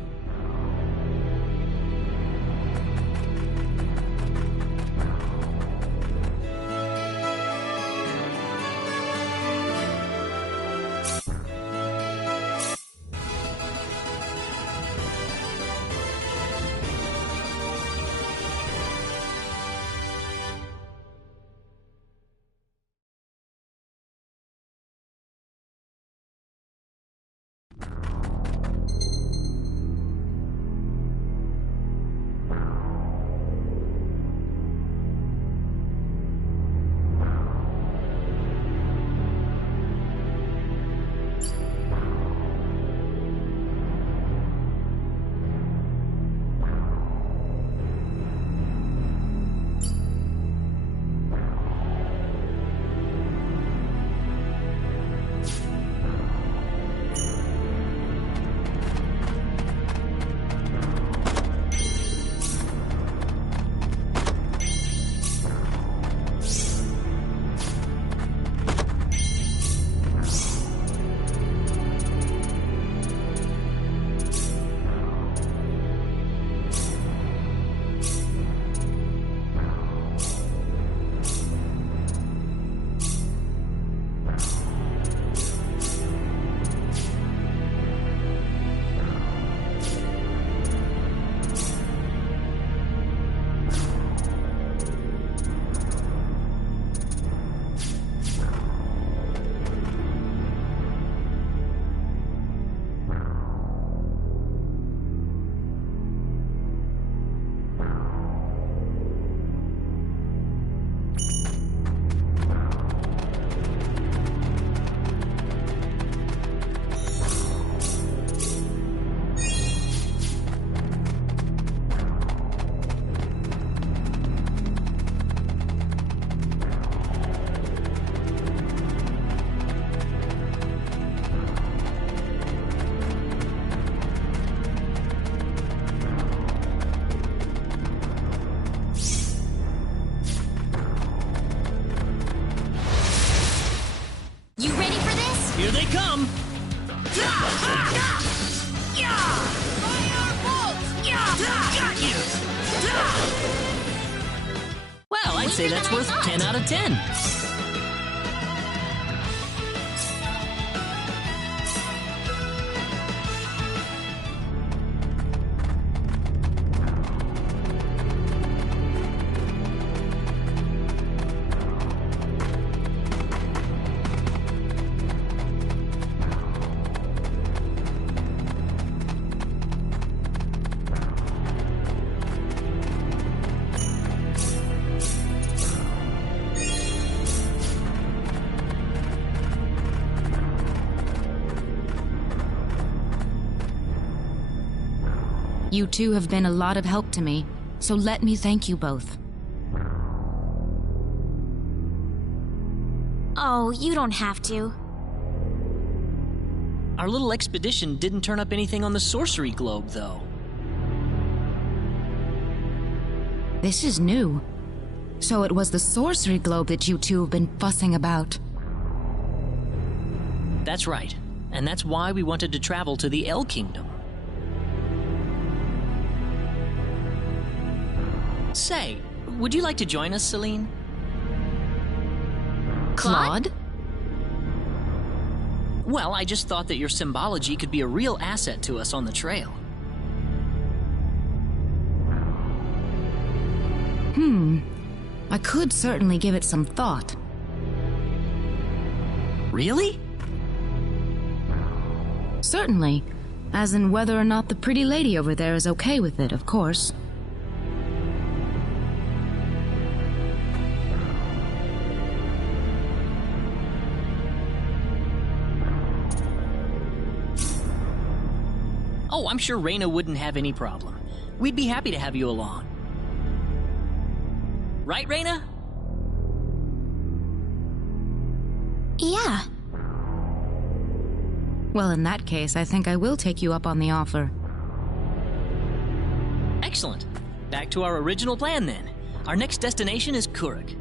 Here they come! Well, I'd say that's worth 10 out of 10. You two have been a lot of help to me, so let me thank you both. Oh, you don't have to. Our little expedition didn't turn up anything on the sorcery globe, though. This is new. So it was the sorcery globe that you two have been fussing about. That's right. And that's why we wanted to travel to the El Kingdom. Say, would you like to join us, Celine? Claude? Well, I just thought that your symbology could be a real asset to us on the trail. I could certainly give it some thought. Really? Certainly. As in whether or not the pretty lady over there is okay with it, of course. Oh, I'm sure Reyna wouldn't have any problem. We'd be happy to have you along. Right, Reyna? Yeah. Well, in that case, I think I will take you up on the offer. Excellent. Back to our original plan, then. Our next destination is Kuruk.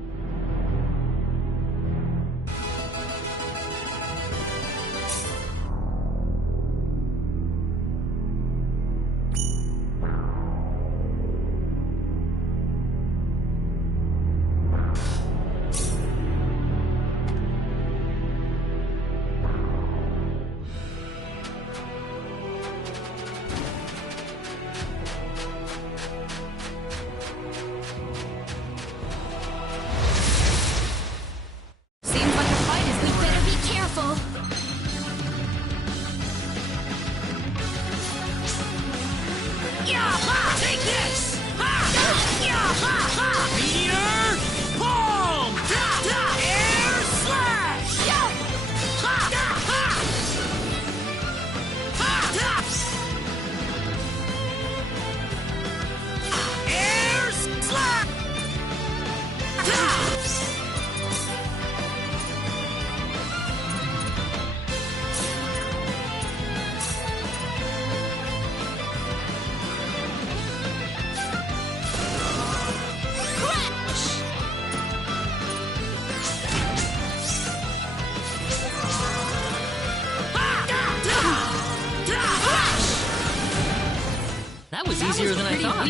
That was easier than I thought.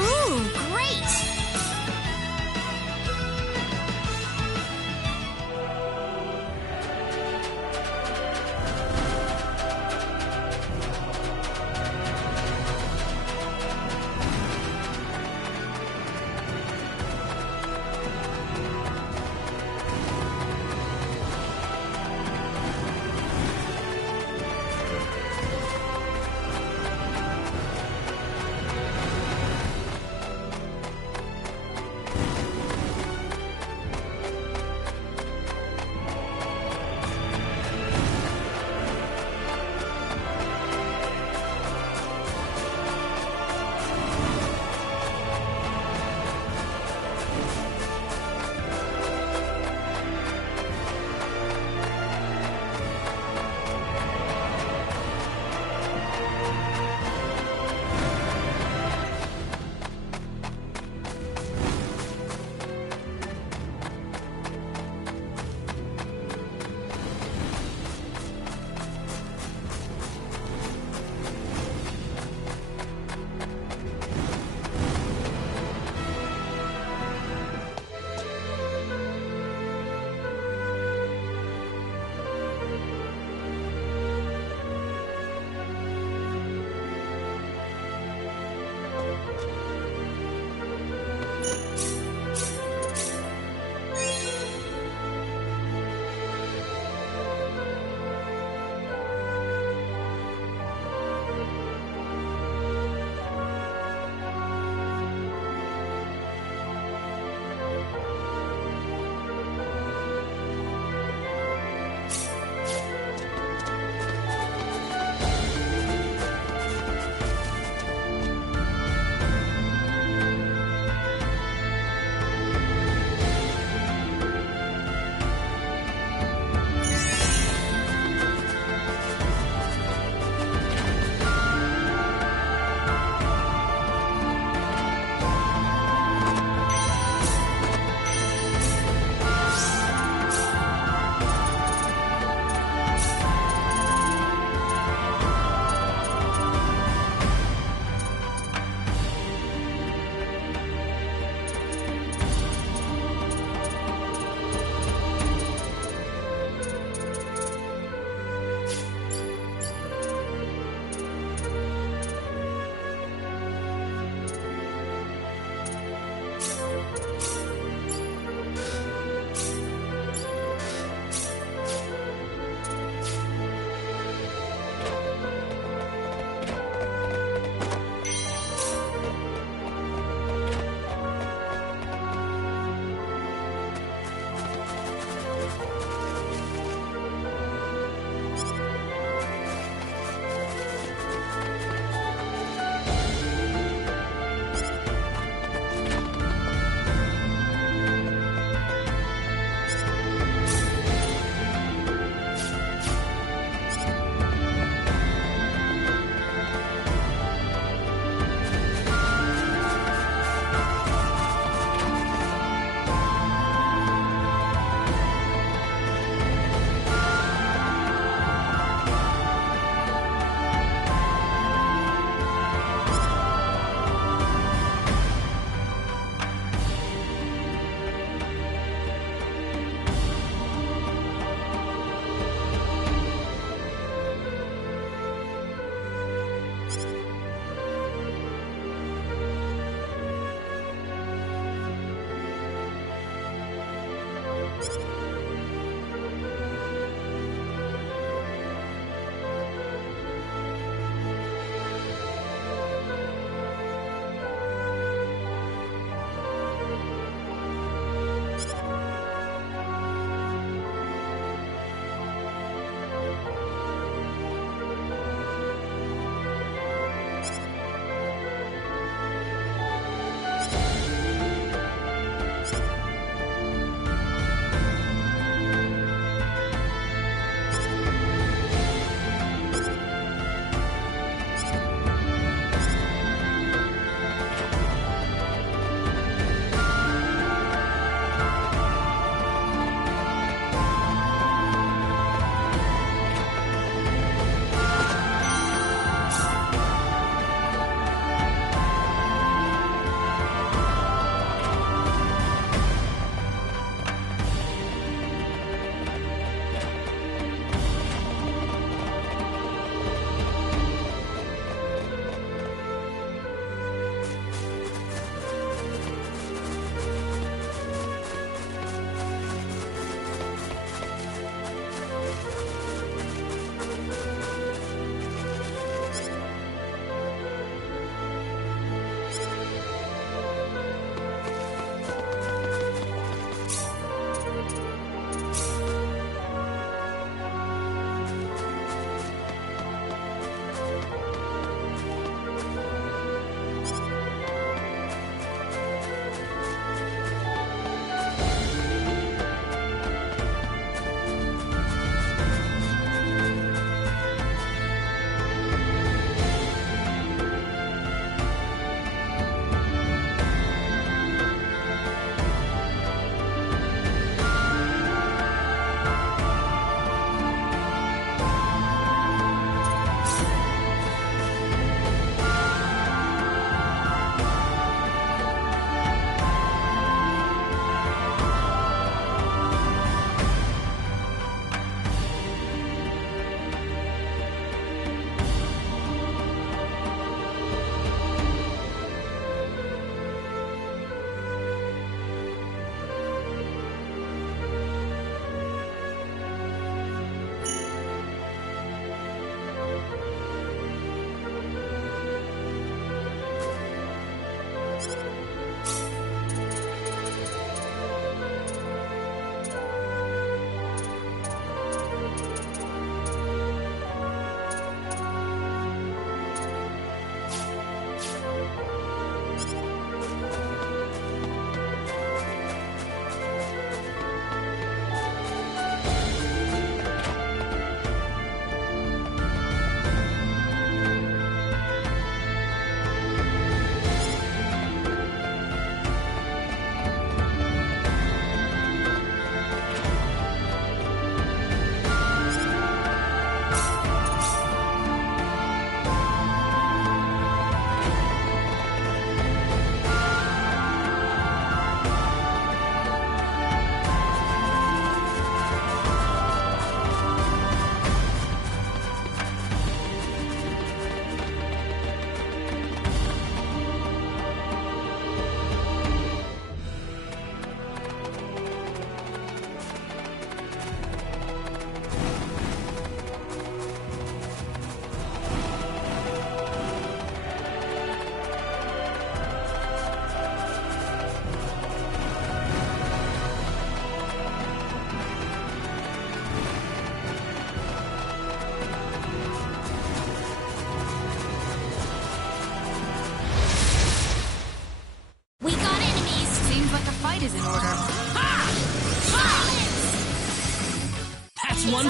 Ooh, great!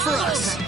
one for us.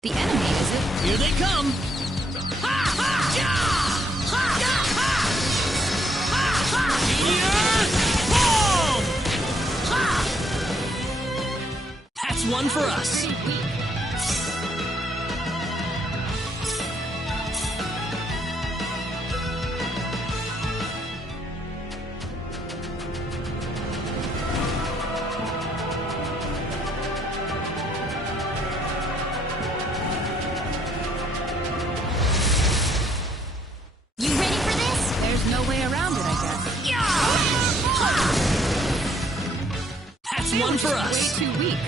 The enemy, is it? Here they come! That's one for us. You ready for this? There's no way around it, I guess. That's one for us. Way too weak.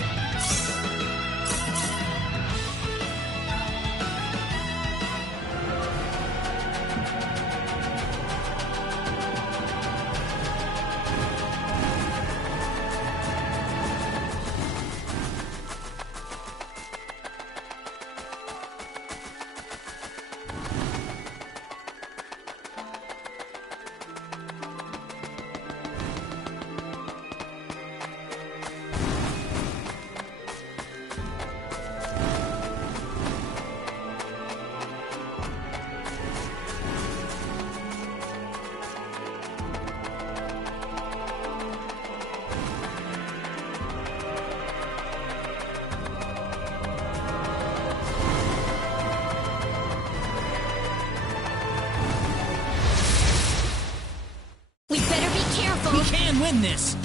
We better be careful. We can win this.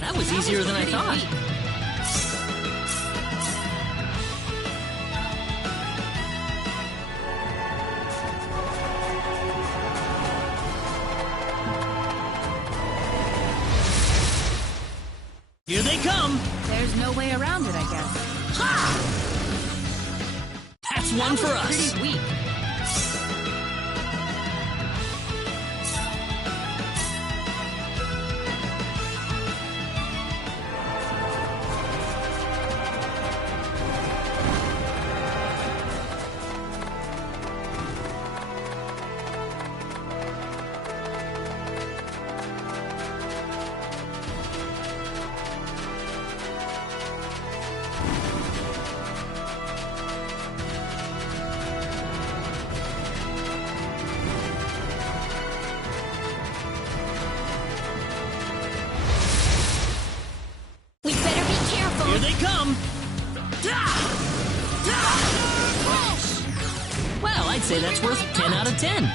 That was easier than I thought. Here they come. There's no way around it, I guess. That's one for us. Pretty weak. Here they come! Well, I'd say that's worth 10 out of 10.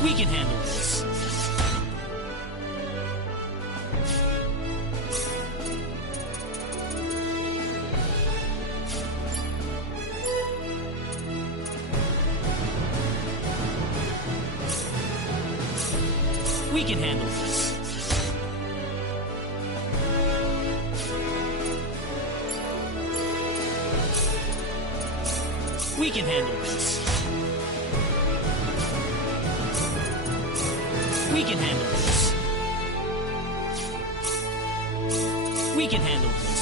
We can handle this. We can handle this. We can handle this. We can handle this. We can handle this.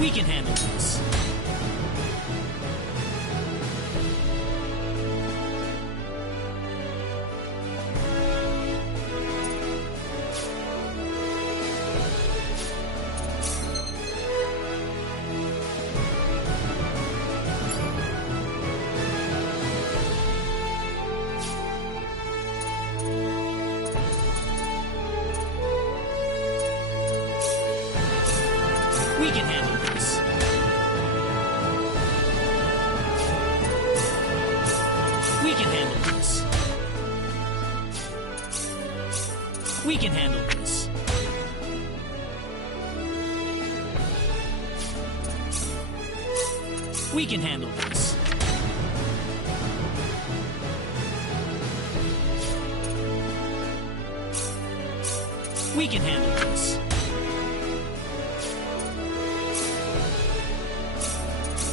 We can handle this. We can handle this. We can handle this. We can handle this. We can handle this. We can handle this.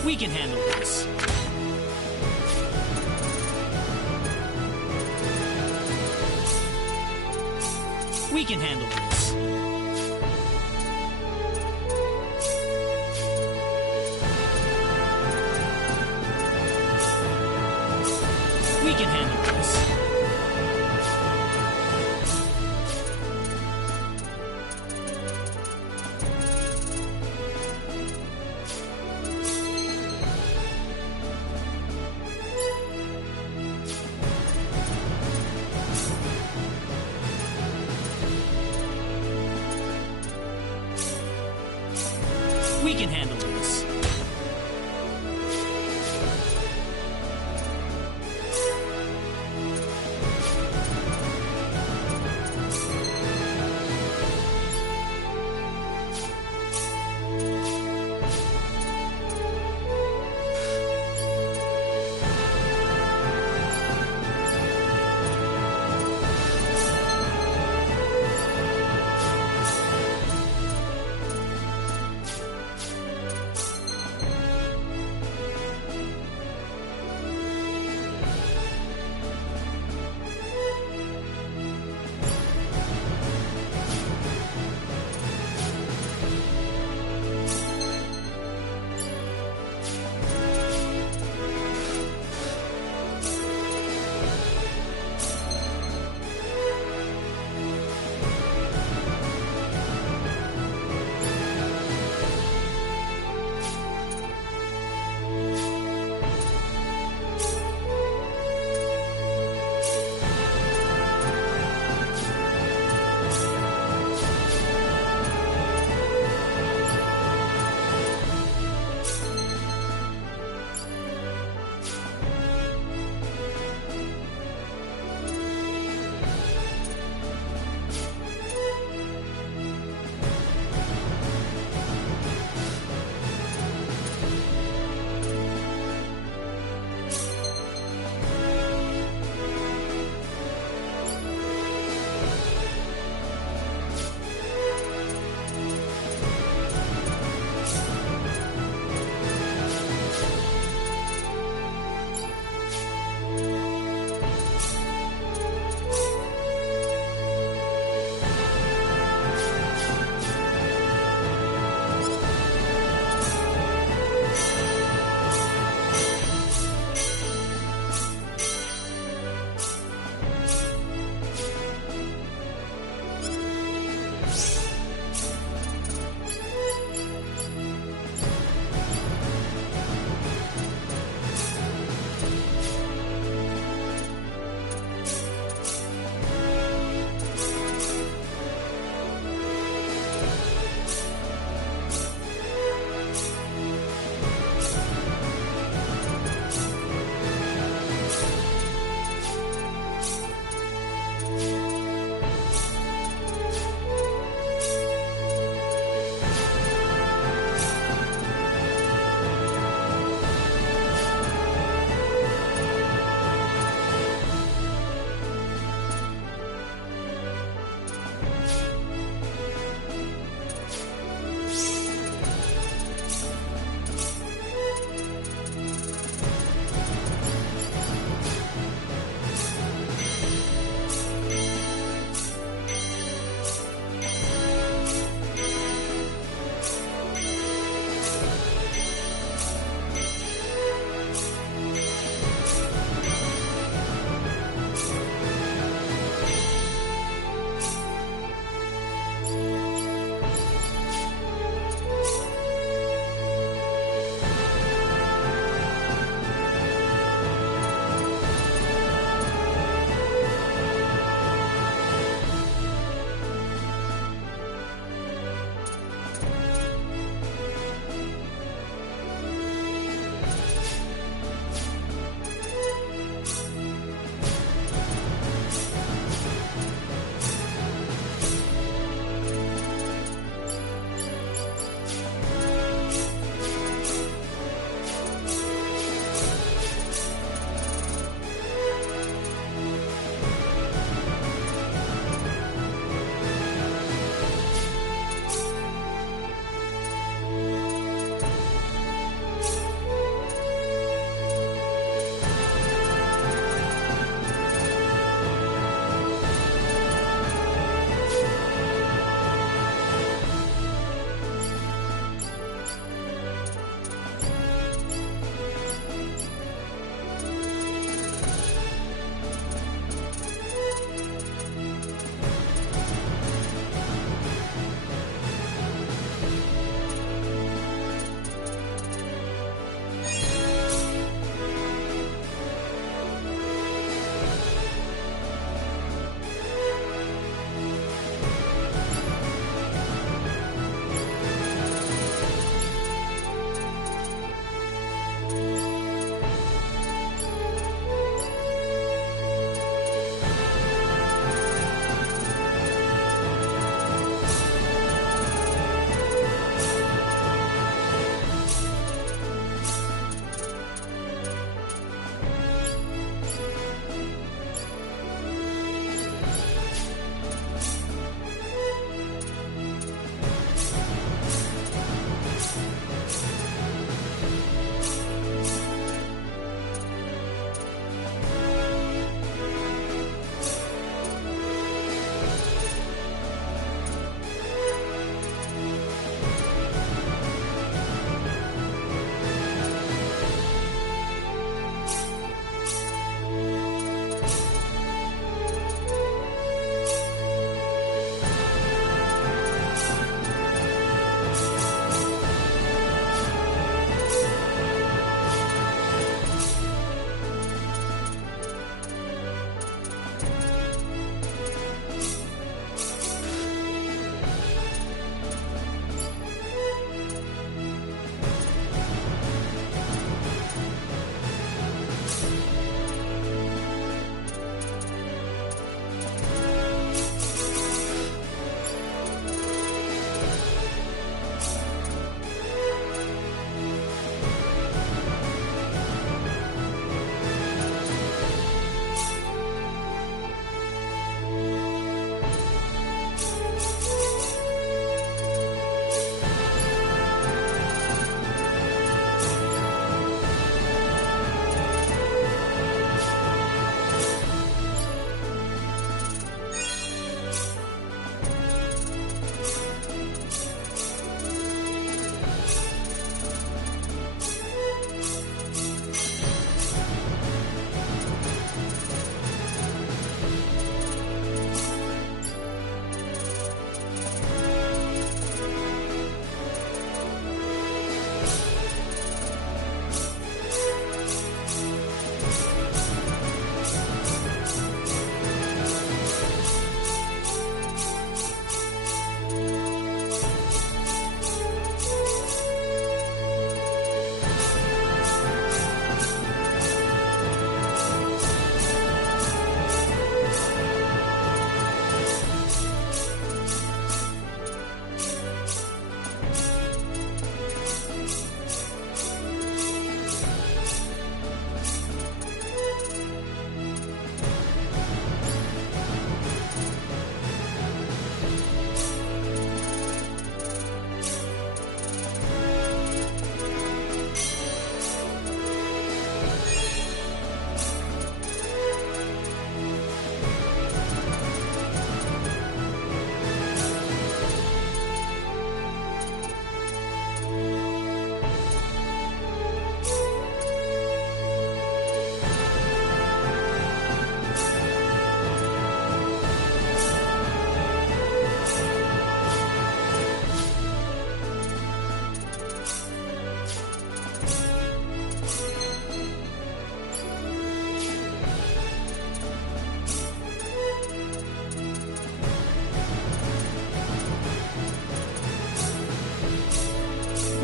We can handle this. We can handle this. We can handle this. We can handle this.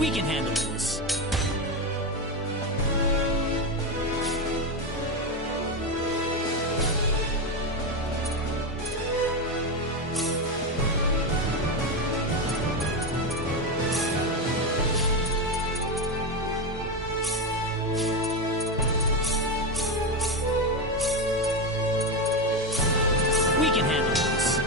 We can handle this. We can handle this.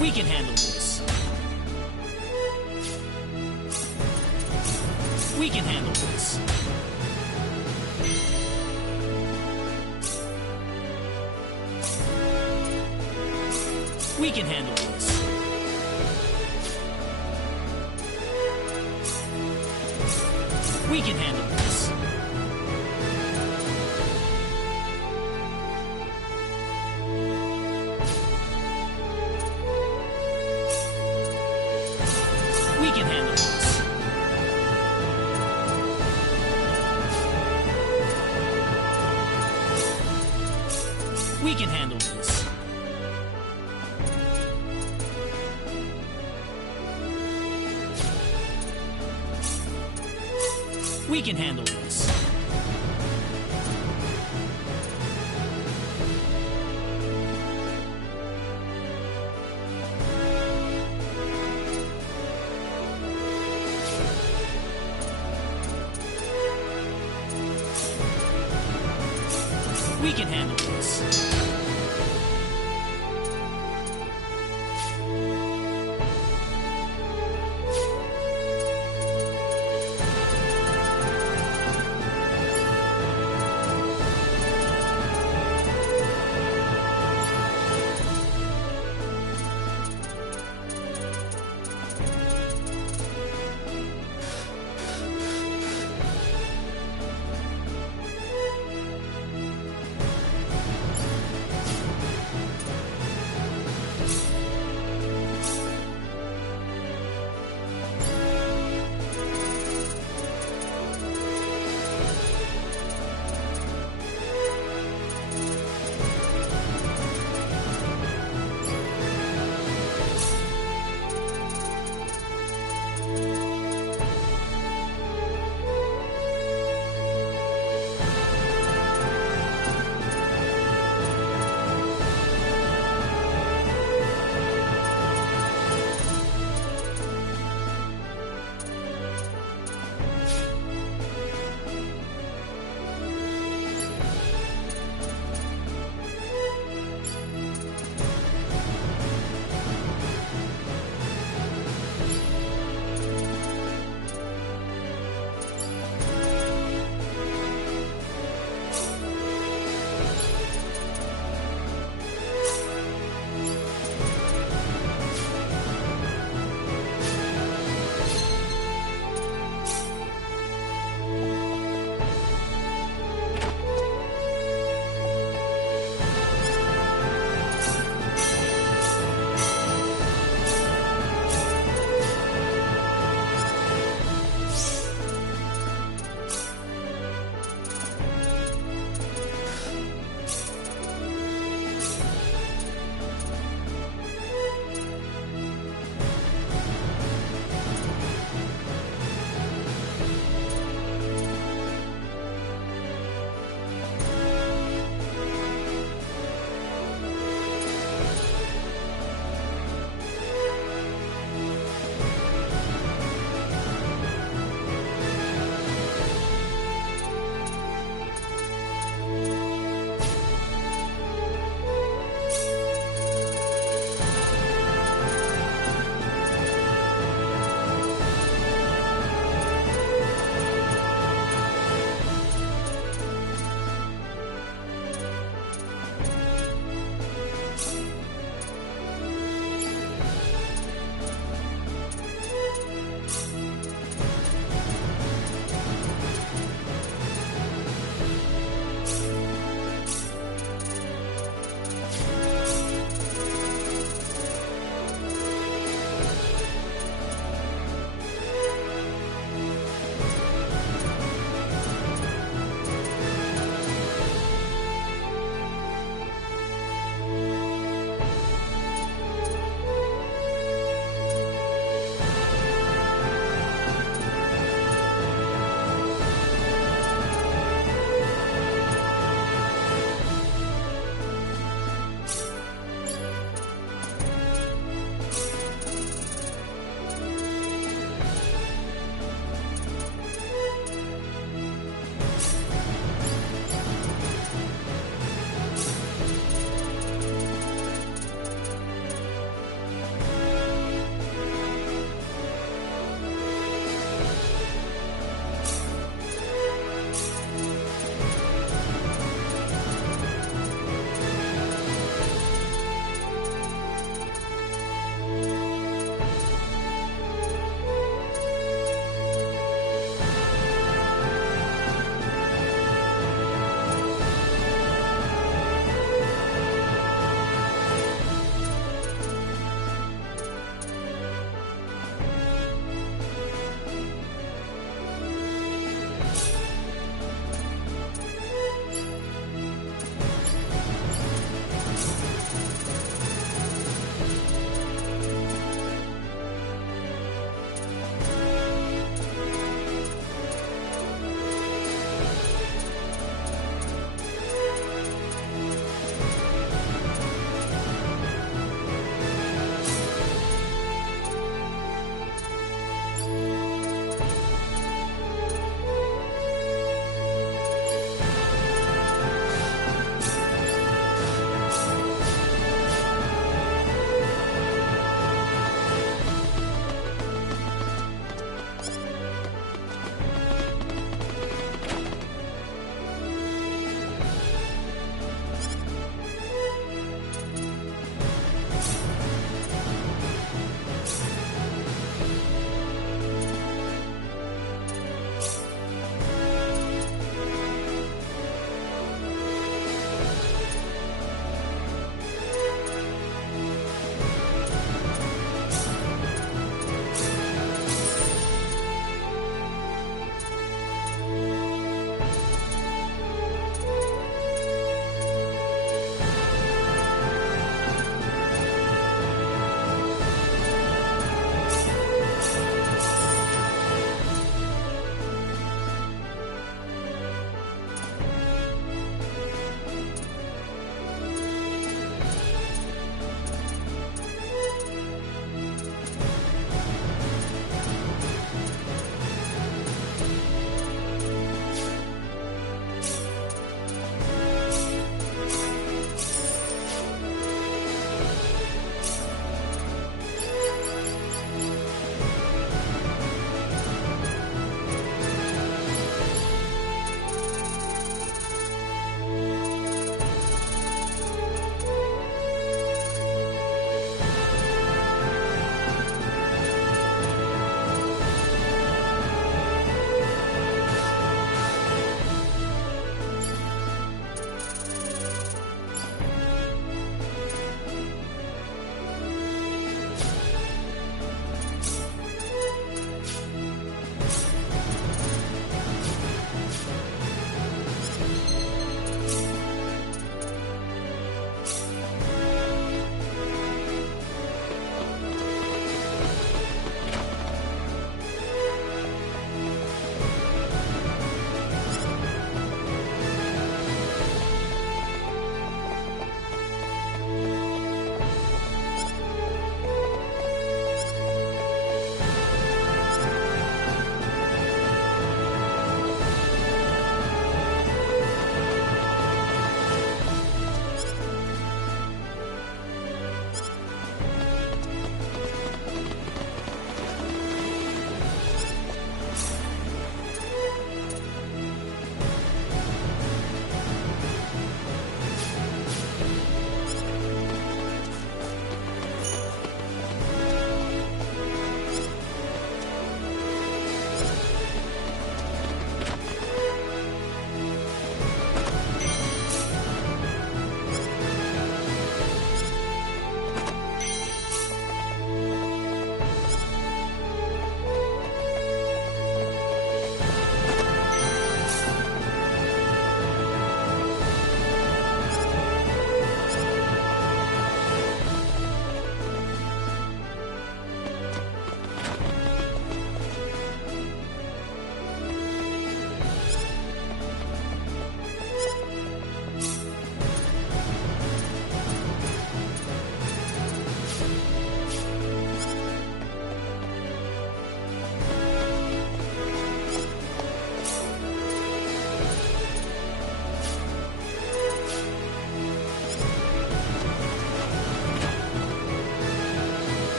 We can handle this. We can handle this. We can handle this. We can handle this. We can handle this. We can handle this. We can handle this. We can handle this.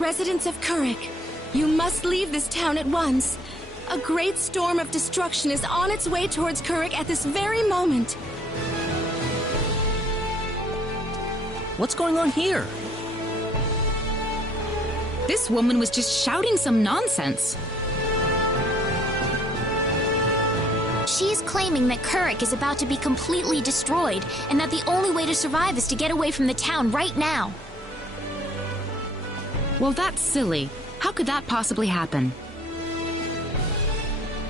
Residents of Kurik, you must leave this town at once. A great storm of destruction is on its way towards Kurik at this very moment. What's going on here? This woman was just shouting some nonsense. She's claiming that Kurik is about to be completely destroyed, and that the only way to survive is to get away from the town right now. Well, that's silly. How could that possibly happen?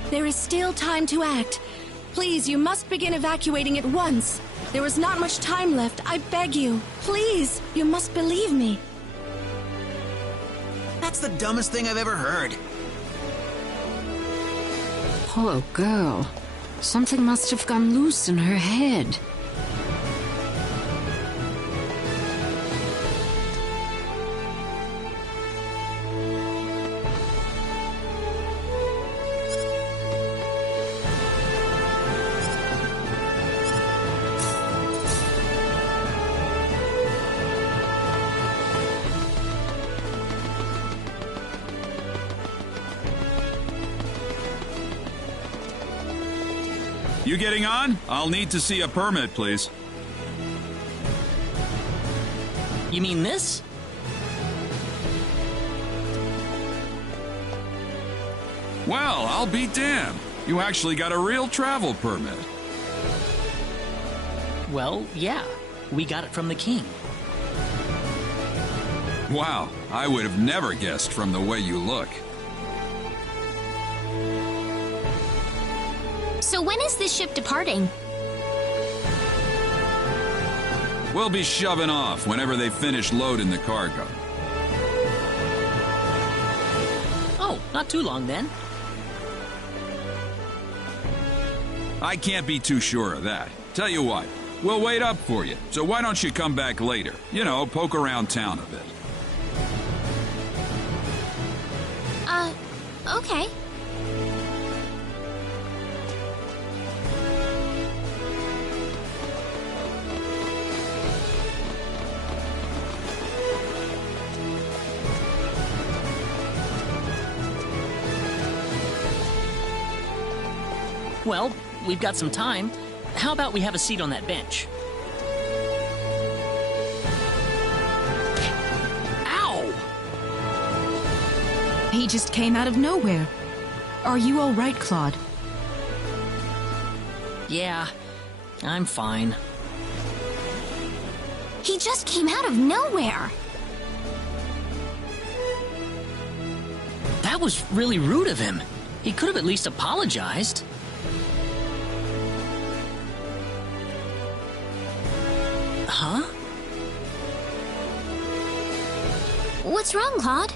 There is still time to act. Please, you must begin evacuating at once. There is not much time left, I beg you. Please, you must believe me. That's the dumbest thing I've ever heard. Poor girl. Something must have gone loose in her head. You getting on? I'll need to see a permit, please. You mean this? Well, I'll be damned. You actually got a real travel permit. Well, yeah. We got it from the king. Wow, I would have never guessed from the way you look. So when is this ship departing? We'll be shoving off whenever they finish loading the cargo. Oh, not too long then. I can't be too sure of that. Tell you what, we'll wait up for you. So why don't you come back later? You know, poke around town a bit. Okay. Well, we've got some time. How about we have a seat on that bench? Ow! He just came out of nowhere. Are you all right, Claude? Yeah, I'm fine. He just came out of nowhere. That was really rude of him. He could have at least apologized. Huh? What's wrong, Claude?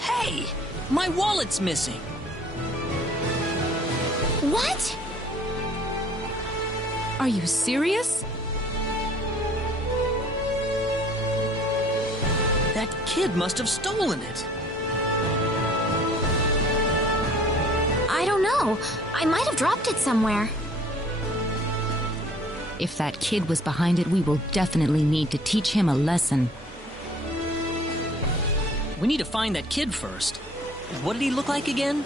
Hey! My wallet's missing! What? Are you serious? That kid must have stolen it. I don't know. I might have dropped it somewhere. If that kid was behind it, we will definitely need to teach him a lesson. We need to find that kid first. What did he look like again?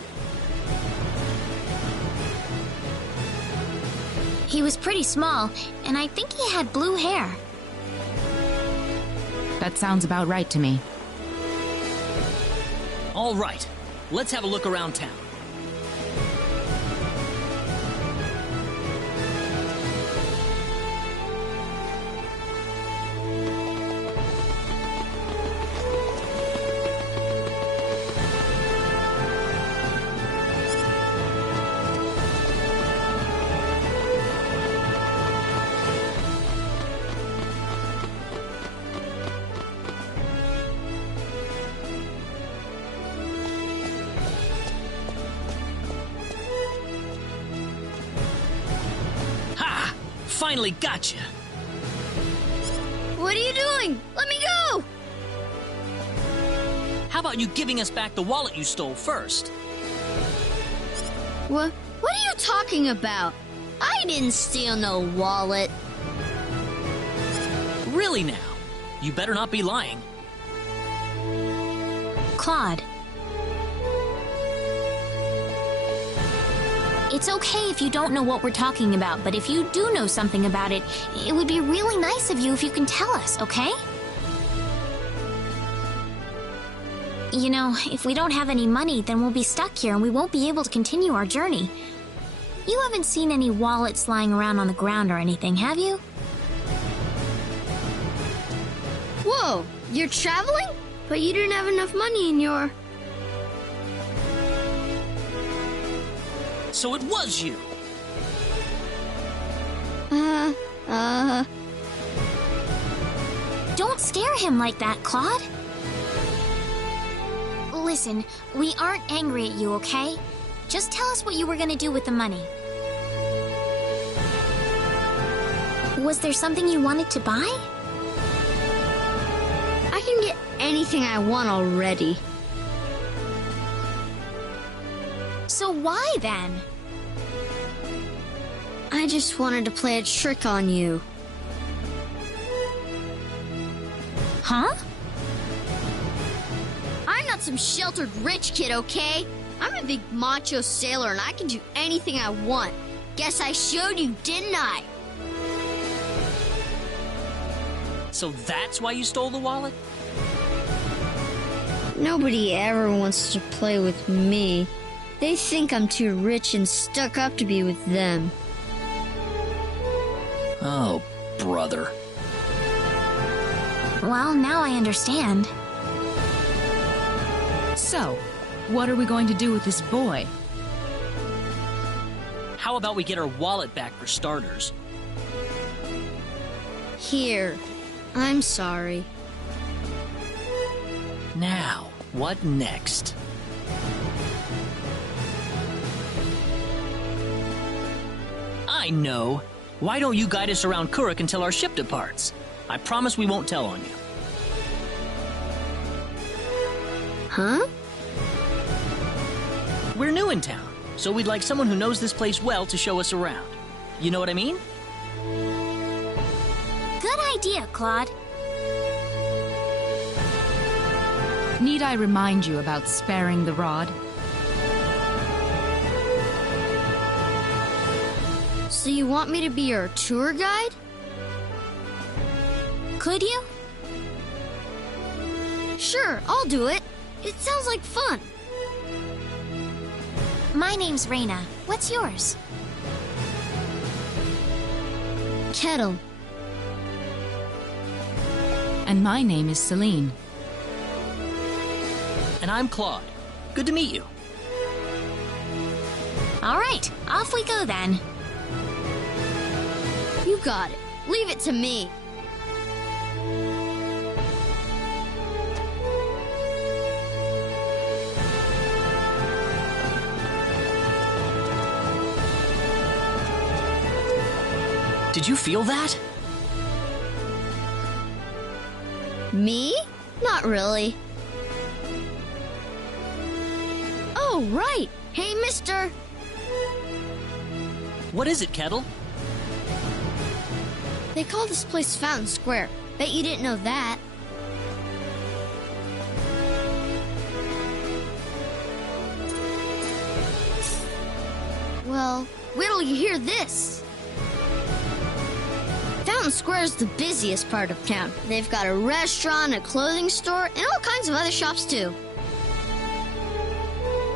He was pretty small, and I think he had blue hair. That sounds about right to me. All right, let's have a look around town. Finally got you. What are you doing? Let me go! How about you giving us back the wallet you stole first? What are you talking about? I didn't steal no wallet. Really now? You better not be lying. Claude. It's okay if you don't know what we're talking about, but if you do know something about it, it would be really nice of you if you can tell us, okay? You know, if we don't have any money, then we'll be stuck here and we won't be able to continue our journey. You haven't seen any wallets lying around on the ground or anything, have you? Whoa, you're traveling? But you didn't have enough money in your... So it was you! Don't scare him like that, Claude. Listen, we aren't angry at you, okay? Just tell us what you were gonna do with the money. Was there something you wanted to buy? I can get anything I want already. So why then? I just wanted to play a trick on you. Huh? I'm not some sheltered rich kid, okay? I'm a big macho sailor and I can do anything I want. Guess I showed you, didn't I? So that's why you stole the wallet? Nobody ever wants to play with me. They think I'm too rich and stuck up to be with them. Oh, brother. Well, now I understand. So, what are we going to do with this boy? How about we get our wallet back for starters? Here. I'm sorry. Now, what next? I know. Why don't you guide us around Kuruk until our ship departs? I promise we won't tell on you. Huh? We're new in town, so we'd like someone who knows this place well to show us around. You know what I mean? Good idea, Claude. Need I remind you about sparing the rod? So you want me to be your tour guide? Could you? Sure, I'll do it. It sounds like fun. My name's Reina. What's yours? Kettle. And my name is Celine. And I'm Claude. Good to meet you. All right, off we go then. You got it. Leave it to me. Did you feel that? Me? Not really. Oh, right. Hey, mister. What is it, Kettle? They call this place Fountain Square. Bet you didn't know that. Well, wait till you hear this. Fountain Square is the busiest part of town. They've got a restaurant, a clothing store, and all kinds of other shops too.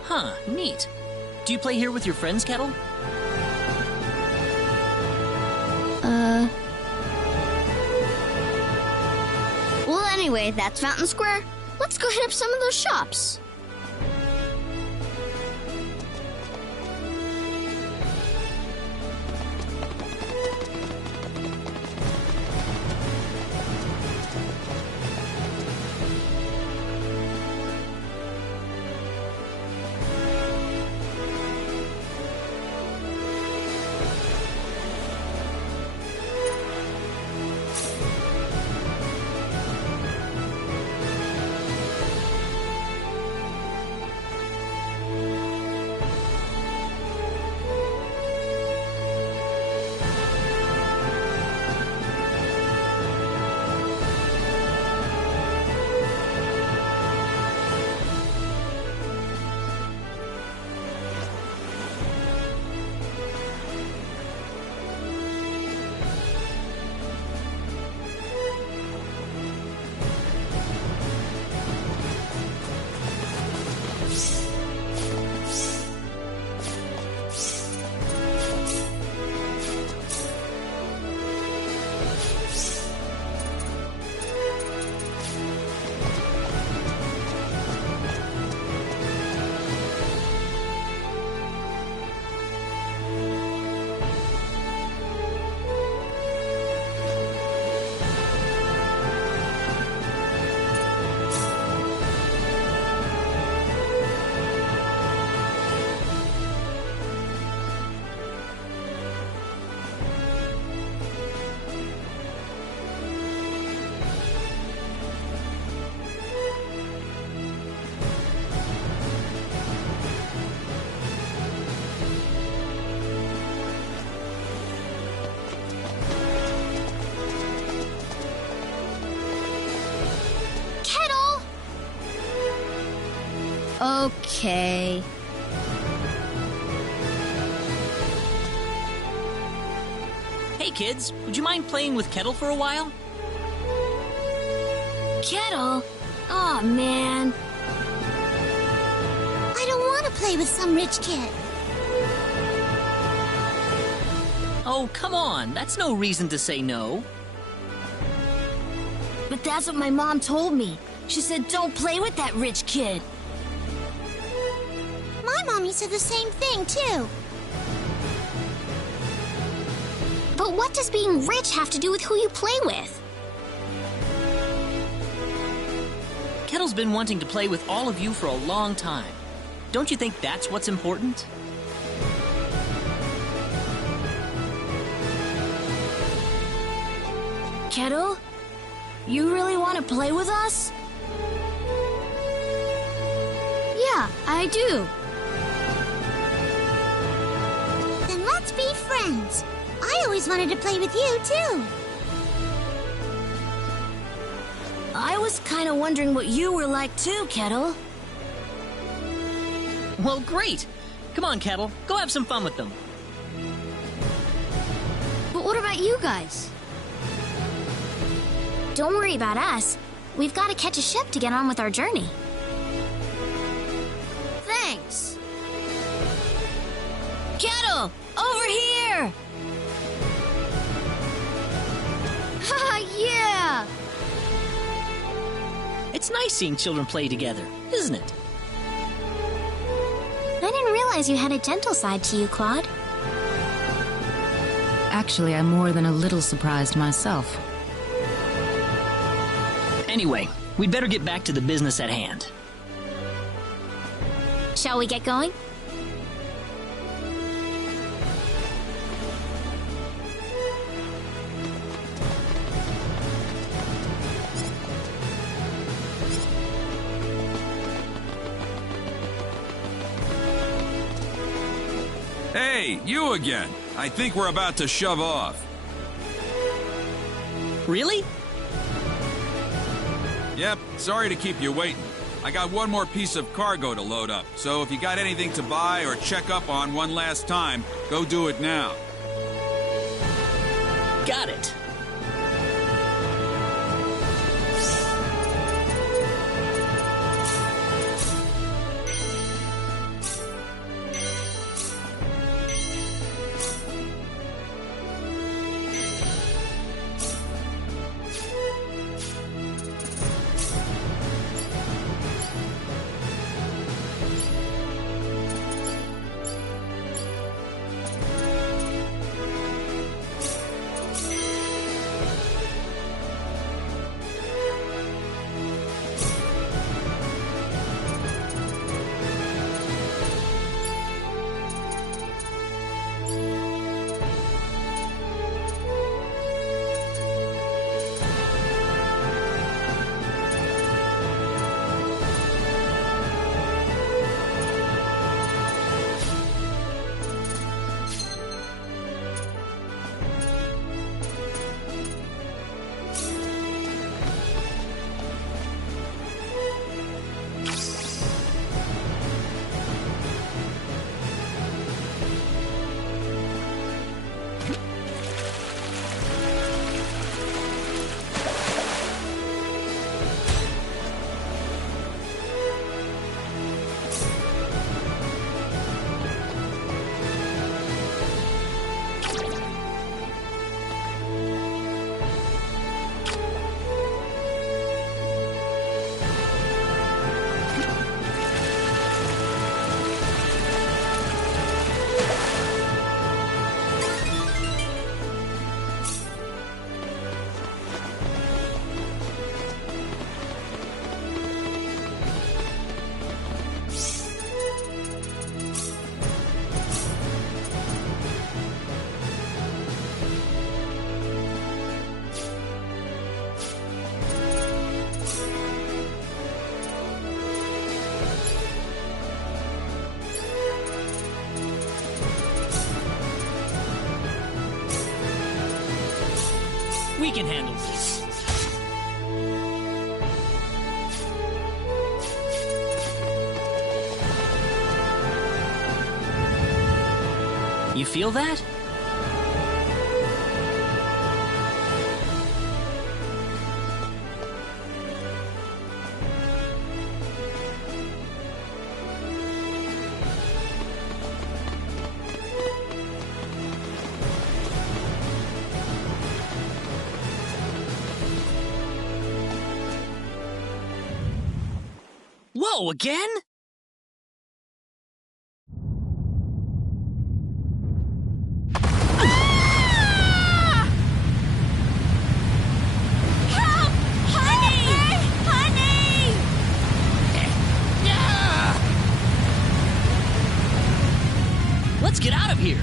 Huh, neat. Do you play here with your friends, Kettle? Well, anyway, that's Fountain Square. Let's go hit up some of those shops. Okay. Hey kids, would you mind playing with Kettle for a while? Kettle? Aw, man. I don't want to play with some rich kid. Oh, come on, that's no reason to say no. But that's what my mom told me. She said don't play with that rich kid. My mommy said the same thing, too. But what does being rich have to do with who you play with? Kettle's been wanting to play with all of you for a long time. Don't you think that's what's important? Kettle? You really want to play with us? Yeah, I do. Then let's be friends. I always wanted to play with you, too. I was kind of wondering what you were like, too, Kettle. Well, great. Come on, Kettle, go have some fun with them. But what about you guys? Don't worry about us. We've got to catch a ship to get on with our journey. Thanks. Kettle, over here! Haha, yeah! It's nice seeing children play together, isn't it? I didn't realize you had a gentle side to you, Claude. Actually, I'm more than a little surprised myself. Anyway, we'd better get back to the business at hand. Shall we get going? Hey, you again. I think we're about to shove off. Really? Yep, sorry to keep you waiting. I got one more piece of cargo to load up, so if you got anything to buy or check up on one last time, go do it now. Got it. We can handle this. You feel that? Whoa, again? Let's get out of here!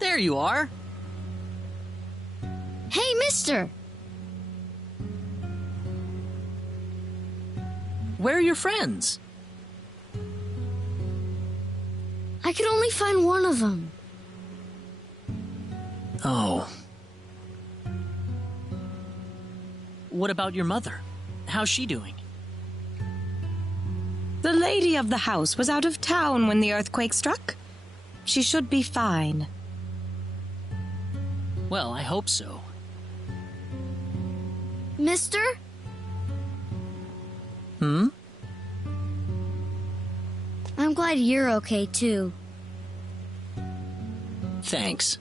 There you are. Hey, mister! Where are your friends? I could only find one of them. Oh. What about your mother? How's she doing? The lady of the house was out of town when the earthquake struck. She should be fine. Well, I hope so. Mister? Hmm? I'm glad you're okay, too. Thanks.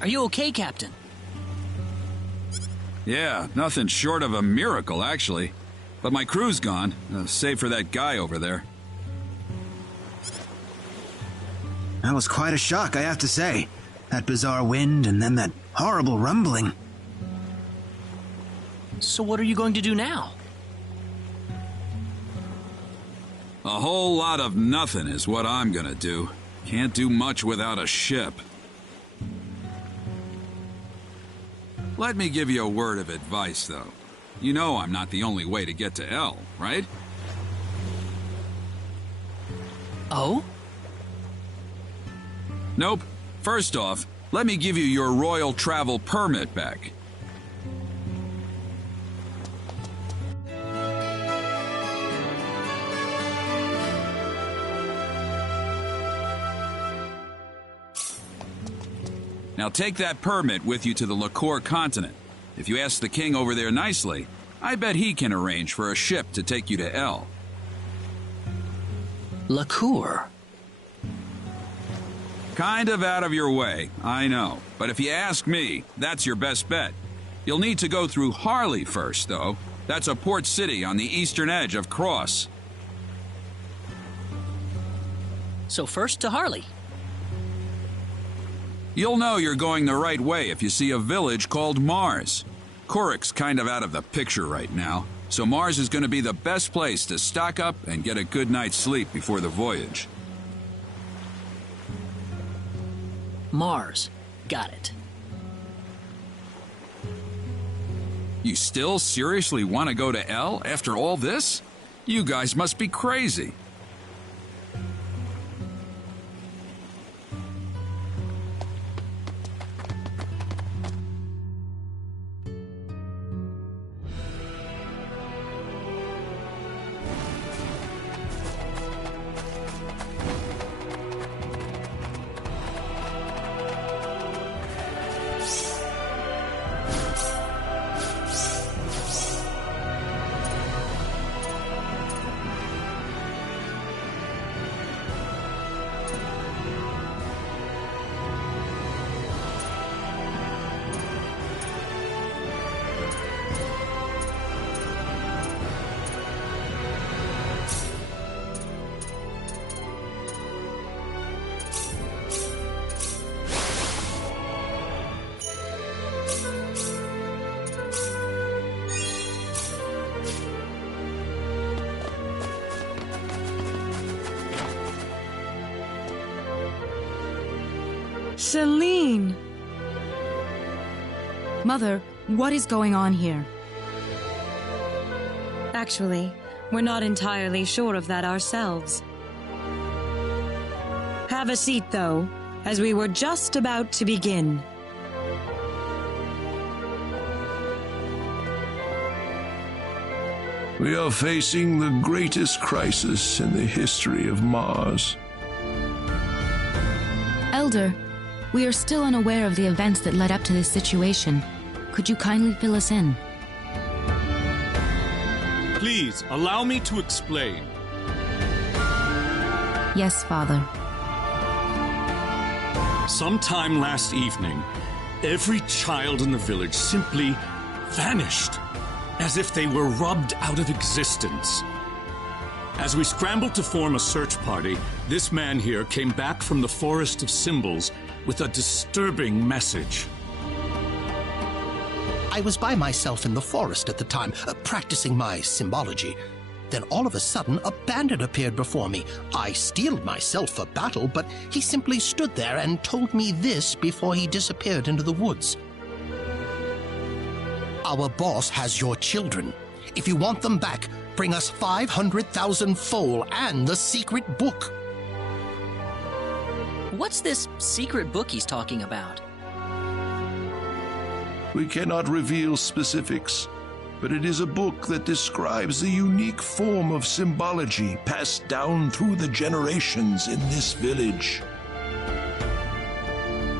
Are you okay, Captain? Yeah, nothing short of a miracle, actually. But my crew's gone, save for that guy over there. That was quite a shock, I have to say. That bizarre wind and then that horrible rumbling. So what are you going to do now? A whole lot of nothing is what I'm gonna do. Can't do much without a ship. Let me give you a word of advice, though. You know I'm not the only way to get to L, right? Oh? Nope. First off, let me give you your royal travel permit back. Now take that permit with you to the Liqueur continent. If you ask the king over there nicely, I bet he can arrange for a ship to take you to L. Liqueur? Kind of out of your way, I know. But if you ask me, that's your best bet. You'll need to go through Harley first, though. That's a port city on the eastern edge of Cross. So first to Harley. You'll know you're going the right way if you see a village called Mars. Coric's kind of out of the picture right now, so Mars is going to be the best place to stock up and get a good night's sleep before the voyage. Mars. Got it. You still seriously want to go to L after all this? You guys must be crazy. Celine! Mother, what is going on here? Actually, we're not entirely sure of that ourselves. Have a seat, though, as we were just about to begin. We are facing the greatest crisis in the history of Mars. Elder, we are still unaware of the events that led up to this situation. Could you kindly fill us in? Please, allow me to explain. Yes, Father. Sometime last evening, every child in the village simply vanished, as if they were rubbed out of existence. As we scrambled to form a search party, this man here came back from the Forest of Symbols with a disturbing message. I was by myself in the forest at the time, practicing my symbology. Then all of a sudden, a bandit appeared before me. I steeled myself for battle, but he simply stood there and told me this before he disappeared into the woods. Our boss has your children. If you want them back, bring us 500,000 foal and the secret book. What's this secret book he's talking about? We cannot reveal specifics, but it is a book that describes the unique form of symbology passed down through the generations in this village.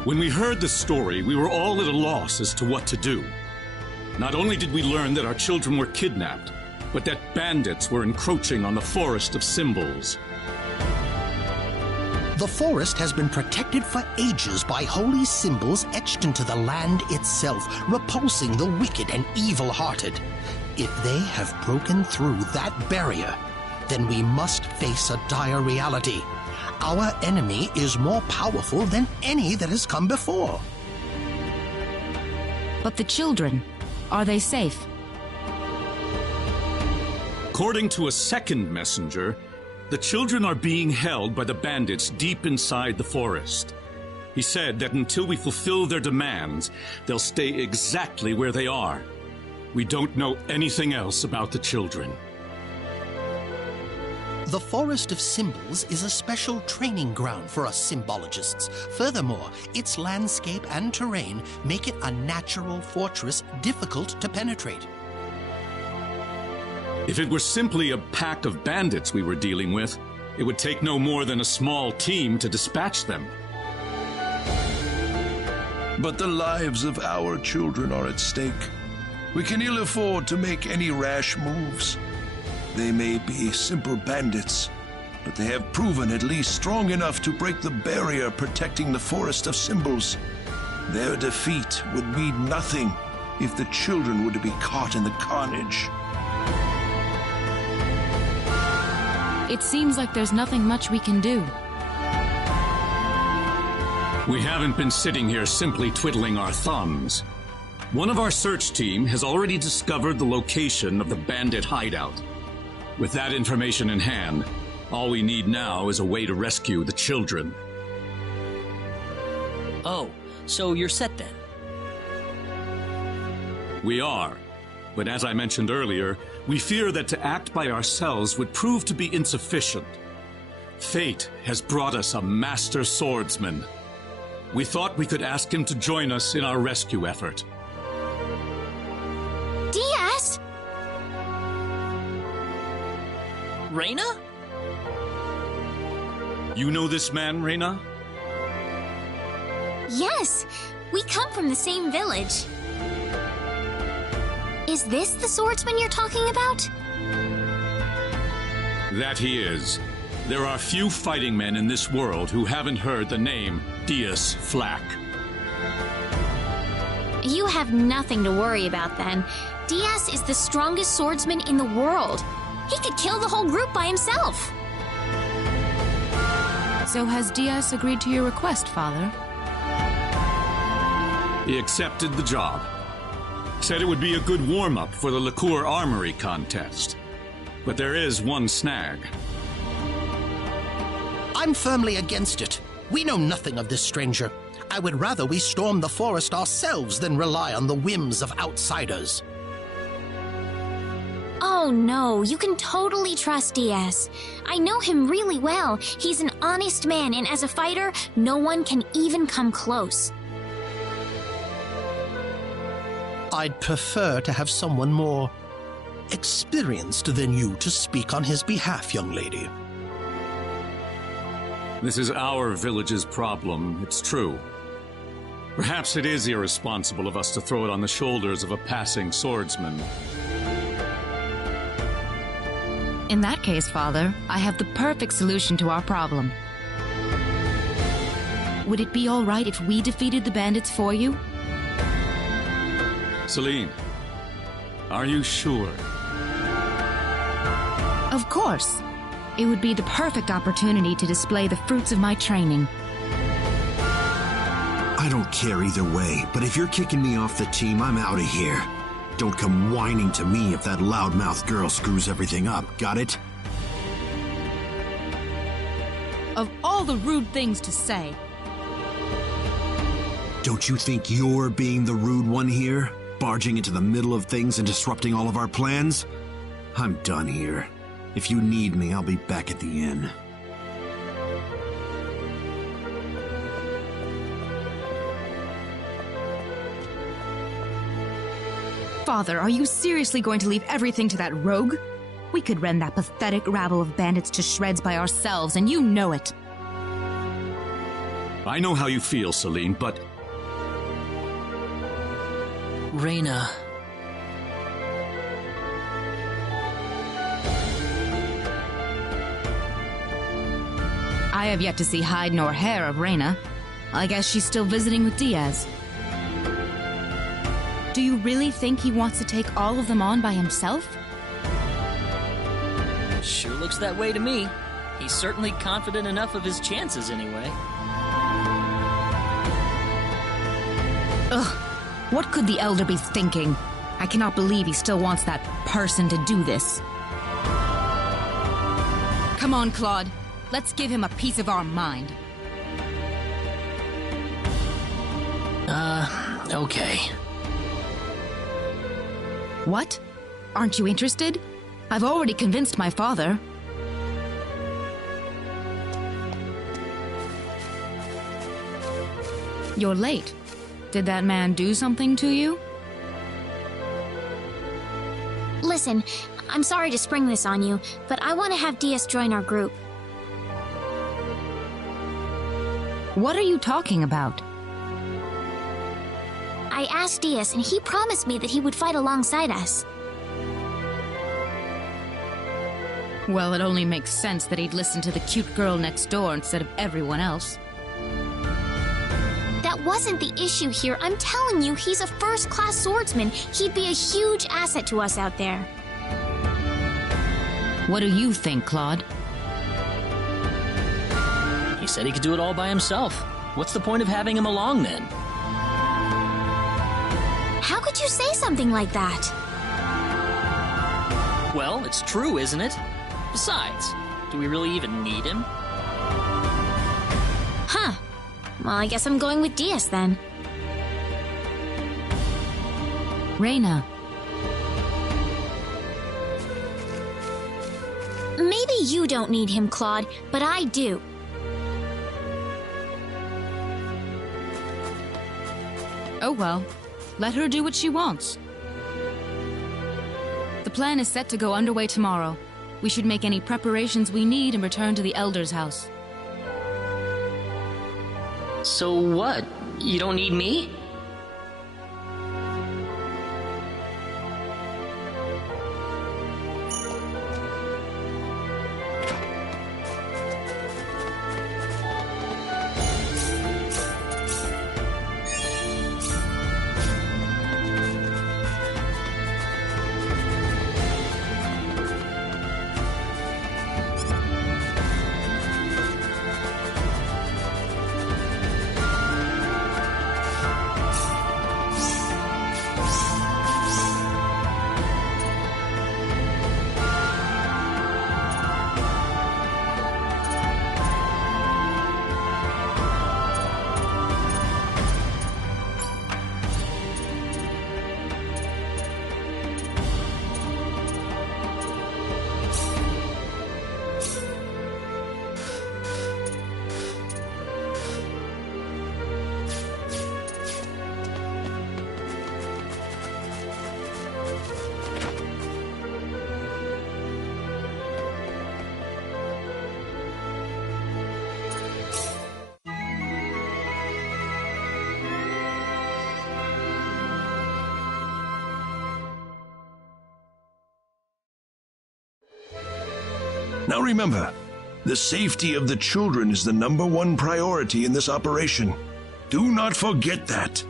When we heard the story, we were all at a loss as to what to do. Not only did we learn that our children were kidnapped, but that bandits were encroaching on the Forest of Symbols. The forest has been protected for ages by holy symbols etched into the land itself, repulsing the wicked and evil-hearted. If they have broken through that barrier, then we must face a dire reality. Our enemy is more powerful than any that has come before. But the children, are they safe? According to a second messenger, the children are being held by the bandits deep inside the forest. He said that until we fulfill their demands, they'll stay exactly where they are. We don't know anything else about the children. The Forest of Symbols is a special training ground for us symbologists. Furthermore, its landscape and terrain make it a natural fortress difficult to penetrate. If it were simply a pack of bandits we were dealing with, it would take no more than a small team to dispatch them. But the lives of our children are at stake. We can ill afford to make any rash moves. They may be simple bandits, but they have proven at least strong enough to break the barrier protecting the Forest of Symbols. Their defeat would mean nothing if the children were to be caught in the carnage. It seems like there's nothing much we can do. We haven't been sitting here simply twiddling our thumbs. One of our search team has already discovered the location of the bandit hideout. With that information in hand, all we need now is a way to rescue the children. Oh, so you're set then? We are. But as I mentioned earlier, we fear that to act by ourselves would prove to be insufficient. Fate has brought us a master swordsman. We thought we could ask him to join us in our rescue effort. Diaz! Reyna? You know this man, Reyna? Yes, we come from the same village. Is this the swordsman you're talking about? That he is. There are few fighting men in this world who haven't heard the name Diaz Flack. You have nothing to worry about then. Diaz is the strongest swordsman in the world. He could kill the whole group by himself. So has Diaz agreed to your request, Father? He accepted the job. Said it would be a good warm-up for the Liqueur Armory contest. But there is one snag. I'm firmly against it. We know nothing of this stranger. I would rather we storm the forest ourselves than rely on the whims of outsiders. Oh no, you can totally trust Diaz. I know him really well. He's an honest man, and as a fighter, no one can even come close. I'd prefer to have someone more experienced than you to speak on his behalf, young lady. This is our village's problem, it's true. Perhaps it is irresponsible of us to throw it on the shoulders of a passing swordsman. In that case, Father, I have the perfect solution to our problem. Would it be all right if we defeated the bandits for you? Celine, are you sure? Of course. It would be the perfect opportunity to display the fruits of my training. I don't care either way, but if you're kicking me off the team, I'm out of here. Don't come whining to me if that loudmouth girl screws everything up, got it? Of all the rude things to say. Don't you think you're being the rude one here? Barging into the middle of things and disrupting all of our plans? I'm done here. If you need me, I'll be back at the inn. Father, are you seriously going to leave everything to that rogue? We could rend that pathetic rabble of bandits to shreds by ourselves, and you know it. I know how you feel, Celine, but... Reyna. I have yet to see hide nor hair of Reyna. I guess she's still visiting with Diaz. Do you really think he wants to take all of them on by himself? Sure looks that way to me. He's certainly confident enough of his chances anyway. Ugh, what could the Elder be thinking? I cannot believe he still wants that person to do this. Come on, Claude. Let's give him a piece of our mind. Okay. What? Aren't you interested? I've already convinced my father. You're late. Did that man do something to you? Listen, I'm sorry to spring this on you, but I want to have Diaz join our group. What are you talking about? I asked Diaz, and he promised me that he would fight alongside us. Well, it only makes sense that he'd listen to the cute girl next door instead of everyone else. That wasn't the issue here. I'm telling you, he's a first-class swordsman. He'd be a huge asset to us out there. What do you think, Claude? He said he could do it all by himself. What's the point of having him along then? How could you say something like that? Well, it's true, isn't it? Besides, do we really even need him? Huh. Well, I guess I'm going with Diaz then. Reyna. Maybe you don't need him, Claude, but I do. Oh well, let her do what she wants. The plan is set to go underway tomorrow. We should make any preparations we need and return to the Elder's house. So what? You don't need me? Now remember, the safety of the children is the #1 priority in this operation. Do not forget that.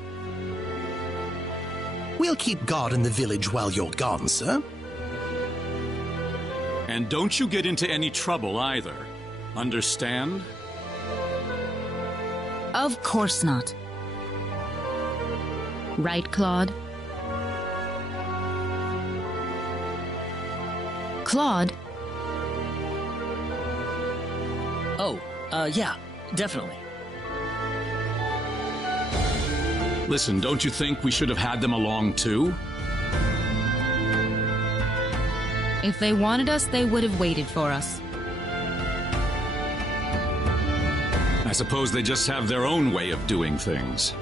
We'll keep guard in the village while you're gone, sir. And don't you get into any trouble either. Understand? Of course not. Right, Claude? Claude? Oh, yeah, definitely. Listen, don't you think we should have had them along too? If they wanted us, they would have waited for us. I suppose they just have their own way of doing things.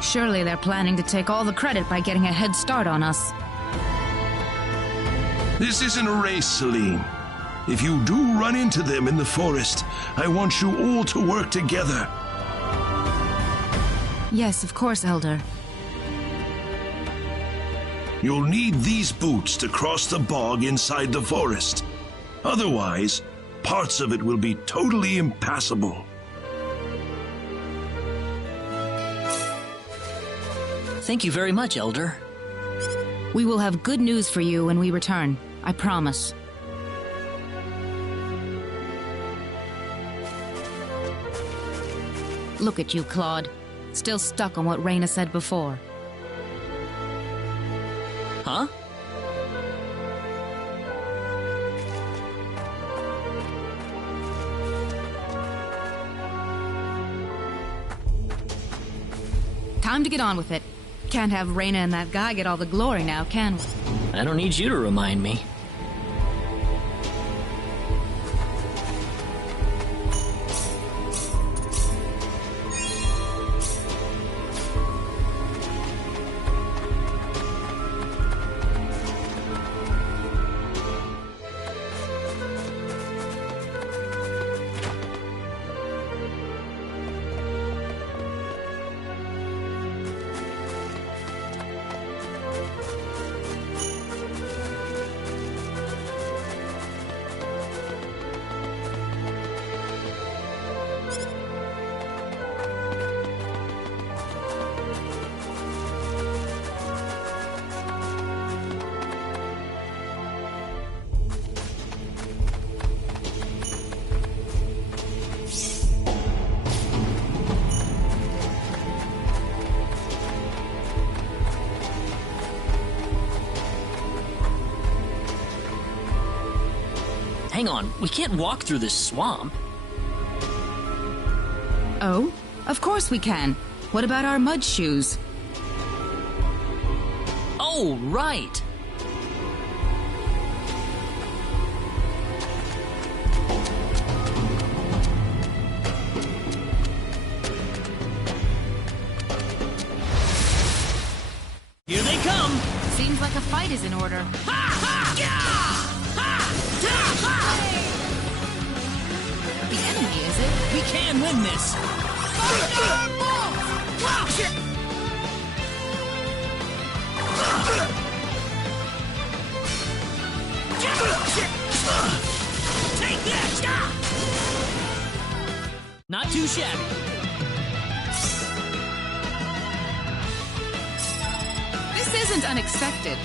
Surely they're planning to take all the credit by getting a head start on us. This isn't a race, Celine. If you do run into them in the forest, I want you all to work together. Yes, of course, Elder. You'll need these boots to cross the bog inside the forest. Otherwise, parts of it will be totally impassable. Thank you very much, Elder. We will have good news for you when we return. I promise. Look at you, Claude. Still stuck on what Reyna said before. Huh? Time to get on with it. Can't have Reyna and that guy get all the glory now, can we? I don't need you to remind me. Hang on, we can't walk through this swamp. Oh? Of course we can. What about our mud shoes? Oh, right. Here they come! Seems like a fight is in order. The enemy, is it? We can win this! Take this! Not too shabby. This isn't unexpected.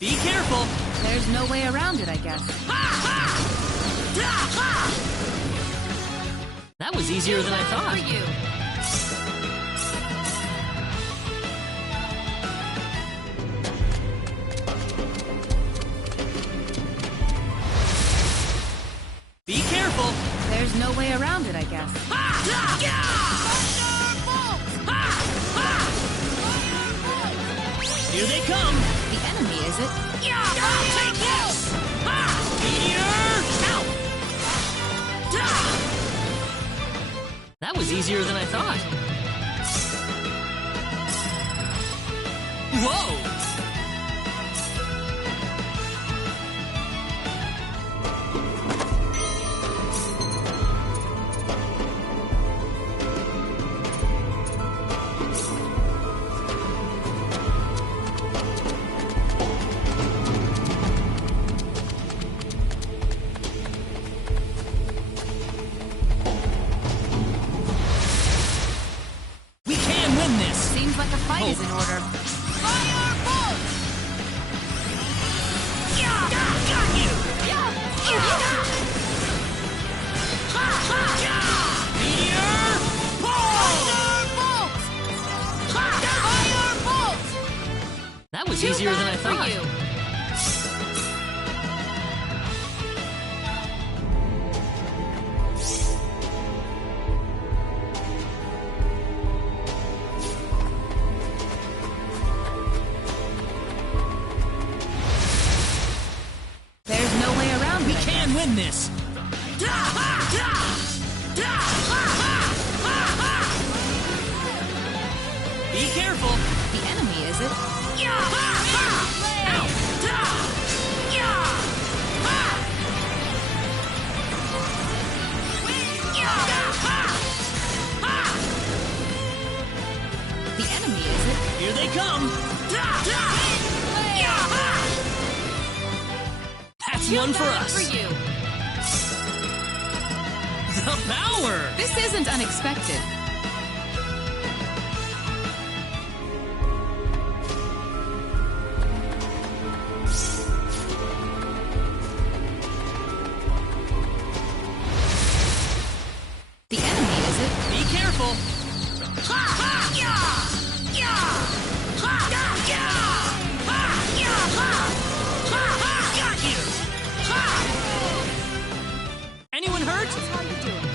Be careful! There's no way around it, I guess. That was easier than I thought. For you. Be careful! There's no way around it, I guess. Here they come! The enemy, is it? Take this! Meteor! Out! That was easier than I thought. Whoa! We can win this! Seems like a fight is in order. Got you! Meteor! That was easier than I thought. There's no way around We it. can win this! Be careful! The enemy, is it? The enemy, is it? Here they come! That's one for us! For you. The power! This isn't unexpected. The enemy, is it? Be careful! Got you! Anyone hurt? How you doing?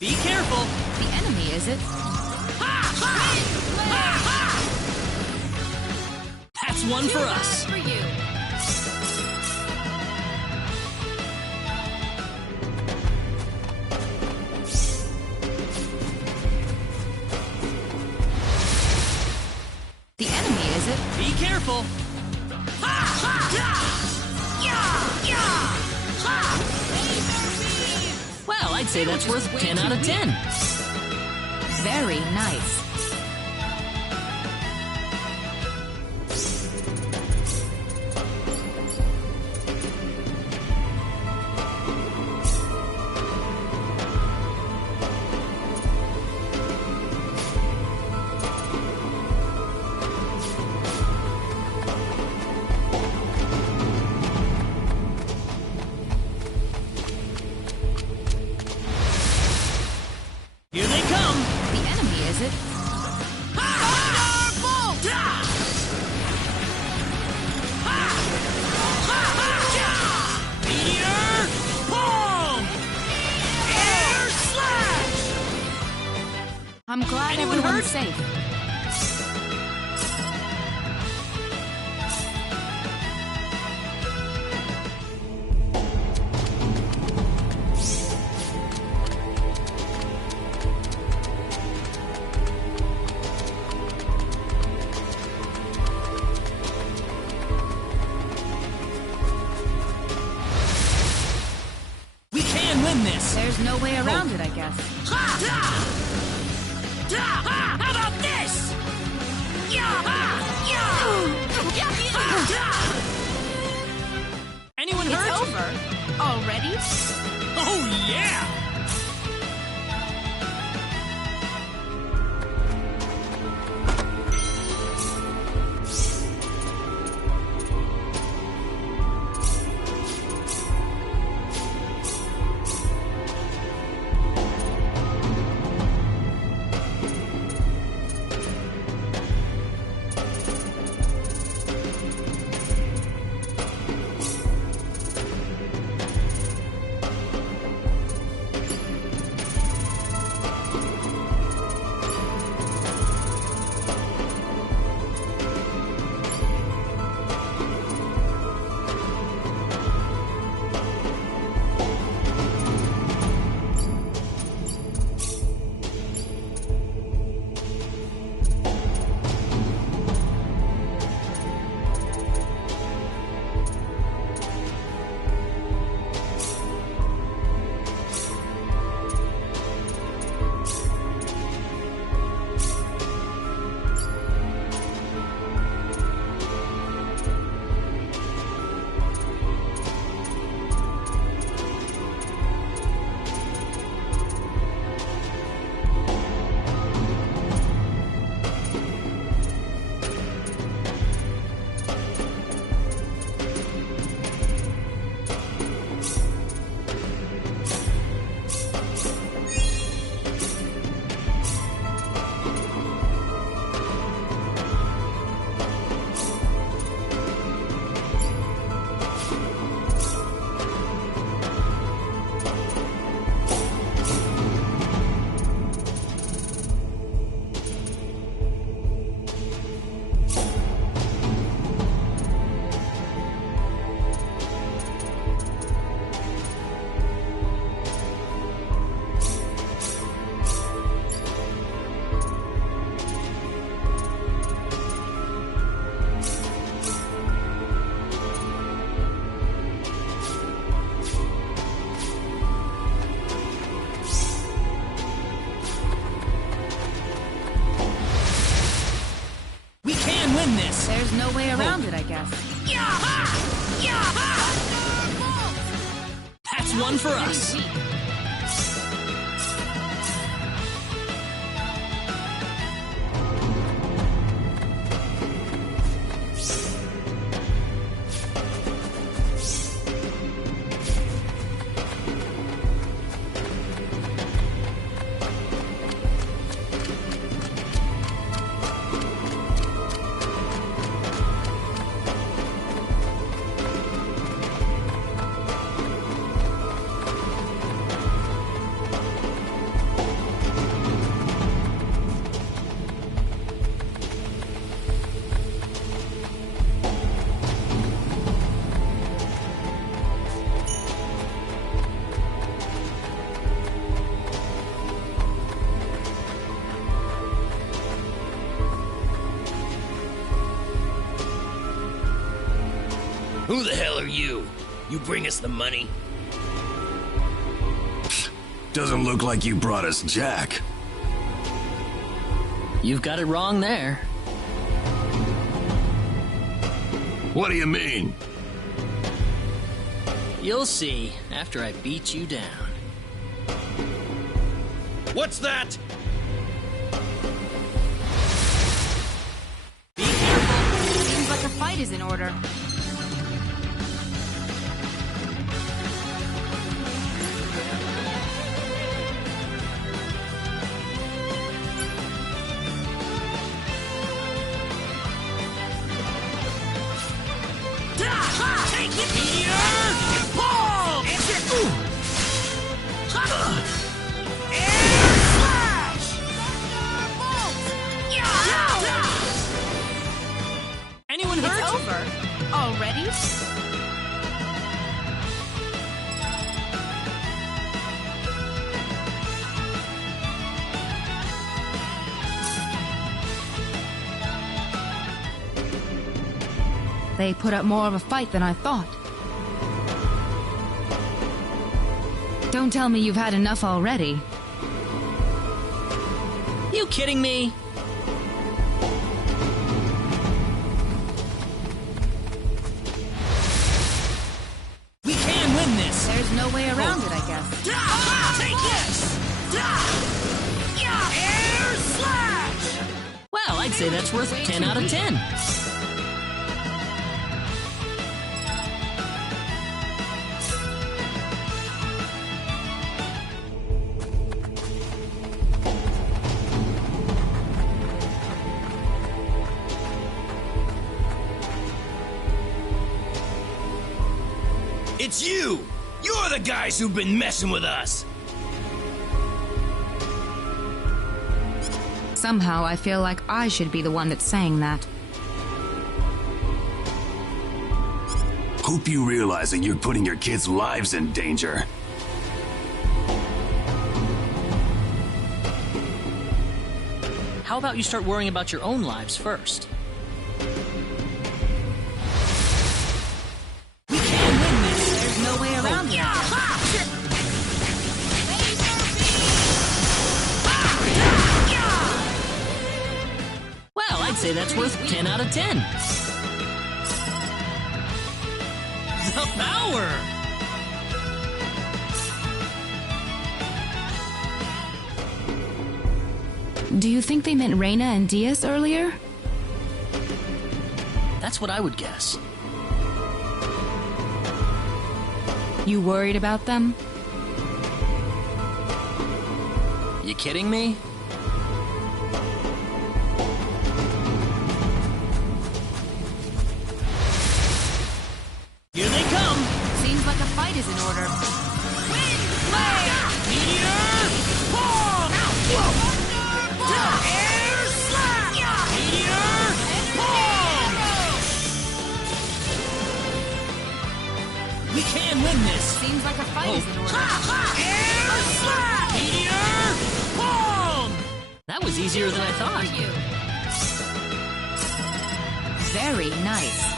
Be careful! The enemy, is it? That's one for us! For you. The enemy, is it? Be careful! Well, I'd say that's worth 10 out of 10. Very nice. I'm glad Anyone everyone's hurt? safe. We can win this! There's no way around it, I guess. Ha! Da! Da! Ha! How about this? Yeah! Ha! Yeah! Ha! Da! Anyone It's hurt? over? Already? Oh, yeah! Win this! There's no way around it, I guess. Yaha! Yaha! That's one for us. Who the hell are you? You bring us the money? Doesn't look like you brought us Jack. You've got it wrong there. What do you mean? You'll see after I beat you down. What's that? Be careful. Seems like a fight is in order. Take it here! Pull! Air slash! They put up more of a fight than I thought. Don't tell me you've had enough already. You kidding me? We can win this! There's no way around it, I guess. Take this! Air slash! Well, I'd say that's worth 10 out of 10. It's you! You're the guys who've been messing with us! Somehow I feel like I should be the one that's saying that. Hope you realize that you're putting your kids' lives in danger. How about you start worrying about your own lives first? There's no way around it. Well, I'd say that's worth 10 out of 10. The power! Do you think they meant Reyna and Diaz earlier? That's what I would guess. You worried about them? You kidding me? Here they come! Seems like a fight is in order. Meteor! Palm! Air slap! Meteor! Palm! We can win this! Seems like a fight is in order. Air slap! Meteor! Palm! That was easier than I thought. Very nice.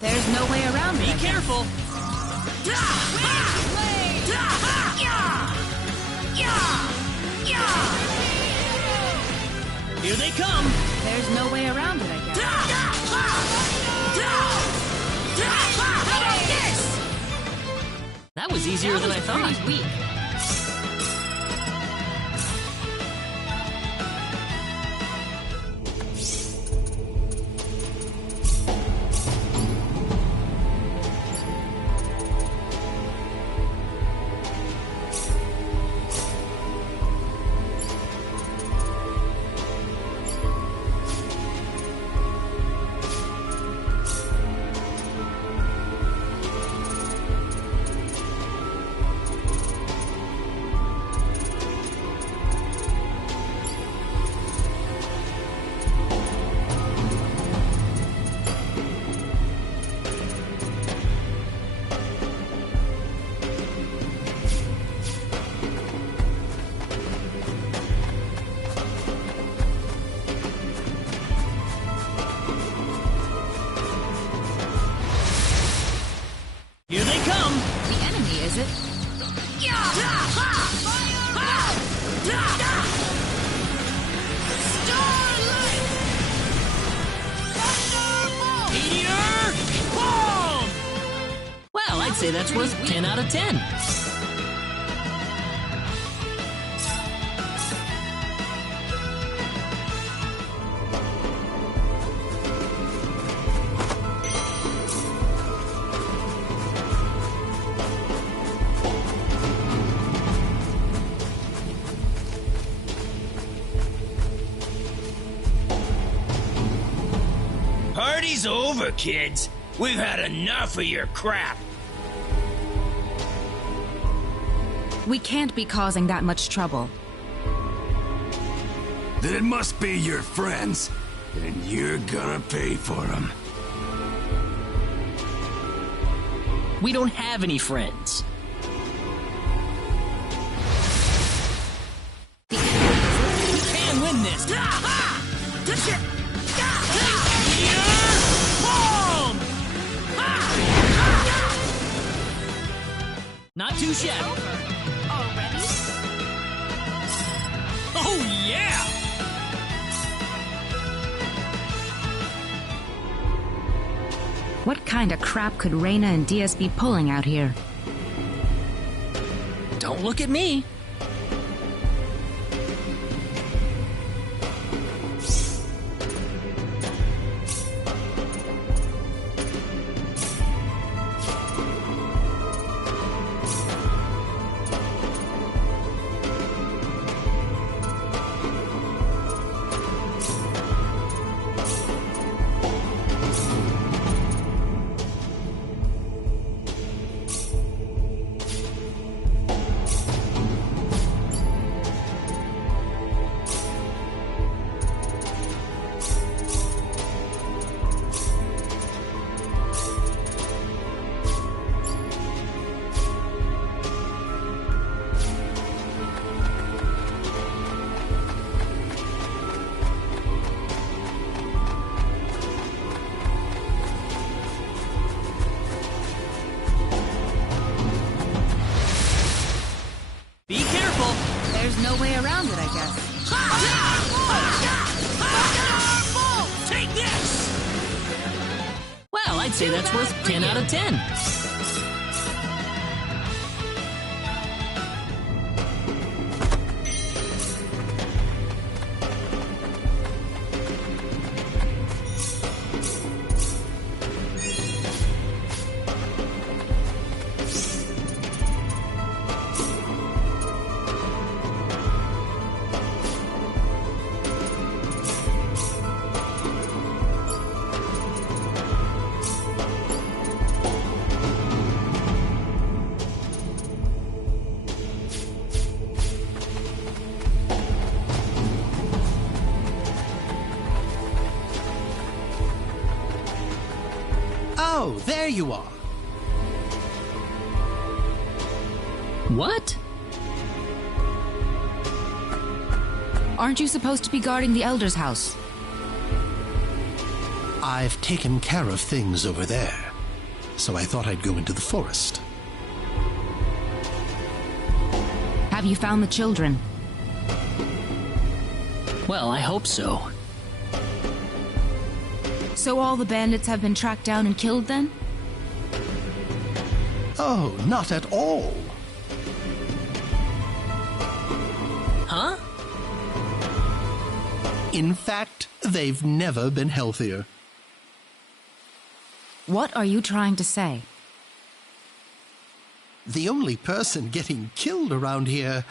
There's no way around it. Be careful! Here they come! There's no way around it, I guess. How about this? That was easier than I thought. Pretty weak. say that's worth 10 out of 10. Party's over, kids. We've had enough of your crap. We can't be causing that much trouble. Then it must be your friends. And you're gonna pay for them. We don't have any friends. We can win this. Not too shabby. Already? Oh, yeah! What kind of crap could Reina and DS be pulling out here? Don't look at me. Be careful. There's no way around it, I guess. Take this! Well, I'd say that's worth 10 out of 10. Oh, there you are. What? Aren't you supposed to be guarding the Elder's house? I've taken care of things over there, so I thought I'd go into the forest. Have you found the children? Well, I hope so. So all the bandits have been tracked down and killed then? Oh, not at all. Huh? In fact, they've never been healthier. What are you trying to say? The only person getting killed around here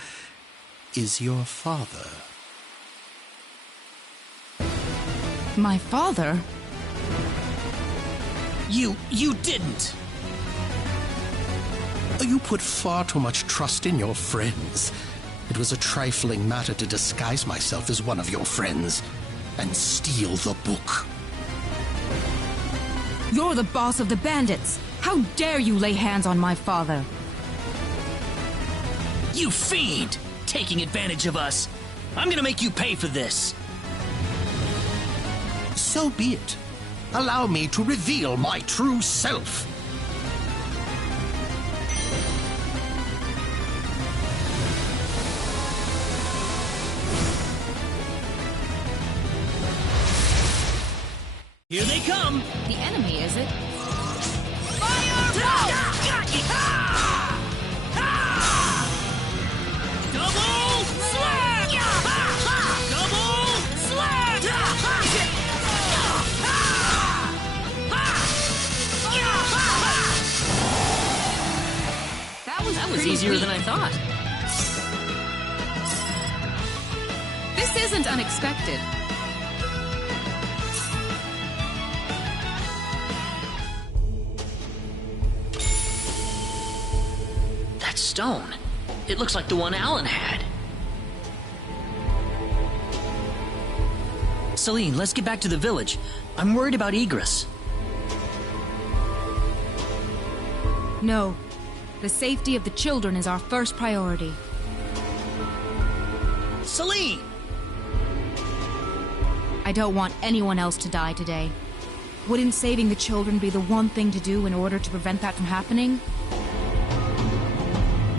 is your father. My father? You didn't. You put far too much trust in your friends. It was a trifling matter to disguise myself as one of your friends and steal the book. You're the boss of the bandits! How dare you lay hands on my father? You fiend! Taking advantage of us. I'm gonna make you pay for this. So be it. Allow me to reveal my true self. Here they come. The enemy, is it? Fire! was easier than I thought. This isn't unexpected. That stone. It looks like the one Alan had. Celine, let's get back to the village. I'm worried about Egress. No. The safety of the children is our first priority. Celine! I don't want anyone else to die today. Wouldn't saving the children be the one thing to do in order to prevent that from happening?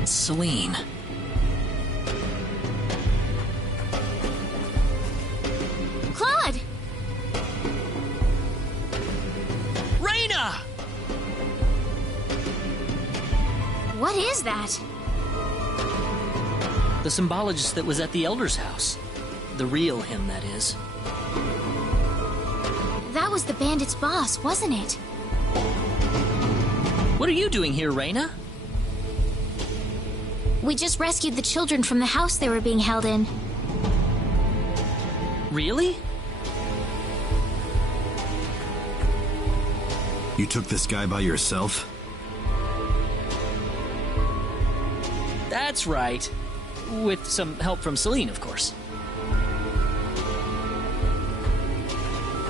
Celine. Claude! Raina! What is that? The symbologist that was at the Elder's house. The real him, that is. That was the bandit's boss, wasn't it? What are you doing here, Raina? We just rescued the children from the house they were being held in. Really? You took this guy by yourself? That's right. With some help from Celine, of course.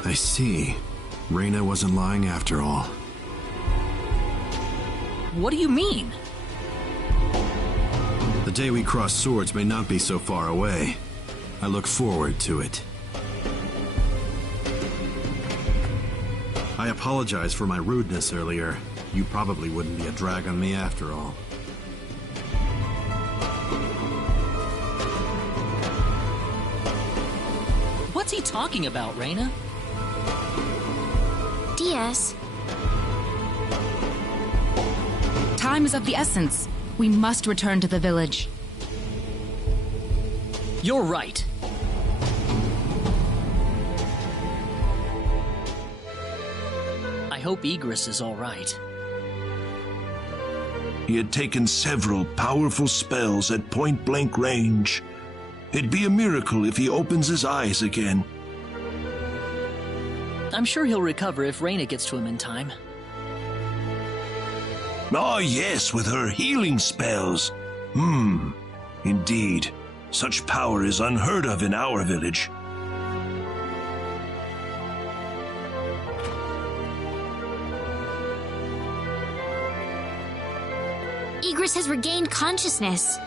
I see. Raina wasn't lying after all. What do you mean? The day we cross swords may not be so far away. I look forward to it. I apologize for my rudeness earlier. You probably wouldn't be a drag on me after all. What's he talking about, Raina? Diaz. Time is of the essence. We must return to the village. You're right. I hope Egress is all right. He had taken several powerful spells at point-blank range. It'd be a miracle if he opens his eyes again. I'm sure he'll recover if Raina gets to him in time. Ah, yes, with her healing spells. Indeed. Such power is unheard of in our village. Egress has regained consciousness.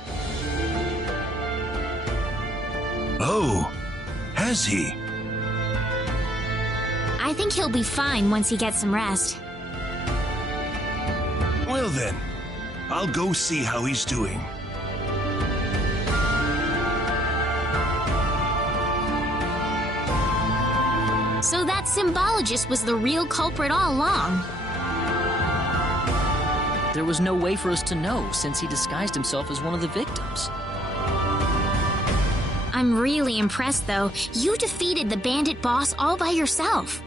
Oh, has he? I think he'll be fine once he gets some rest. Well then, I'll go see how he's doing. So that symbologist was the real culprit all along. There was no way for us to know since he disguised himself as one of the victims. I'm really impressed, though. You defeated the bandit boss all by yourself.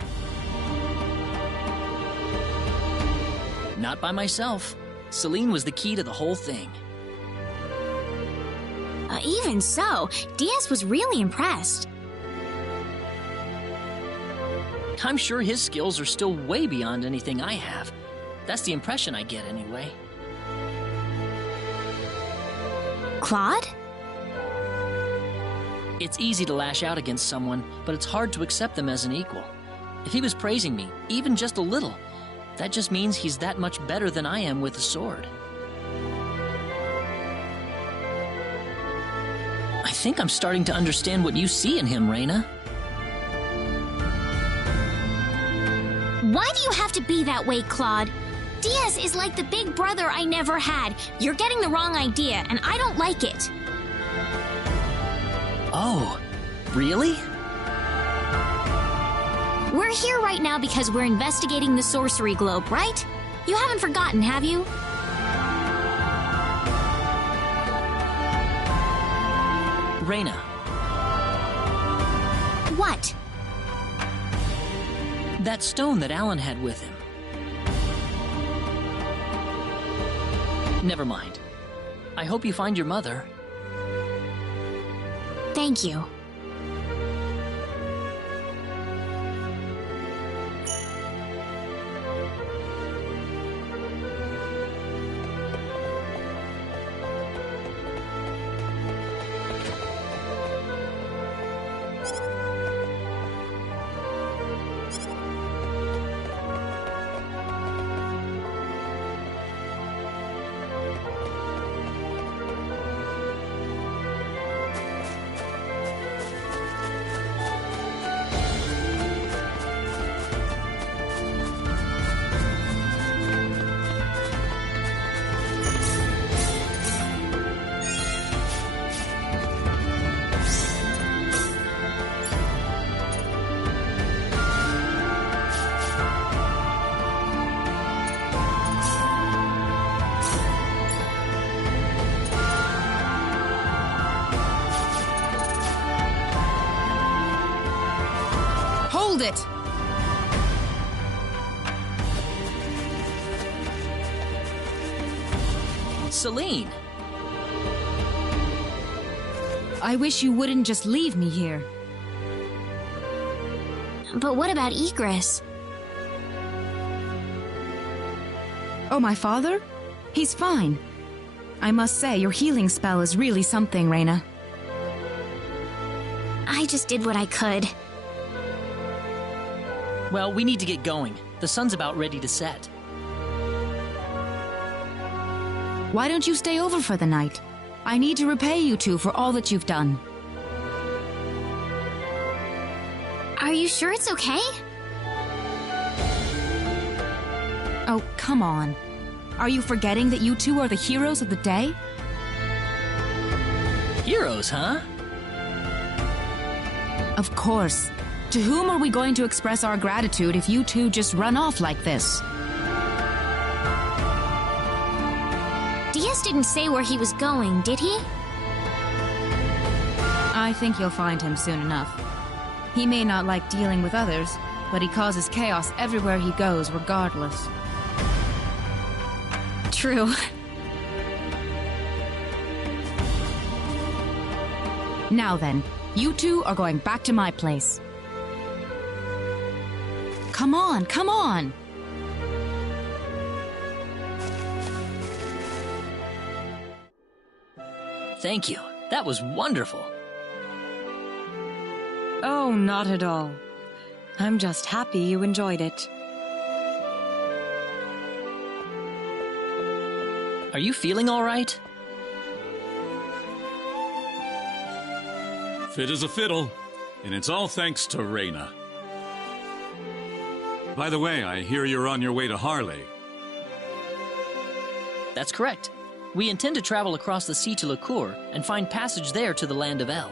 Not by myself. Celine was the key to the whole thing. Even so, Diaz was really impressed. I'm sure his skills are still way beyond anything I have. That's the impression I get, anyway. Claude? It's easy to lash out against someone, but it's hard to accept them as an equal. If he was praising me, even just a little, that just means he's that much better than I am with the sword. I think I'm starting to understand what you see in him, Raina. Why do you have to be that way, Claude? Diaz is like the big brother I never had. You're getting the wrong idea, and I don't like it. Oh, really? We're here right now because we're investigating the sorcery globe, right? You haven't forgotten, have you? Raina. What? That stone that Alan had with him. Never mind. I hope you find your mother. Thank you. Hold it! Celine! I wish you wouldn't just leave me here. But what about Egress? Oh, my father? He's fine. I must say, your healing spell is really something, Reina. I just did what I could. Well, we need to get going. The sun's about ready to set. Why don't you stay over for the night? I need to repay you two for all that you've done. Are you sure it's okay? Oh, come on. Are you forgetting that you two are the heroes of the day? Heroes, huh? Of course. To whom are we going to express our gratitude if you two just run off like this? Diaz didn't say where he was going, did he? I think you'll find him soon enough. He may not like dealing with others, but he causes chaos everywhere he goes, regardless. True. Now then, you two are going back to my place. Come on, come on! Thank you. That was wonderful. Oh, not at all. I'm just happy you enjoyed it. Are you feeling all right? Fit as a fiddle, and it's all thanks to Reina. By the way, I hear you're on your way to Harley. That's correct. We intend to travel across the sea to Licour and find passage there to the land of El.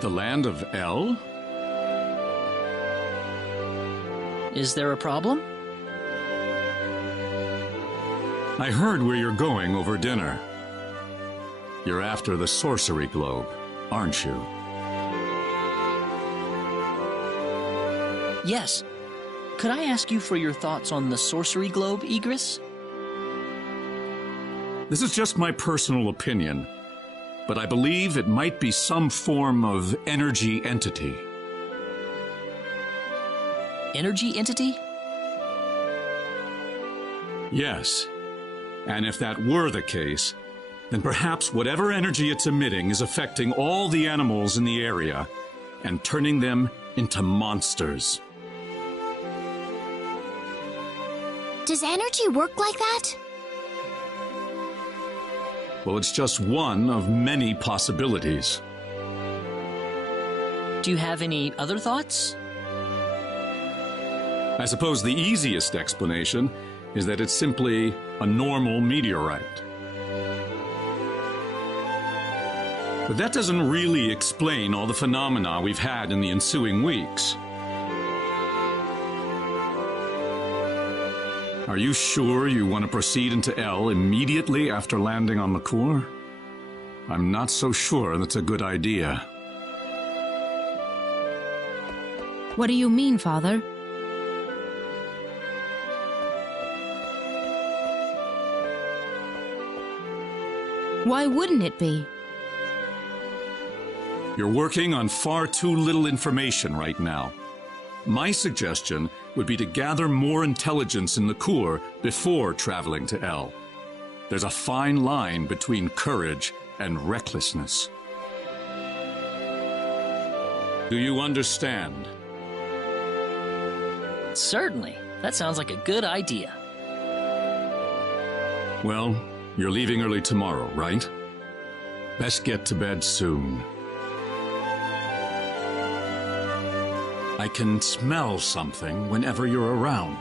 The land of El? Is there a problem? I heard where you're going over dinner. You're after the sorcery globe, aren't you? Yes. Could I ask you for your thoughts on the sorcery globe, Egress? This is just my personal opinion, but I believe it might be some form of energy entity. Energy entity? Yes. And if that were the case, then perhaps whatever energy it's emitting is affecting all the animals in the area and turning them into monsters. Does energy work like that? Well, it's just one of many possibilities. Do you have any other thoughts? I suppose the easiest explanation is that it's simply a normal meteorite. But that doesn't really explain all the phenomena we've had in the ensuing weeks. Are you sure you want to proceed into El immediately after landing on Licour? I'm not so sure that's a good idea. What do you mean, Father? Why wouldn't it be? You're working on far too little information right now. My suggestion would be to gather more intelligence in Liqueur before traveling to El. There's a fine line between courage and recklessness. Do you understand? Certainly. That sounds like a good idea. Well, you're leaving early tomorrow, right? Best get to bed soon. I can smell something whenever you're around.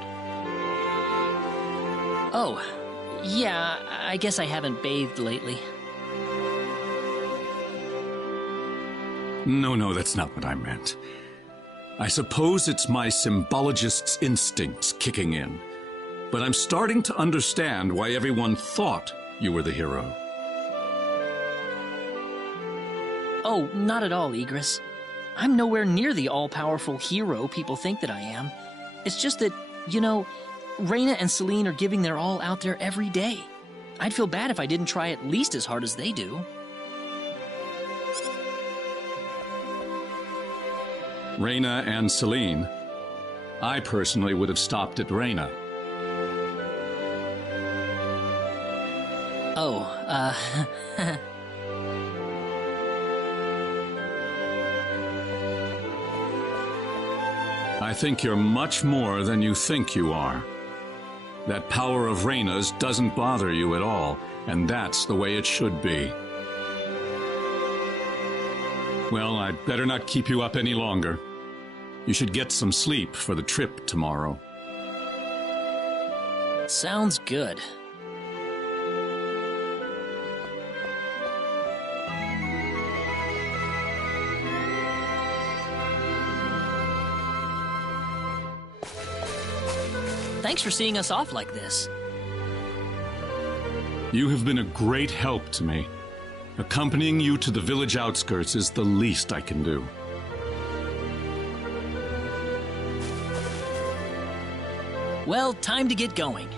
Oh, yeah, I guess I haven't bathed lately. No, that's not what I meant. I suppose it's my symbologist's instincts kicking in. But I'm starting to understand why everyone thought you were the hero. Oh, not at all, Igris. I'm nowhere near the all-powerful hero people think that I am. It's just that, you know, Reyna and Celine are giving their all out there every day. I'd feel bad if I didn't try at least as hard as they do. Reyna and Celine. I personally would have stopped at Reyna. Oh, I think you're much more than you think you are. That power of Reyna's doesn't bother you at all, and that's the way it should be. Well, I'd better not keep you up any longer. You should get some sleep for the trip tomorrow. sounds good. Thanks for seeing us off like this. You have been a great help to me. Accompanying you to the village outskirts is the least I can do. Well, time to get going.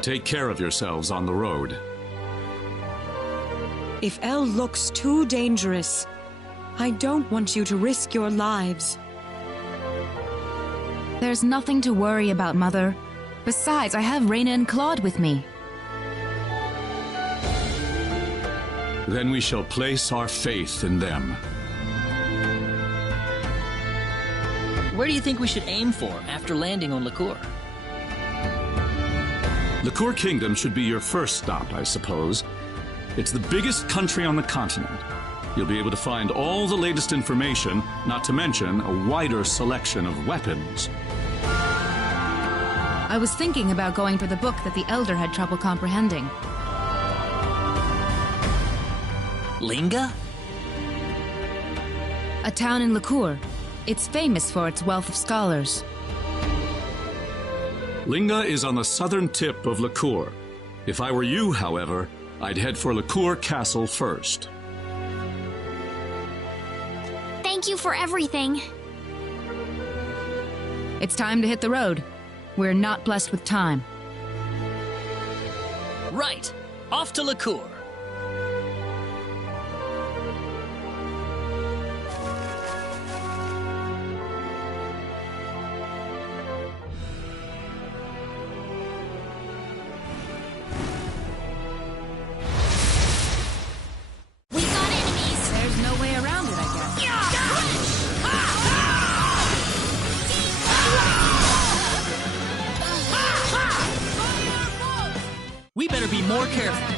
Take care of yourselves on the road. If El looks too dangerous, I don't want you to risk your lives. There's nothing to worry about, Mother. Besides, I have Reyna and Claude with me. Then we shall place our faith in them. Where do you think we should aim for after landing on Liqueur? Liqueur Kingdom should be your first stop, I suppose. It's the biggest country on the continent. You'll be able to find all the latest information, not to mention a wider selection of weapons. I was thinking about going for the book that the Elder had trouble comprehending. Linga? A town in Liqueur. It's famous for its wealth of scholars. Linga is on the southern tip of Liqueur. If I were you, however, I'd head for Liqueur Castle first. Thank you for everything. It's time to hit the road. We're not blessed with time. Right. Off to Liqueur. We better be more careful.